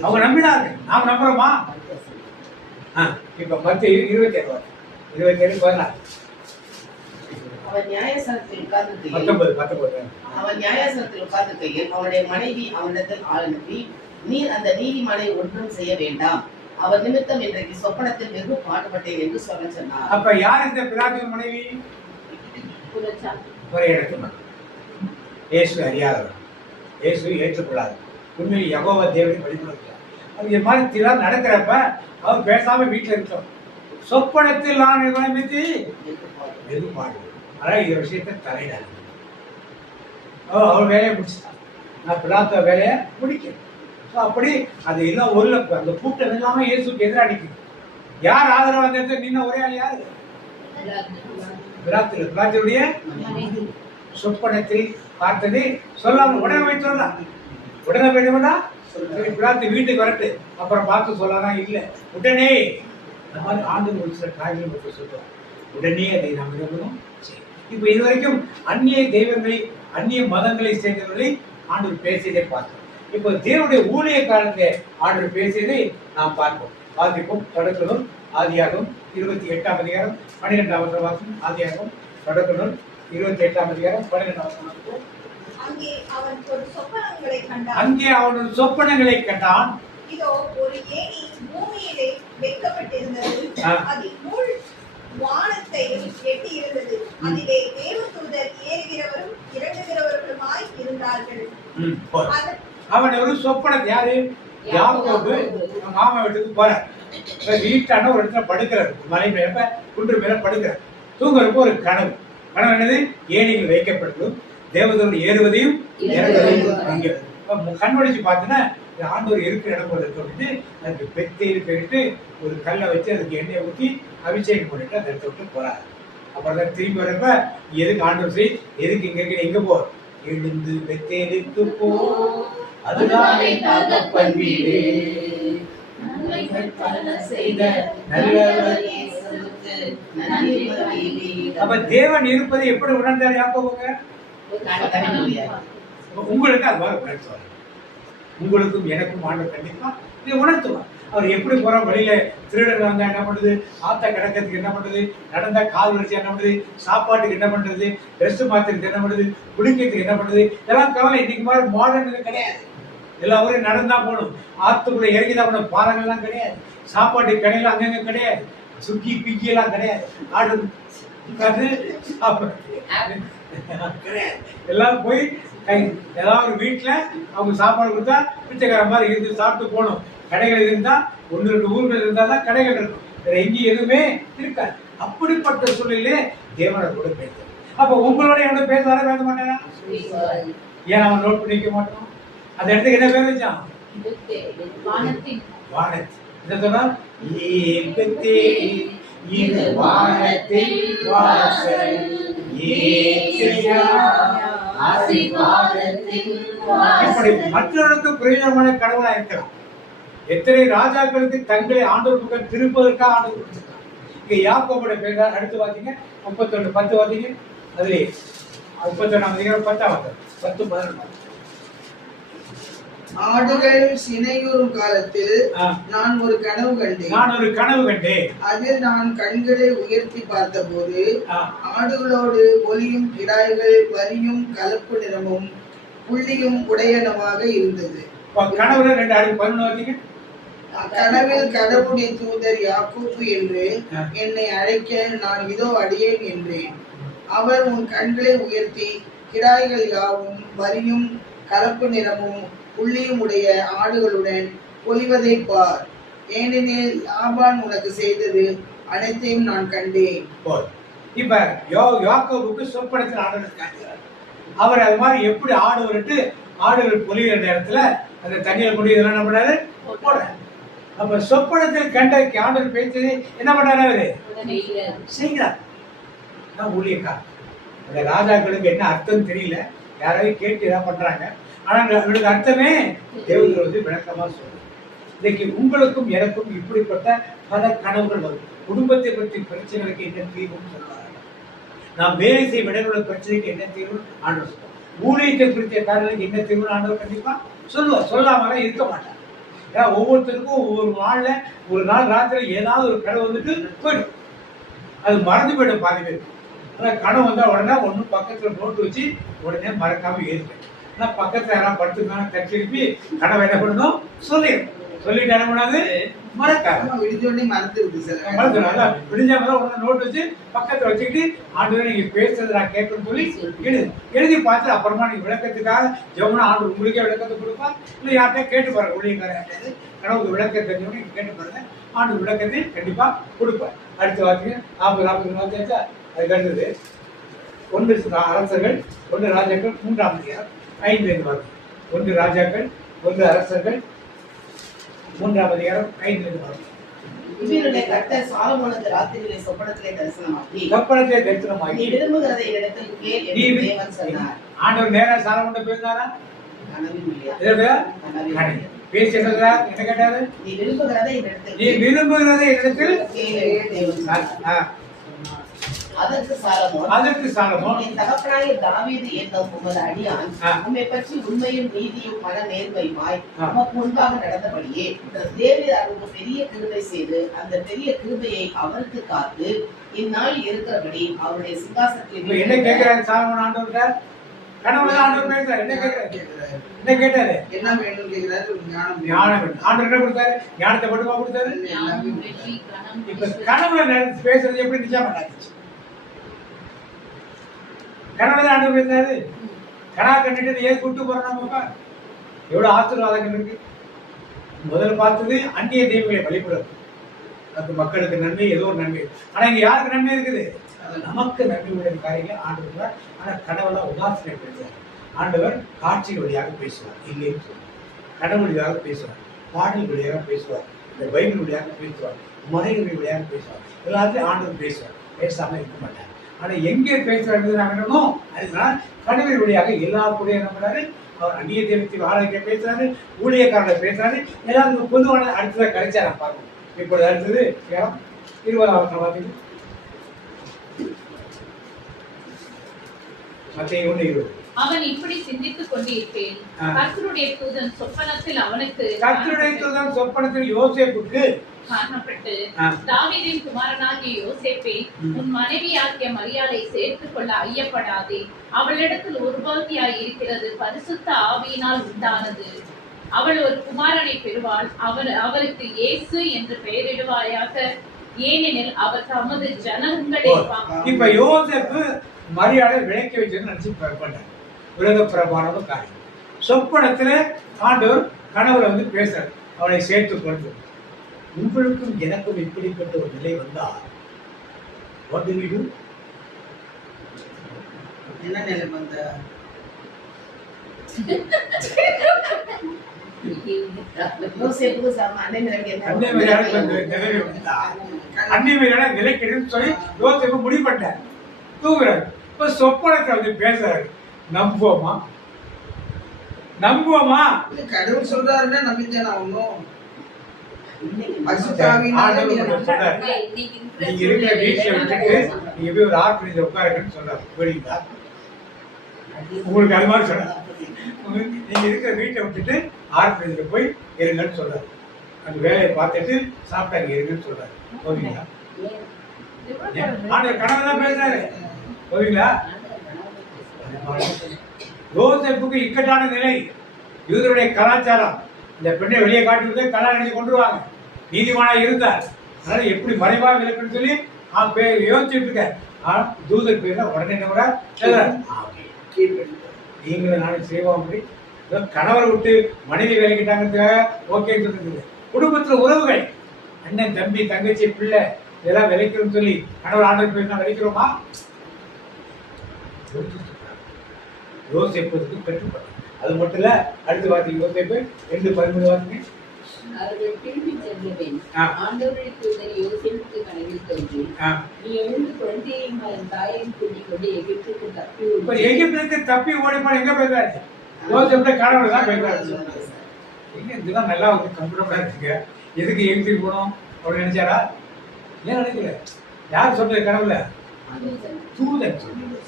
அவங்க நம்பினார்கள். நாம் நம்புறோமா? இப்ப மத்திய 27:16 அவன் நியாயசனத்தில் உட்கார்ந்து 19 அவன் நியாயசனத்தில் உட்கார்ந்து அவனுடைய மனைவி அவனிடத்தில் ஆள் அனுப்பி, நீர் அந்த நீதிமானை ஒன்றும் செய்ய வேண்டாம், அவர் நிமித்தம் இன்றைக்கு சொப்பனத்தில் வெகு பாடுபட்டேன் என்று சொல்ல சொன்னார். அப்ப யார் இந்த பிலாத்தின் மனைவி? ஒரே இடத்துல இயேசு அறியாதவர், இயேசு ஏற்றுக்கொள்ளாது, உண்மையில் யெகோவா தேவனை வழிபடுகிறார். அது இது மாதிரி திலாம் நடக்கிறப்ப அவர் பேசாம வீட்டில் இருக்கோம். சொப்பனத்தில் நான் நியமித்து வெகு பாடு. ஆனால் இந்த விஷயத்தை தலையிடாது. அவர் வேலையை முடிச்சுட்டான். நான் பிலாத்த வேலையை முடிக்கிறேன். ஸோ அப்படி அது எல்லாம் ஒரு அந்த கூட்டம் எல்லாமே இயேசுக்கு எதிராக நிற்குது. யார் ஆதரவு அந்த இடத்துல நின்ன ஒரே ஆள் யாரு? பிலாத்துடைய சொப்பனத்தை பார்த்ததை சொல்லாம உடனே போய் சொல்லலாம். உடனே போயிடுவோம்னா பிலாத்து வீட்டுக்கு வரட்டு அப்புறம் பார்த்து சொல்லலாம். இல்லை, உடனே இந்த மாதிரி ஆண்டு ஒரு சில காரியங்களை பற்றி சொல்றோம். உடனே அதை நாம் விரும்பணும். இப்ப இதுவரைக்கும் அந்நிய தெய்வங்களை அந்நிய மதங்களை சேர்ந்தவர்களை ஆண்டவர் பேசியதை பார்த்தோம். இப்போ தேவனுடைய ஊழிய காலத்தை ஆண்டவர் பேசியதை நாம் பார்ப்போம். வாசிப்போம். தொடக்க ஆதியாகமம் 28ஆம் அதிகாரம் 12ஆம் வசனம். ஆதியாகமம் தொடக்க 28ஆம் அதிகாரம் 12ஆம் வசனம். அங்கே அவன் ஒரு சொப்பனங்களை கண்டான். இதோ ஒரு ஏணி பூமியிலே வைக்கப்பட்டிருந்தது. அதில் முள் வானத்தையும் எட்டி இருந்தது. அதிலே தேவதூதர் ஏறுகிறவரும் இறங்குகிறவர்களுமாய் இருந்தார்கள். அவன் ஒரு சொப்பனம், யாரு? யாக்கோபு மாமா வீட்டுக்கு போறார். வீட்டான ஒரு இடத்துல படுக்கிறார், மலை மேல குன்று மேல படுக்கிறார். தூங்குறப்போ ஒரு கனவு. கனவு என்னது? ஏணிகள் வைக்கப்பட்டதும் தேவதூதர் ஏறுவதையும் கண்வடிச்சு பார்த்தோன்னா ஆண்டவர் இருக்கிற இடம் போல சொல்லிட்டு அதுக்கு பெத்தையில் போயிட்டு ஒரு கல்லை வச்சு அதுக்கு எண்ணெயை ஊற்றி அபிஷேகம் பண்ணிட்டு அந்த இடத்த விட்டு போறாரு. அப்புறம் தான் திரும்பி வரப்ப எதுக்கு ஆண்டவர் செய், எதுக்கு இங்க இருக்க, எங்க போ? எழுந்து பெத்தேலுக்கு போ, அதுதானே தகப்பன் வீடு, அப்ப தேவன் இருப்பதை எப்படி உணர்ந்தார் யாக்கோபுங்க? உங்களுக்கு அது மாதிரி உணர்த்துவார். உங்களுக்கும் எனக்கும் ஆண்டவர் கண்டிப்பா இதை உணர்த்துவார். அவர் எப்படி போற வழியில திருடர் வந்தா என்ன பண்றது, ஆத்த கிடக்கிறதுக்கு என்ன பண்றது, நடந்தா கால் வரிசை என்ன பண்றது, சாப்பாட்டுக்கு என்ன பண்றது, ட்ரெஸ் மாத்துறதுக்கு என்ன பண்றது, குடிக்கிறதுக்கு என்ன பண்றது, இதெல்லாம் கவலை இன்னைக்கு மாதிரி மாடர்ன் கிடையாது. எல்லாரும் நடந்தா போகணும், ஆத்துக்குள்ள இறங்கிதான் போகணும், பாலங்கள்லாம் கிடையாது, சாப்பாட்டு கடையில அங்கங்க கிடையாது, சுக்கி பிக்கி எல்லாம் கிடையாது, ஆடு கிடையாது. எல்லாம் போய் ஏதாவது ஒரு வீட்டுல அவங்க சாப்பாடு கொடுத்தா பிச்சைக்கார மாதிரி இருந்து சாப்பிட்டு போகணும். கடைகள் இருந்தா 1-2 ஊர்கள் இருந்தா தான் கடைகள் இருக்கும், வேற எங்கேயும் எதுவுமே இருக்காது. அப்படிப்பட்ட சூழலிலே தேவனை கூட பேசுறாரு. அப்ப உங்களோட என்ன பேசுறாரா பேச மாட்டாரா? ஏன் அவன் நோட் பண்ணிக்க மாட்டோம்? அந்த இடத்துக்கு என்ன பேர் வச்சான்? வானத்தி. இதை சொன்னா இது வானத்தின் வாசல், இப்படி மற்றவர்களுக்கு பிரயோஜனமான கடவுளா இருக்கலாம். எத்தனை ராஜாக்களுக்கு தங்களை ஆண்டவர் பக்கம் திருப்பதற்காக ஆண்டவர் கொடுத்திருக்காங்க. இங்க யாக்கோபுடைய பேர் அடுத்து பாத்தீங்க 31:10 பாத்தீங்க. அதுல 31ஆம் அதிகாரம் 10-11. ஆடுகள் சினையூறும் காலத்தில் நான் ஒரு கனவு கண்டேன். அதில் நான் கண்களை உயர்த்தி பார்த்தபோது ஆடுகளோடு ஒலியும் கிடாய்கள் வரியும் கலப்பு நிறமும் புள்ளியும் உடையனமாக இருந்தது. கனவுல 2:11. கனவில் கடவுளுடைய தூதர் யாக்கோபு என்று என்னை அழைக்க நான் இதோ அடியேன் என்றேன். அவர் உன் கண்களை உயர்த்தி கிடாய்கள் யாவும் வரியும் கலப்பு நிறமும் புள்ளியும் உடைய ஆடுகளுடன் ஒலிவதை பார், ஏனெனில் லாபான் உனக்கு செய்தது அனைத்தையும் நான் கண்டேன். இப்ப யாக்கோபுக்கு சொப்பனத்தில் ஆடுகள் காட்டுகிறார். அவர் அது மாதிரி எப்படி ஆடு விட்டு ஆடுகள் பொலிகிற நேரத்துல அந்த தண்ணியில கொண்டு இதெல்லாம் என்ன பண்ணாரு போடுறாரு. அப்ப சொப்பனத்தில் கண்ட ஆண்டவர் பேச்சது என்ன பண்றாரு? அவரு செய்கிறார். ஊழியக்கார். அந்த ராஜாக்களுக்கு என்ன அர்த்தம் தெரியல, யாராவது கேட்டு ஏதாவது பண்றாங்க. ஆனா அவளுக்கு அர்த்தமே தேவதூதர் வந்து விளக்கமா சொல்லுது. இன்னைக்கு உங்களுக்கும் எனக்கும் இப்படிப்பட்ட பல கனவுகள் வரும். குடும்பத்தை பற்றி பிரச்சனைகளுக்கு என்ன தீர்வுன்னு சொல்லுவாங்க. நாம் வேலை செய்யும் இடங்களோட பிரச்சனைக்கு என்ன தீர்வு ஆண்டவர் சொல்லுவார். ஊழியத்தை குறித்த காரணங்களுக்கு என்ன தீர்வுன்னு ஆண்டவர் கண்டிப்பா சொல்லுவார். சொல்லாமலாம் இருக்க மாட்டார். ஏன்னா ஒவ்வொருத்தருக்கும் ஒவ்வொரு நாள்ல ஒரு நாள் ராத்திரி ஏதாவது ஒரு கனவு வந்துட்டு போயிடும். அது மறந்து போயிடும் பாதி பேர். ஆனால் கனவு வந்தா உடனே ஒன்றும் பக்கத்துல நோட்டு வச்சு உடனே மறக்காம ஏறிட்டேன். ஆனா பக்கத்துல யாராவது படுத்துக்கான தச்சிருப்பி கனவை என்ன பண்ணணும் சொல்லிட்டு என்ன பண்ணாது மறக்காம விடிஞ்சாமதான் உடனே நோட்டு வச்சு பக்கத்துல வச்சுக்கிட்டு ஆண்டு நீங்க பேசுறது நான் கேட்கணும்னு சொல்லி எழுதி பார்த்து அப்புறமா நீங்க விளக்கத்துக்காக ஜெபம்னா ஆண்டு உங்களுக்கே விளக்கத்தை கொடுப்பா, இல்லை யார்கிட்ட கேட்டு பாருங்க. ஊழியக்காரன் கனவுக்கு விளக்கம் தெரிஞ்சவங்க நீங்க கேட்டு பாருங்க, ஆண்டு விளக்கத்தை கண்டிப்பா கொடுப்பார். அடுத்து வார்த்தைங்க 40 வார்த்தையாச்சா. அதுக்கு அடுத்தது 1 அரசர்கள் 1 ராஜாக்கள் 3ஆம் அதிகாரம் 5 வரும். 1 ராஜாக்கள் 1 அரசர்கள் 3ஆம் அதிகாரம் 5 வரும். இவருடைய கர்த்தர் சாலமோனுக்கு ராத்திரியிலே சொப்பனத்திலே தரிசனமாக்கி சொப்பனத்திலே நீ தரிசனமாகி விரும்புகிறதை இடத்தில் கேள் என்று தேவன் சொன்னார். ஆண்டவர் நேரா சாலமோன்ட்ட பேசினாரா? கனவில் இல்லையா? எது? கனவில் கனவு. இல்லை. பேசி என்ன சொல்றார்? என்ன கேட்டாரு? நீ விரும்புகிறதை இடத்தில் நீ விரும்புகிறதை இடத்தில் கேள் என்று தேவன் சொன்னார். ஆ. அதற்கு சாலமோன், அதற்கு சாலமோன், என் தகப்பனாகிய தாவீது என்னும் உமது அடியான் ஆ. உம்மை பற்றி உண்மையும் நீதியும் மன நேர்மையுமாய் ஆ. உமக்கு முன்பாக நடந்தபடியே தேவரீர் அவருக்கு பெரிய கிருபை செய்து அந்த பெரிய கிருபையை அவருக்கு காத்து இந்நாளில் இருக்கிறபடி அவருடைய இப்ப சிங்காசனத்தில் என்ன கேட்கிறாரு சாலமோன் ஆண்டவர்கிட்ட? கனவுல ஆண்டவர் பேசுறாரு. என்ன கேட்கிறாரு? என்ன கேட்டாரு? என்ன வேணும் கேட்கிறாரு, ஞானம் வேணும். ஞானம் வேணும். ஆண்டவர் என்ன கொடுத்தாரு? ஞானத்தை மட்டுமா கொடுத்தாரு? ஞானம், வெற்றி, கனம், இப்ப ஈஸ்வரன். கனவுல பேசுறது எப்படி நிஜமா நடந்துச்சு? கனவுல ஆண்டவர் பேசுறாரு. கனா கண்டுட்டு ஏன் கூட்டு போறாங்க? எவ்வளவு ஆசீர்வாதங்கள் இருக்கு. முதல்ல பார்த்தது அந்நிய தெய்வங்களை வழிபடுறது. அது மக்களுக்கு நன்மை, ஏதோ ஒரு நன்மை. ஆனா இங்க யாருக்கு நன்மை இருக்குது? நமக்கு நன்மை உள்ள காரியங்களை ஆண்டவர். ஆனா கனவுல உதாசனை பேசுறார். ஆண்டவர் காட்சி வழியாக பேசுவார். இல்லைன்னு சொல்லுவார். கனவு வழியாக பேசுவார். பாடல் வழியாக பேசுவார். இந்த பைபிள் வழியாக பேசுவார். மறைகள் வழியாக பேசுவார். எல்லாத்தையும் ஆண்டவர் பேசுவார். பேசாம இருக்க மாட்டார். ஆனா எங்கே பேசுறாரு நாங்க அதனால கனவு வழியாக எல்லா கூட என்ன பண்றாரு? அவர் அந்நிய தெய்வத்தில் ஆரோக்கிய பேசுறாரு, ஊழியக்காரர்களை பேசுறாரு. எல்லாருக்கும் பொதுவான அடுத்ததை கிடைச்சா நான் பார்க்கணும். இப்பொழுது அடுத்தது 20வது பார்த்தீங்கன்னா மத்தேயு 1:20. அவன் இப்படி சிந்தித்துக் கொண்டிருப்பேன். ஆ. கர்த்தருடைய தூதன் சொப்பனத்தில் அவனுக்கு கர்த்தருடைய தூதன் சொப்பனத்தில் யோசேப்புக்கு காணப்பட்டு, ஆ. தாவீதின் குமாரனாகிய யோசேப்பே, உன் மனைவியாகிய மரியாதை சேர்த்துக் கொள்ள ஐயப்படாதே. அவளிடத்தில் உற்பத்தியாய் இருக்கிறது பரிசுத்த ஆவியினால் உண்டானது. அவள் ஒரு குமாரனை பெறுவாள். அவருக்கு இயேசு என்று பெயரிடுவாயாக. ஏனெனில் அவர் தமது ஜனங்களை இப்ப யோசேப்பு மரியாதை விளக்கி வச்சதுன்னு நினைச்சு பண்ணார். உலக பிரமாணம் காரியம். சொப்பனத்துல ஆண்டவர் கனவுல பேசுறார். அவளை சேர்த்து கொண்டு உங்களுக்கும் எனக்கும் இப்படிப்பட்ட ஒரு நிலை வந்தால் what do we do? என்ன நிலை வந்த யோசேப்புக்கு அன்னை மிரண்டிய அந்நியமையான நிலைக்குன்னு சொல்லி யோசேப்பு முடிவு பண்ணார். தூங்குறாரு. இப்ப சொப்பனத்தை பேசுறாரு. நம்புவோமா? கடவுள் சொல்றாருன்னா நம்பித்தானே ஆகணும். ஆண்டவர் சொல்றாரு, நீங்க இருக்கிற வீட்டை விட்டுட்டு நீங்க போய் ஒரு ஆர்பனேஜ் உட்காருங்கன்னு சொல்றாரு. புரியுங்களா? உங்களுக்கு அது மாதிரி சொல்றாரு. நீங்க இருக்கிற வீட்டை விட்டுட்டு ஆர்பனேஜ்ல போய் இருங்கன்னு சொல்றாரு. அந்த வேலையை பார்த்துட்டு சாப்பிட்டாங்க இருங்கன்னு சொல்றாரு. ஓகேங்களா? ஆண்டவர் கனவு தான் பேசுறாரு. ஓகேங்களா? யோசேப்புக்கு இக்கட்டான நிலை. யூதருடைய கலாச்சாரம் இந்த பெண்ணை வெளியே காட்டி கல்யாணம் எழுதி கொண்டுருவாங்க. நீதிமானா இருந்தார். அதனால எப்படி மறைவாக விளக்குன்னு சொல்லி யோசிச்சுட்டு இருக்கார். ஆனா தூதர் பேர் உடனே என்ன நீங்களும் நானும் செய்வோம். கணவரை விட்டு மனைவி விலகிட்டாங்கிறதுக்காக ஓகேன்னு சொல்றது. குடும்பத்துல உறவுகள், அண்ணன் தம்பி தங்கச்சி பிள்ளை இதெல்லாம் விளைக்கிறோம்னு சொல்லி கணவர் ஆண்டவர் பேசினா விளைக்கிறோமா? யோசிப்பதற்கு பெற்றுப்படும். அது மட்டும் இல்ல, அடுத்து வார்த்தை யோசிப்பு 2:13 வார்த்தை. அவர்கள் திரும்பி சென்றபின் ஆண்டவருடைய தூதர் யோசேப்புக்கு கனவில் தோன்றி, நீ எழுந்து குழந்தையையும் அதன் தாயையும் கூட்டிக் கொண்டு எகிப்துக்கு தப்பி இப்ப எகிப்துக்கு தப்பி ஓடிப்பான் எங்க பேசுறாரு? யோசிப்புல கனவுல தான் பேசுறாரு. எங்க இதெல்லாம் நல்லா கம்ஃபர்டபுளா இருக்குங்க. எதுக்கு எகிப்துக்கு போனோம் அப்படின்னு நினைச்சாரா? ஏன் நினைக்கல? யார் சொல்றது கனவுல? தூதன் சொன்னது.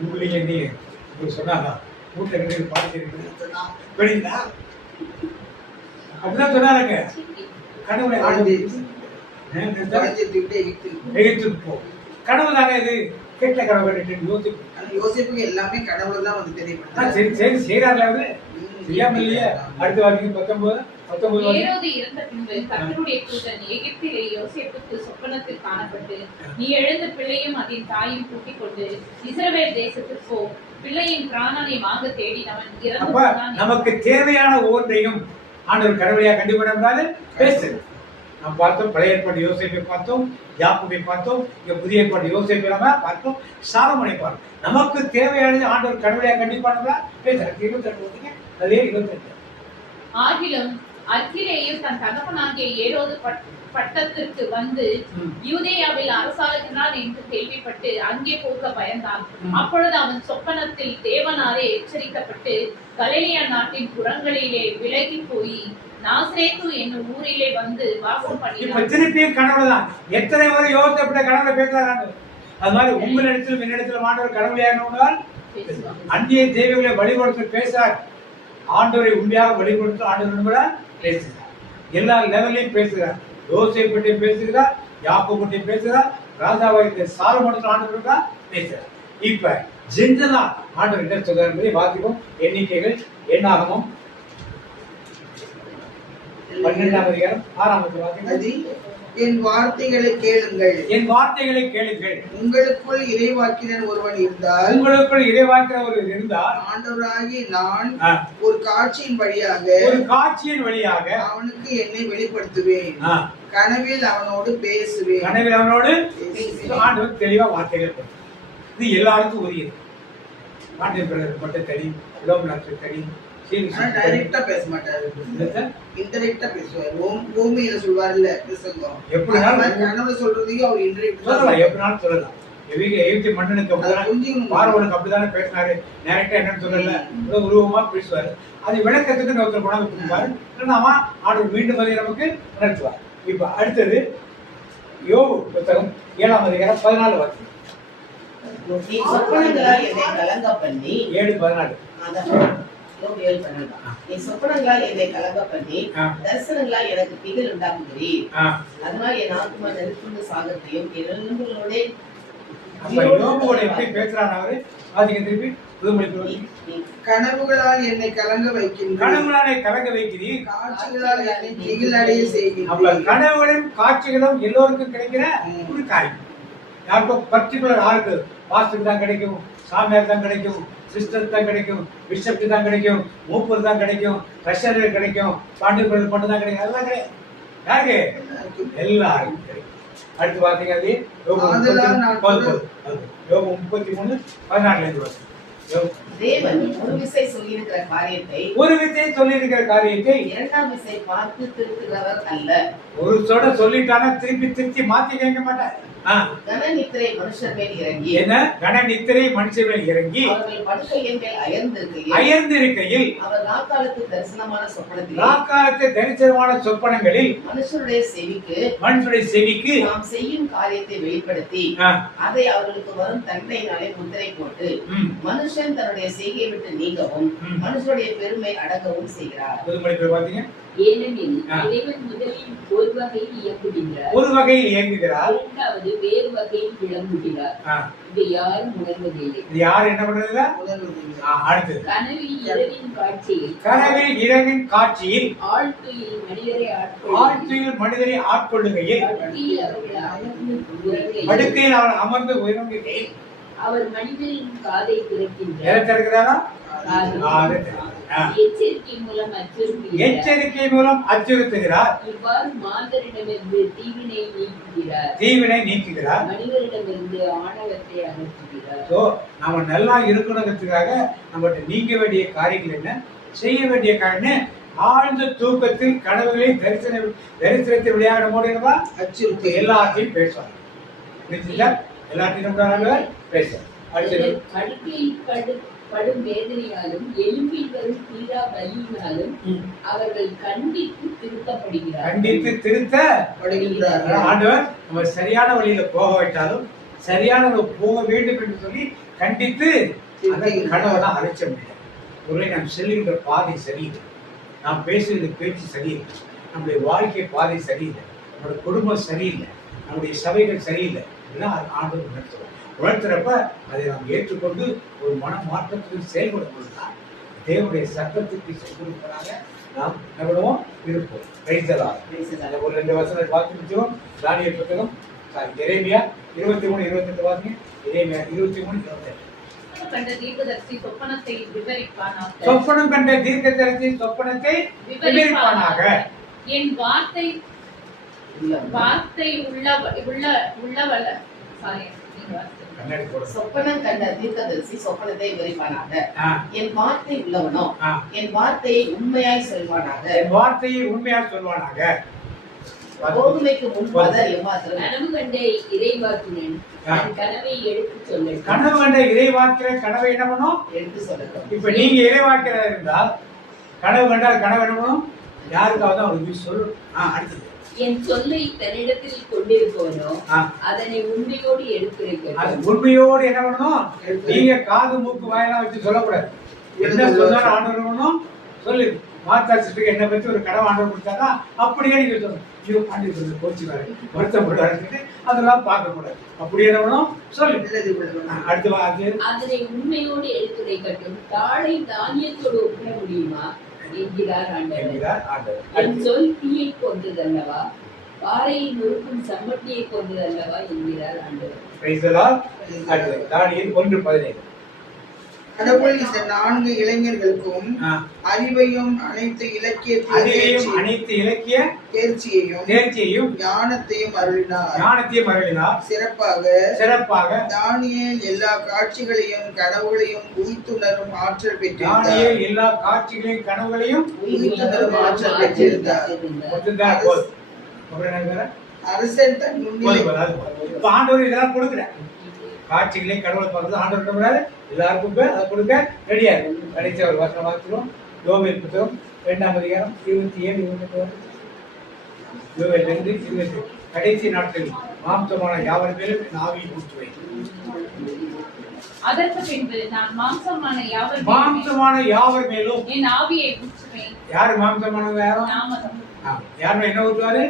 உங்களுடைய நீ உங்களுக்கு சொன்னாரா? வீட்டுல கிட்ட பாட்டு வெளிங்களா? அப்படிதான் சொன்னாருங்க. கனவுல எகிப்துக்கு போ. கனவு தானே இது. கெட்ட கனவு யோசிப்புக்கு எல்லாமே கடவுள் தான் வந்து தெரியும். சரி சரி செய்யறாங்களா அவரு? செய்யாம இல்லையா? அடுத்த வாரத்துக்கு 19 ஏரோது இறந்த பின்பு கர்த்தருடைய தூதன் எகிப்திலே யோசேப்புக்கு சொப்பனத்தில் காணப்பட்டு, நீ எழுந்த பிள்ளையும் அதன் தாயும் கூட்டிக் கொண்டு இஸ்ரவேல் தேசத்துக்கு போ. பிள்ளையின் பிராணனை வாங்க தேடினவன் இறந்து போனான். நமக்கு தேவையான ஒவ்வொன்றையும் ஆண்டவர் கடவுளையா கண்டிப்பாக பேசுறது. நாம் பார்த்தோம், பழைய ஏற்பாடு யோசேப்பை பார்த்தோம், யாக்கோபை பார்த்தோம், இங்க புதிய ஏற்பாடு யோசேப்பை பார்த்தோம், சாலமோனை பார்த்தோம். நமக்கு தேவையானது ஆண்டவர் கடவுளையா கண்டிப்பாக பேசுறாரு. 28 அதே 28. ஆகிலும் அக்கிலேயும் தன் தகப்பனாகிய ஏரோது பட்டத்திற்கு வந்து யூதேயாவில் அரசாளுகிறான் என்று கேள்விப்பட்டு அங்கே போக பயந்தான். அப்பொழுது அவன் சொப்பனத்தில் தேவனாலே எச்சரிக்கப்பட்டு கலிலேயா நாட்டின் புறங்களிலே விலகி போய் நாசரேத்து என்னும் ஊரிலே வந்து வாசம் பண்ணினான். திருப்பியும் கனவுதான். எத்தனை முறை யோசித்த கனவுல பேசுறாங்க. அது மாதிரி உங்களிடத்திலும் என்னிடத்திலும் ஆண்டவர் கனவுலையானவனால் அந்நிய தெய்வங்களை வழிபடுத்த பேசுறார். ஆண்டவரை உண்மையாக வழிபடுத்த ஆண்டவர் பேசுகிறார். எல்லா லெவலையும் பேசுகிறார். யோசேப்பை பற்றி பேசுகிறார், யாக்கோபை பற்றி பேசுகிறார், ராஜாவை சாலமோன் ஆண்டவர் தான் பேசுகிறார். இப்ப ஜெனரலா ஆண்டவர் என்ன சொல்றார் என்பதை வாசிப்போம். எண்ணிக்கைகள் எண்ணாகமம் 12ஆம் அதிகாரம் 6ஆம் வசனம். என் வார்த்தைகளை கேளுங்கள், என் வார்த்தைகளை கேளுங்கள். உங்களுக்குள் இறைவாக்கினர் ஒருவன் இருந்தால், உங்களுக்குள் இறைவாக்கினர் ஒருவர் இருந்தால், ஆண்டவராகிய நான் ஒரு காட்சியின் வழியாக அவனுக்கு என்னை வெளிப்படுத்துவேன். கனவில் அவனோடு பேசுவேன். கனவில் அவனோடு ஆண்டவர் தெளிவா வார்த்தைகள். இது எல்லாருக்கும் உரியது. ஆண்டவர் மட்டும் தெரியும், உலகம் தெரியும். டைரக்டா பேச மாட்டாரு, இன்டைரக்டா பேசுவார். பூமியில சொல்வார்ல பிரசங்கம், கனவுல சொல்றதையும் அவர் இன்டைரக்ட் சொல்லலாம், எப்படினாலும் சொல்லலாம். எகிப்து மன்னனுக்கு அப்படிதான், பார்வோனுக்கு அப்படிதானே பேசினாரு. டைரக்டா என்னன்னு சொல்லல, உருவமா பேசுவாரு. அதை விளக்கத்துக்கு ஒருத்தர் கொண்டாந்து கொடுப்பாரு. இல்லைன்னா ஆண்டவர் மீண்டும் அதை நமக்கு உணர்த்துவார். இப்ப அடுத்தது யோபு புத்தகம் 7ஆம் அதிகாரம் 14 வாசி. சொப்பனங்களால் என்னை கலங்க பண்ணி 7:14 என் சொப்பனங்களால் என்னை கலங்க பண்ணி தரிசனங்களால் எனக்கு திகில் உண்டாக்குகிறீர். அதனால் என் ஆத்மா நெருப்புண்டு சாகத்தையும் என் எலும்புகளோட எப்படி பேசுறான் அவரு. திருப்பி கனவுகளால் என்னை கலங்க வைக்கிறீர், கனவுகளால் கலங்க வைக்கிறீர், காட்சிகளால் என்னை திகில் அடைய செய்கிறீர். கனவுகளும் காட்சிகளும் எல்லோருக்கும் கிடைக்கிற ஒரு காரியம். யாருக்கும் பர்டிகுலர் ஆளுக்கு பாஸ்டருக்கு தான் கிடைக்கும், சாமியார் தான் கிடைக்கும், சிஸ்டர் தான் கிடைக்கும், பிஷப்க்கு தான் கிடைக்கும், மூப்பர் தான் கிடைக்கும், ட்ரெஷரர் கிடைக்கும், பாண்டியர்கள் மட்டும் தான் கிடைக்கும். அதெல்லாம் கிடையாது. யாருக்கு? எல்லாருக்கும் கிடைக்கும். அடுத்து பாத்தீங்க அது யோபு 33:14 தேவன் ஒரு விசை சொல்லியிருக்கிற காரியத்தை இரண்டாம் விசை பார்த்து திருத்துகிறவர் அல்ல. ஒரு சொட சொல்லிட்டானா திருப்பி திருப்பி மாத்தி கேட்க மாட்டார். கனநித்திரை மனுஷர் மேல் இறங்கி, என்ன கனநித்திரை மனுஷர் மேல் இறங்கி அவர்கள் படுக்கையின் மேல் அயர்ந்திருக்கையில் அவர் ராக்காலத்து தரிசனமான சொப்பனங்களில் மனுஷருடைய செவிக்கு நாம் செய்யும் காரியத்தை வெளிப்படுத்தி அதை அவர்களுக்கு வரும் தண்டனையினாலே முத்திரை போட்டு மனுஷன் தன்னுடைய செய்கையை விட்டு நீங்கவும் மனுஷருடைய பெருமை அடங்கவும் செய்கிறார். ஏனெனில் இறைவன் முதலில் ஒரு வகையில் இயங்குகிறார், இரண்டாவது வேறு வகையில் விளங்குகிறார். இதை யாரும் உணர்வதில்லை. யார் என்ன பண்றதில்லை? அடுத்து கனவில் இரவின் காட்சியில் ஆழ்துயில் மனிதரை ஆட்கொள்ளுகையில் படுக்கையில் அவர் அமர்ந்து உயர்ந்துகையில் அவர் மனிதனின் காதை திறக்கின்றார், எச்சரிக்கை மூலம் அச்சுறுத்துகிறார். இவ்வாறு மாந்தரிடமிருந்து தீவினை நீக்குகிறார், மனிதரிடமிருந்து ஆணவத்தை அகற்றுகிறார். நம்ம நல்லா இருக்கணுங்கிறதுக்காக நம்மகிட்ட நீங்க வேண்டிய காரியங்கள் என்ன, செய்ய வேண்டிய காரியம், ஆழ்ந்த தூக்கத்தில் கனவுகளை தரிசனத்தை விளையாடும் போது அச்சுறுத்தி எல்லாத்தையும் பேசுவாங்க. எல்லாத்தையும் பேசுவாங்க. படும் வேதனையாலும் எலும்பில் வரும் தீரா வலியினாலும் அவர்கள் கண்டித்து திருத்தப்படுகிறார். ஆண்டவர் நம்ம சரியான வழியில போக வைத்தாலும் சரியான போக வேண்டும் என்று சொல்லி கண்டித்து கனவெல்லாம் அழைச்ச முடியாது. ஒருவேளை நாம் செல்லுகின்ற பாதை சரியில்லை, நாம் பேசுகிற பேச்சு சரியில்லை, நம்முடைய வாழ்க்கை பாதை சரியில்லை, நம்முடைய குடும்பம் சரியில்லை, நம்முடைய சபைகள் சரியில்லை, இதெல்லாம் ஆண்டவர் உணர்த்துவார். உணர்த்துறப்ப அதை நாம் ஏற்றுக்கொண்டு ஒரு மன மாற்றத்துக்கு செயல்படும் பொழுதுதான் தேவனுடைய சட்டத்துக்கு செல்வதற்காக நாம் எவ்வளவோ இருப்போம். ஒரு 2 வசனத்தை பார்த்து முடிச்சோம். தானியேல் புத்தகம் எரேமியா 23:28 வாசிங்க. எரேமியா 23:28. சொப்பனம் கண்ட தீர்க்கதரிசி சொப்பனத்தை விவரிப்பானாக. என் வார்த்தை உள்ளவள கண்ணாடி போடு. சொப்பனம் கண்ட தீர்க்கதரிசி சொப்பனத்தை விவரிப்பானாக. என் வார்த்தை உள்ளவனோ என் வார்த்தையை உண்மையாய் சொல்வானாக. என் வார்த்தையை உண்மையாய் சொல்வானாக. கோதுமைக்கு முன் பதர் எவ்வாறு கனவு கண்ட இறைவாக்கினன் தன் கனவை எடுத்து சொல்லட்டும். கனவு கண்ட இறைவாக்கிற கனவை என்ன பண்ணும்? எடுத்து சொல்லட்டும். இப்ப நீங்க இறைவாக்கிற இருந்தால் கனவு கண்டால் கனவு என்ன பண்ணும்? யாருக்காவது அவருக்கு சொல்லணும். அடுத்தது என் சொல்லை தன்னிடத்தில் கொண்டிருப்பவனோ அதனை உண்மையோடு எடுத்துரைக்கட்டும். அது உண்மையோடு என்ன பண்ணணும்? நீங்க காது மூக்கு வாயெல்லாம் வச்சு சொல்லக்கூடாது. என்ன சொன்னாலும் ஆண்டவர் பண்ணணும் சொல்லு. மாத்தாட்சிக்கு என்ன பத்தி ஒரு கனவு ஆண்டவர் கொடுத்தாங்க, அப்படியே நீங்க சொல்லணும். ஐயோ பாண்டி சொல்லு கோச்சிக்காரு வருத்தப்படுவாரு, அதெல்லாம் பார்க்க கூடாது. அப்படியே என்ன பண்ணணும்? சொல்லு. அடுத்து அதனை உண்மையோடு எடுத்துரைக்கட்டும். தாளை தானியத்தோடு ஒப்பிட முடியுமா என்கிறார் ஆண்டவர். என் சொல் தீயை கொண்டதல்லவா, பாறையை நொறுக்கும் சம்பட்டியை கொண்டதல்லவா என்கிறார் ஆண்டவர். தானியேல் 1:17. கடவுள் இந்த 4 இளைஞர்களுக்கும் அறிவையும் அனைத்து இலக்கிய தேர்ச்சியையும் ஞானத்தையும் அருளினார். சிறப்பாக தானியேல் எல்லா காட்சிகளையும் கனவுகளையும் உயிர்த்துணரும் ஆற்றல் பெற்றிருந்தார். அரசன் தன் காட்சிகளை கடவுளை பார்த்து ஆண்டவர் எல்லாருக்கும் அதை கொடுக்க ரெடியா இருக்கும். கடைசி ஒரு வசனம் வாசிக்கிறோம். யோவேல் புத்தகம் 2ஆம் அதிகாரம் 27, 28. யோவேல் 2:28. கடைசி நாட்களில் மாம்சமான யாவர் மேலும் என் ஆவியை ஊற்றுவேன். அதற்கு பின்பு நான் மாம்சமான யாவர் மேலும் என் ஆவியை ஊற்றுவேன். யாரு மாம்சமானவங்க? யாரும் என்ன ஊற்றுவாரு?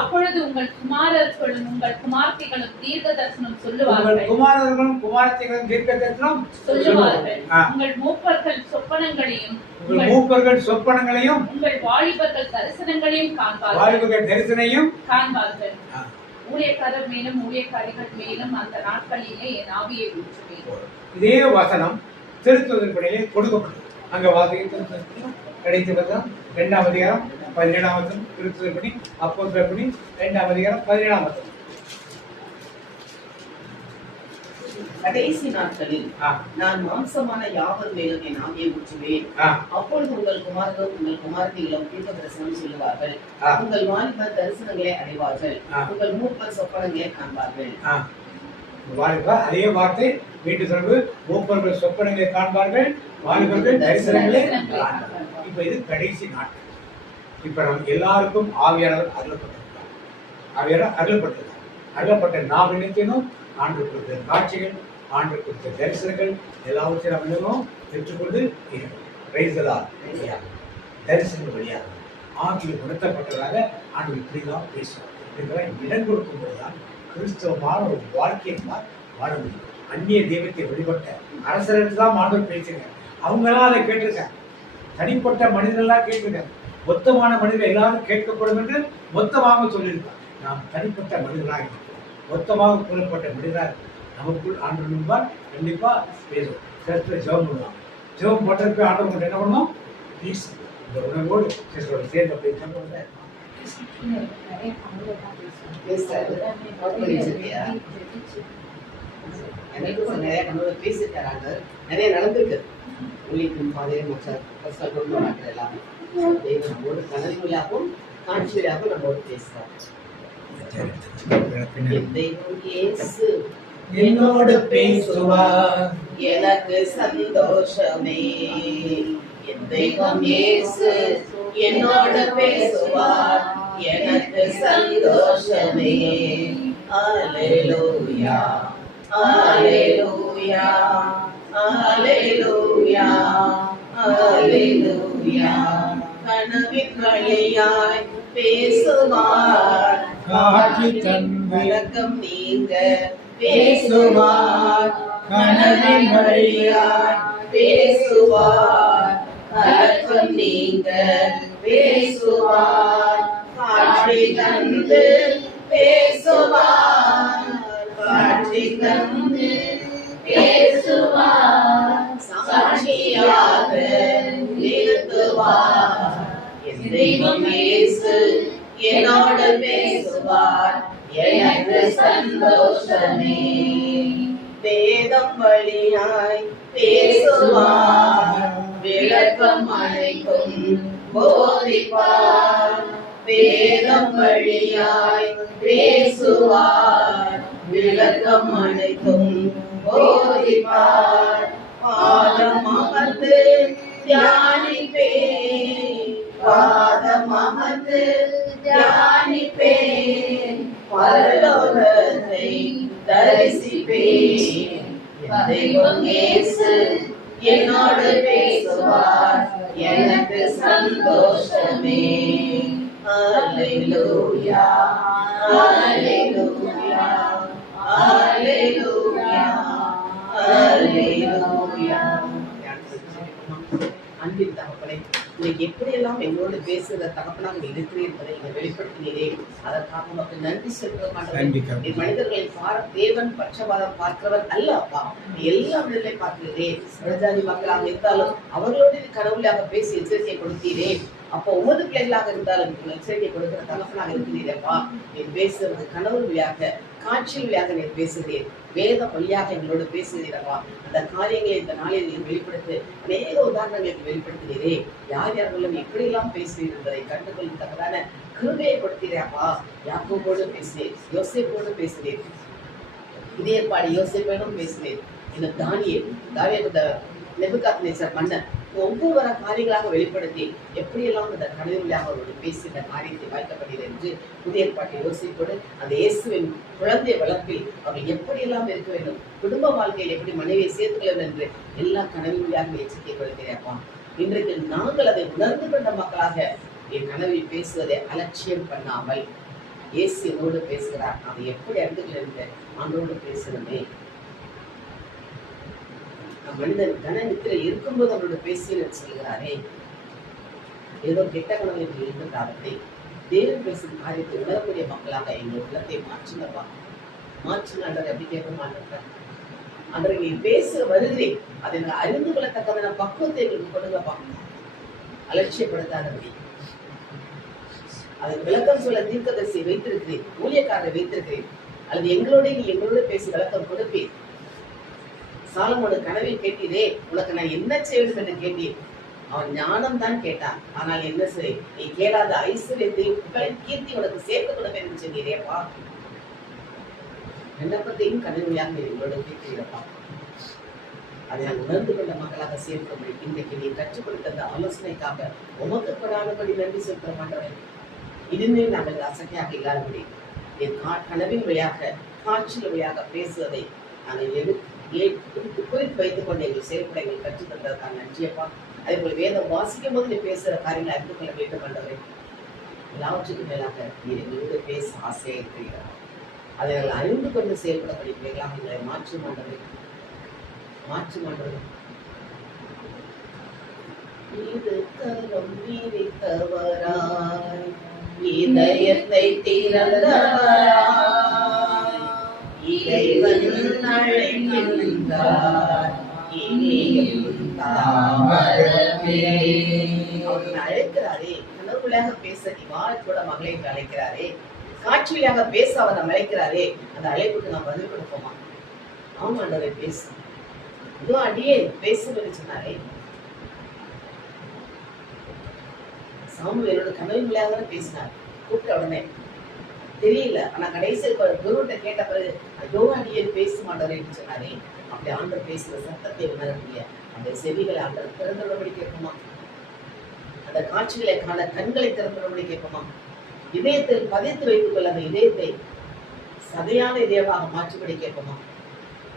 அப்பொழுது உங்கள் குமாரர்களும் உங்கள் குமார்த்திகளும் தீர்க்க தரிசனம் சொல்லுவார்கள். குமாரர்களும் குமார்த்திகளும் தீர்க்க தரிசனம் சொல்லுவார்கள். உங்கள் மூப்பர்கள் சொப்பனங்களையும் உங்கள் வாலிபர்கள் தரிசனங்களையும் காண்பார்கள். ஊழியக்காரர் மேலும் ஊழியக்காரிகள் மேலும் அந்த நாட்களிலே என் ஆவியை ஊற்றுவேன். இதே வசனம் திருத்துவதற்கிடையே கொடுக்கப்பட்டது. அங்க வாசிக்க கடைசி வசனம் 2ஆம் அதிகாரம் 17ஆம் வசனம். திருத்துவதற்படி அப்போஸ்தலப்படி 2ஆம் அதிகாரம் 17ஆம் வசனம். கடைசி நாட்களில் நான் மாம்சமான யாவர் மேலும் என் ஆவியை ஊற்றுவேன். அப்பொழுது உங்கள் குமாரர்களும் உங்கள் குமார்த்திகளும் தீர்க்க தரிசனம் சொல்லுவார்கள். உங்கள் வாலிபர் தரிசனங்களை அடைவார்கள். உங்கள் மூப்பர் சொப்பனங்களை காண்பார்கள். அதே வார்த்தை வீட்டு சொல்வது, மூப்பர்கள் சொப்பனங்களை காண்பார்கள், வாலிபர்கள் தரிசனங்களை காண்பார்கள். இப்ப இது கடைசி நாட்கள். இப்ப நம்ம எல்லாருக்கும் ஆவியானவர் அருளப்பட்ட நாம் நினைக்கணும். ஆண்டு கொடுத்த காட்சிகள், ஆண்டு கொடுத்த தரிசனங்கள் எல்லாவற்றையும் நம்ம என்னமோ பெற்றுக்கொண்டு தரிசனங்கள் வழியாக ஆகிய உணர்த்தப்பட்டதாக ஆண்டு இப்படிதான் பேசுவோம். இதெல்லாம் இடம் கொடுக்கும் போதுதான் கிறிஸ்தவமான ஒரு வாழ்க்கையை வாழ முடியும். அந்நிய தெய்வத்தை வழிபட்ட அரசர்கள் தான் ஆண்டவர் பேசுங்க. அவங்களாம் அதை கேட்டிருக்காங்க. தனிப்பட்ட மனிதர்களாக கேட்டிருக்காங்க. மொத்தமான மனிதர்கள் எல்லாரும் கேட்கப்படும் என்று மொத்தமாக சொல்லியிருக்காங்க. நாம் தனிப்பட்ட மனிதர்களாக இருக்கிறோம். மொத்தமாக கூறப்பட்ட மனிதராக நமக்குள் ஆண்டு முன்பால் கண்டிப்பா பேசுவோம். சேர்த்து ஜெபம் பண்ணுவாங்க. ஜெபம் போட்டதுக்கு ஆண்டு கொண்டு என்ன பண்ணணும்? பீஸ் இந்த உணர்வோடு சேர்ந்து அப்படி நிறைய நடந்திருக்கு. கனவிலாகவும் காட்சியிலாகவும் நம்மோடு பேசுறார். என்னோடு பேசுவார், எனக்கு சந்தோஷமே. என் தெய்வம் இயேசு என்னோடு பேசுவார், எனக்கு சந்தோஷமே. அல்லேலூயா அல்லேலூயா அல்லேலூயா அல்லேலூயா. கனவின் வழியாய் பேசுவார், காட்சி தந்து வழக்கம் நீங்க பேசுவார். கனவின் வழியாய் பேசுவார், வழக்கம் நீங்க பேசுவார். காட்சி தந்து பேசுவார், காட்சி தந்து பேசுவார். சாட்சியாக நிறுத்துவார். என் தெய்வம் இயேசு என்னோடு பேசுவார், எனக்கு எனக்கு சந்தோஷமே. வேதம் வழியாய் பேசுவார், விளக்கம் அனைத்தும் போதிப்பார். வேதம் வழியாய் பேசுவார், விளக்கம் அனைத்தும் போதிப்பார். பாதம் அமர்ந்து தியானிப்பேன், பாதம் அமர்ந்து தியானிப்பேன். பரலோகத்தை தரிசிப்பேன். தெய்வம் இயேசு என்னோடு பேசுவார், எனக்கு சந்தோஷமே. அல்லேலூயா, அல்லேலூயா, அல்லேலூயா, அல்லேலூயா. அன்பின் தகப்பனே, இன்னைக்கு எப்படியெல்லாம் எங்களோடு பேசுகிற தகப்பனாக இருக்கிறேன் என்பதை நீங்கள் வெளிப்படுத்தினீரே, அதற்காக உங்களுக்கு நன்றி செலுத்த மனிதர்களை தேவன் பட்சபாதம் பார்க்கிறவர் அல்ல அப்பா. எல்லா மனிதர்களை பார்க்கிறேன். பிரஜாதி மக்களாக இருந்தாலும் அவர்களோடு கடவுளாக பேசி எச்சரிக்கை கொடுத்தீரே. அப்போ உமது பிள்ளைகளாக இருந்தாலும் எச்சரிக்கை கொடுக்கிற தகப்பனாக இருக்கிறீரப்பா. நீ பேசுறது கனவு வழியாக, காட்சி வழியாக நீ பேசுகிறேன், வேத வழியாக எங்களோடு பேசுகிறீரப்பா. அந்த காரியங்களை இந்த நாளில் நீ வெளிப்படுத்த அநேக உதாரணங்களுக்கு வெளிப்படுத்தினீரே. யார் யார்களும் எப்படியெல்லாம் பேசுகிறீர் என்பதை கண்டுகொள்ளத்தக்கதான கிருபையை கொடுத்தீரப்பா. யாக்கோபோடு பேசினேன், யோசேப்போடு பேசினேன், இதேபாடு யோசேப்போடும் பேசினேன். இந்த தானியேல் நெபுகாத்நேசர் மன்னர் ஒவ்வொரு காரியங்களாக வெளிப்படுத்தி எப்படியெல்லாம் இந்த கனவுகளாக அவர்கள் பேசி இந்த காரியத்தை வாய்க்கப்படுகிறது என்று புதிய ஏற்பாட்டை யோசிப்போடு அந்த இயேசுவின் குழந்தை வளர்ப்பில் அவர்கள் எப்படியெல்லாம் இருக்க வேண்டும், குடும்ப வாழ்க்கையில் எப்படி மனைவியை சேர்த்துக்க வேண்டும் என்று எல்லா கனவுகளாக எச்சரிக்கை கொடுக்கிறேன்ப்பா. இன்றைக்கு நாங்கள் அதை உணர்ந்து கொண்ட மக்களாக என் கனவில் பேசுவதை அலட்சியம் பண்ணாமல் இயேசு என்னோடு பேசுகிறார், அதை எப்படி அறிந்துகள் ஆண்டோடு பேசணுமே. மனிதன் கன நித்திரை இருக்கும்போது அவனோட பேசியன்னு சொல்கிறாரே, ஏதோ கெட்ட கனவு இருந்தாலே தேவன் பேசும் காரியத்தை உணரக்கூடிய மக்களாக எங்கள் உள்ளத்தை மாற்றினப்பா. மாற்றினாண்டர் எப்படி கேட்க மாட்டேன். அன்றைக்கு நீ பேச வருகிறேன், அதை நான் அறிந்து கொள்ளத்தக்கதான பக்குவத்தை எங்களுக்கு கொடுங்கப்பா. அலட்சியப்படுத்தாதபடி அதை விளக்கம் சொல்ல தீர்க்கதரிசியை வைத்திருக்கிறேன், ஊழியக்காரரை வைத்திருக்கிறேன், அல்லது எங்களோட நீ எங்களோட பேசி விளக்கம் கொடுப்பேன். சாலமோனு கனவில் கேட்டீரே, உனக்கு நான் என்ன செய்ய வேண்டும் என்று கேட்டேன். அவன் ஞானம் தான் கேட்டான், ஆனால் என்ன செய், நீ கேளாத ஐஸ்வர்யத்தை கீர்த்தி உனக்கு சேர்த்து கொடுப்பேன் என்று சொன்னீரேப்பா. விண்ணப்பத்தையும் கனவியாக எங்களோட கேட்கிறப்பா. அதை நான் உணர்ந்து கொண்ட மக்களாக சேர்க்க இன்றைக்கு நீ கற்றுக் கொடுத்த அந்த ஆலோசனைக்காக உமக்கு கொடாதபடி நன்றி செலுத்த மாட்டவன். இனிமேல் நாங்கள் அசையாக இல்லாதபடி என் கனவின் வழியாக, காட்சியின் வழியாக பேசுவதை நாங்கள் குறித்து வைத்துக் கொண்டு எங்கள் செயல்பட எங்கள் கற்றுத் தந்ததற்கான நன்றியப்பா. அதே போல வேதம் வாசிக்கும் போது நீ பேசுகிற காரியங்களை அறிந்து கொள்ள வேண்டும் என்றவரை எல்லாவற்றுக்கும் மேலாக நீ எங்களோடு பேச ஆசையாக இருக்கிறார். அதை நாங்கள் அறிந்து கொண்டு செயல்படக்கூடிய பிள்ளைகளாக எங்களை மாற்ற மாட்டவரை இது கரம் நீரித்தவராய் இதயத்தை திறந்தவராய் இறைவன் அழைக்கின்றார் இனியும் தாமதமே. அவர்கள் அழைக்கிறாரே, கனவுகளாக பேச நீ கூட மகளை என்று அழைக்கிறாரே, காட்சியாக பேச அவர் நம்ம அழைக்கிறாரே, அந்த அழைப்புக்கு நாம் பதில் கொடுப்போமா? ஆமாண்டவரை பேச இதோ அடியே பேசுன்னு சொன்னாரே. சாமுவேலோட கனவுகளாக பேசினார். கூப்பிட்ட உடனே தெரியல, ஆனா கடைசி குருவிட்ட கேட்ட பிறகு ஐயோ அடியே பேச மாட்டாரே என்று சொன்னாரே. அப்படி ஆண்டவர் பேசுற சத்தத்தை உணரக்கூடிய அந்த செவிகளை ஆண்டவர் திறந்துள்ளபடி கேட்போமா? அந்த காட்சிகளை காண கண்களை திறந்துள்ளபடி கேட்போமா? இதயத்தில் பதித்து வைத்துக் கொள்ள அந்த இதயத்தை சதையான இதயமாக மாற்றுபடி கேட்போமா?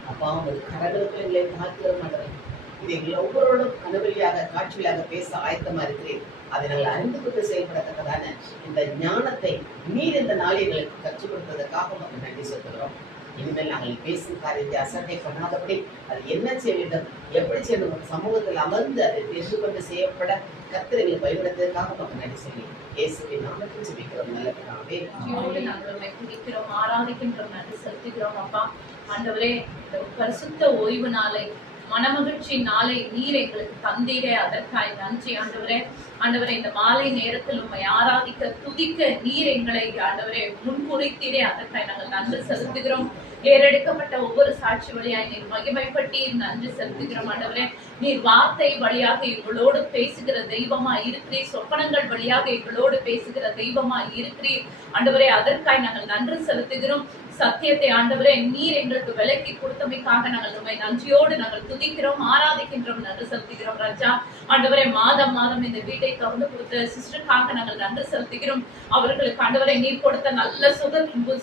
அப்பா உங்கள் கரங்களுக்கு எங்களை தாழ்த்திட மாட்டேன். இது எங்களை ஒவ்வொருவரும் கனவெளியாக காட்சியாக பேச ஆயத்தமா இருக்கிறேன். அதை நாங்கள் அறிந்து கொண்டு செயல்படத்தக்கதான இந்த ஞானத்தை நீர் இந்த நாளை எங்களுக்கு கற்றுக் கொடுத்ததற்காக நாங்கள் நன்றி செலுத்துகிறோம். இனிமேல் நாங்கள் பேசும் காரியத்தை அசட்டை பண்ணாதபடி அது என்ன செய்ய வேண்டும், எப்படி செய்யணும், சமூகத்தில் அமர்ந்து அதை தெரிந்து கொண்டு செய்யப்பட கர்த்தரை பயன்படுத்துவதற்காக நாங்கள் நன்றி சொல்லி இயேசுவின் நாமத்தில் ஜெபிக்கிறோம். நல்ல பிதாவே, நாங்கள் உம்மை துதிக்கிறோம், ஆராதிக்கின்றோம், நன்றி செலுத்துகிறோம். அப்பா ஆண்டவரே, இந்த பரிசுத்த ஓய்வு நாளை மனமகிழ்ச்சி நாளை நீர் எங்களுக்கு தந்தீரே, அதற்காய் நன்றி ஆண்டவரே. ஆண்டவரே, இந்த மாலை நேரத்தில் உம்மை ஆராதிக்க துதிக்க நீர் எங்களை ஆண்டவரே முன்குறித்தீரே, அதற்காய் நாங்கள் நன்றி செலுத்துகிறோம். ஏறெடுக்கப்பட்ட ஒவ்வொரு சாட்சி வழியாய் நீர் மகிமைப்பட்டி நன்றி செலுத்துகிறோம் ஆண்டவரே. நீர் வார்த்தை வழியாக எங்களோடு பேசுகிற தெய்வமா இருக்கிறீர், சொப்பனங்கள் வழியாக எங்களோடு பேசுகிற தெய்வமா இருக்கிறீர் ஆண்டவரே. அதற்காய் நாங்கள் நன்றி செலுத்துகிறோம். சத்தியத்தை ஆண்டவரே நீர் எங்களுக்கு விலக்கி கொடுத்தமைக்காக நாங்கள் உம்மை நன்றியோடு நாங்கள் துதிக்கிறோம், ஆராதிக்கின்றோம், நன்றி செலுத்துகிறோம் ராஜா. ஆண்டவரே, மாதம் மாதம் இந்த வீட்டை திறந்து கொடுத்த சிஸ்டருக்காக நாங்கள் நன்றி செலுத்துகிறோம். அவர்களுக்கு ஆண்டவரை நீர் கொடுத்த நல்ல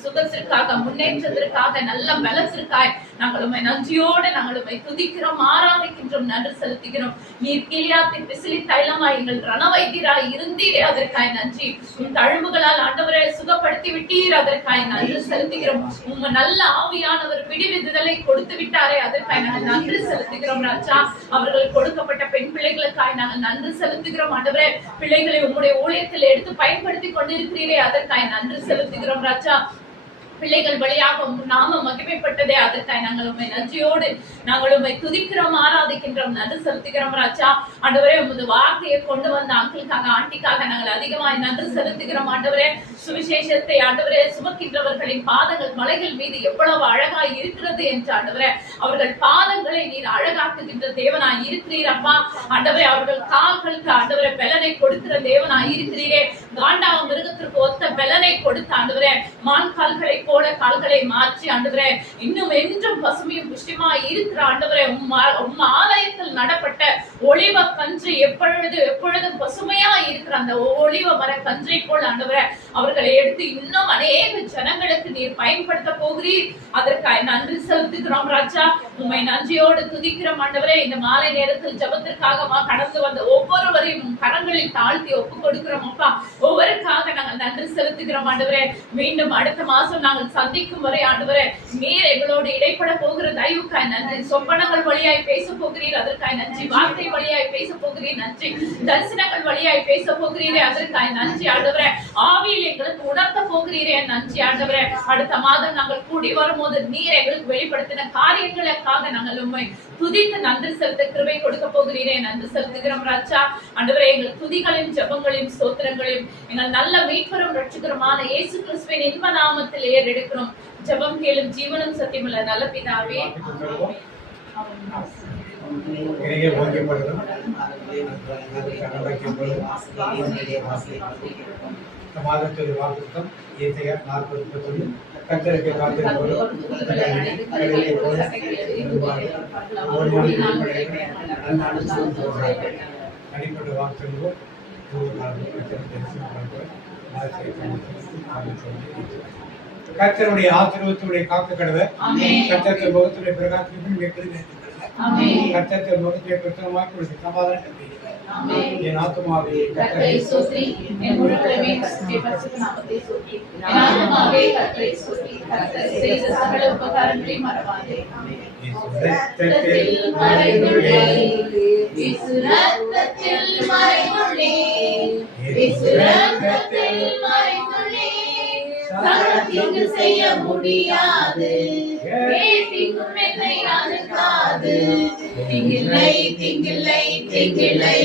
சுகத்திற்காக, முன்னேற்றத்திற்காக, நல்ல பலத்திற்காக நாங்கள் உம்மை நன்றியோடு நாங்கள் உம்மை துதிக்கிறோம், ஆராதிக்கின்றோம், நன்றி செலுத்துகிறோம். நீர் கீழியாத்தின் பிசிலி தைலமாய் எங்கள் ரணவைத்தியராய் இருந்தீரே, அதற்காய் நன்றி. உன் தழும்புகளால் ஆண்டவரை சுகப்படுத்தி விட்டீர், அதற்காய் நன்றி செலுத்துகிறோம். உங்க நல்ல ஆவியானவர் விடுவிடுதலை கொடுத்து விட்டாரே, அதற்காக நாங்கள் நன்றி செலுத்துகிறோம் ராஜா. அவர்களுக்கு கொடுக்கப்பட்ட பெண் பிள்ளைகளுக்காக நாங்கள் நன்றி செலுத்துகிறோம் ஆண்டவரே. பிள்ளைகளை உங்களுடைய ஊழியத்தில் எடுத்து பயன்படுத்தி கொண்டிருக்கிறீரே, அதற்காக நன்றி செலுத்துகிறோம் ராஜா. பிள்ளைகள் வழியாக நாம மகிமைப்பட்டதே, அதற்காக நாங்கள் உண்மை நன்றியோடு நாங்கள் உண்மை துதிக்கிறோம், ஆராதிக்கின்றோம், நன்றி செலுத்துகிறோம் ராஜா. ஆண்டவரே, உமது வார்த்தையை கொண்டு வந்த அங்கிளுக்காக, ஆண்டிக்காக நாங்கள் அதிகமாய் நன்றி செலுத்துகிறோம் ஆண்டவரே. சுவிசேஷத்தை ஆண்டவரே சுமக்கின்றவர்களின் பாதங்கள் மலைகள் மீது எவ்வளவு அழகாய் இருக்கிறது என்று ஆண்டவரே, அவர்கள் பாதங்களை நீர் அழகாக்குகின்ற தேவனாய் இருக்கிறீர் அப்பா. ஆண்டவரே, அவர்கள் கால்களுக்கு ஆண்டவரே பலனை கொடுக்கிற தேவனாய் இருக்கிறீரே. காண்டாவ மிருகத்திற்கு ஒத்த பலனை கொடுத்த ஆண்டவரே, மான் கால்களை போல கால்களை மாற்றி ஆண்டவரே இன்னும் என்றும் பசுமையும் புஷ்டியுமாய் இருக்கிற ஆண்டவரே, உம் ஆலயத்தில் நடப்பட்ட ஒளிவ கன்று எப்பொழுதும் பசுமையா இருக்கிற அந்த ஒளிவ மர கன்றை போல ஆண்டவரே அவர்களை எடுத்து இன்னும் அநேக ஜனங்களுக்கு நீர் பயன்படுத்த போகிறீர், அதற்காக நன்றி செலுத்துகிறோம் ராஜா. உம்மை நன்றியோடு துதிக்கிறோம் ஆண்டவரே. இந்த மாலை நேரத்தில் ஜபத்திற்காக கடந்து வந்த ஒவ்வொருவரையும் கரங்களில் தாழ்த்தி ஒப்பு கொடுக்கிறோம் அப்பா. ஒவ்வொருக்காக நாங்கள் நன்றி செலுத்துகிறோம் ஆண்டவரே. மீண்டும் அடுத்த மாசம் நாங்கள் சந்திக்கும் வரை ஆண்டவரே நீர் எங்களோடு இடைப்பட போகிற தயவுக்காய் நன்றி. சொப்பனங்கள் வழியாய் பேச போகிறீர், அதற்காய் நன்றி. வார்த்தை வழியாய் பேச போகிறீர், நன்றி. தரிசனங்கள் வழியாய் பேச போகிறீரே, அதற்காய் நன்றி ஆண்டவரே. ஆவியில் எங்களுக்கு உணர்த்த போகிறீரே, நன்றி ஆண்டவரே. அடுத்த மாதம் நாங்கள் கூடி வரும்போது நீர் எங்களுக்கு வெளிப்படுத்தின காரியங்களுக்காக நாங்கள் உண்மை துதித்து நன்றி செலுத்த கிருபை கொடுக்க போகிறீரே, நன்றி செலுத்துகிறோம் ராஜா. ஆண்டவரே, எங்கள் துதிகளையும் ஜெபங்களையும் ஸ்தோத்திரங்களையும் எங்கள் நல்ல மீட்பரும் ரட்சகருமான இயேசு கிறிஸ்துவின் இன்ப நாமத்தில் ஏறெடுக்கிறோம். ஜெபம் கேளும், ஜீவனும் சத்தியமுள்ள நல்ல பிதாவே. மாதத்தொரு வாக்குத்தம் ஏசாயா 40:31 கர்த்தருக்கு காத்திருப்போம் அடிப்பட்ட வாக்கு சொல்லுவோம். கர்த்தருடைய ஆசீர்வாதத்துடைய காக்க கடவை, கர்த்தருடைய முகத்துடைய பிரகாசத்தை கர்த்தருடைய முகத்தை பிரசனமாக்கி சமாதானம் என் ஆத்துமாவே கர்த்தரை ஸ்தோத்திரி, என் முழுவதுமே கர்த்தருடைய பரிசுத்த நாமத்தை ஸ்தோத்திரி. என் ஆத்துமாவே கர்த்தரை ஸ்தோத்திரி, கர்த்தர் செய்த சகல உபகாரங்களை மறவாதே. இரத்தத்தில் மறைந்துள்ளே, இயேசு இரத்தத்தில் மறைந்துள்ளே, இயேசு இரத்தத்தில் மறைந்துள்ளே, சகலத்தீங்கு செய்ய முடியாது, தீங்கும் என்னை அணுகாது. தீங்கில்லை, தீங்கில்லை, தீங்கில்லை,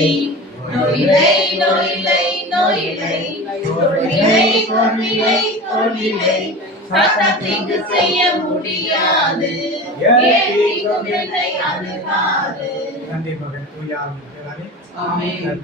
நோயில்லை, நோயில்லை, நோயில்லை, தோல்வில்லை, தோல்வில்லை, தோல்வில்லை, சகலத்தீங்கு செய்ய முடியாது, தீங்கும் என்னை அணுகாது. நன்றி மகன் தூயாவின் பேராலே. ஆமென்.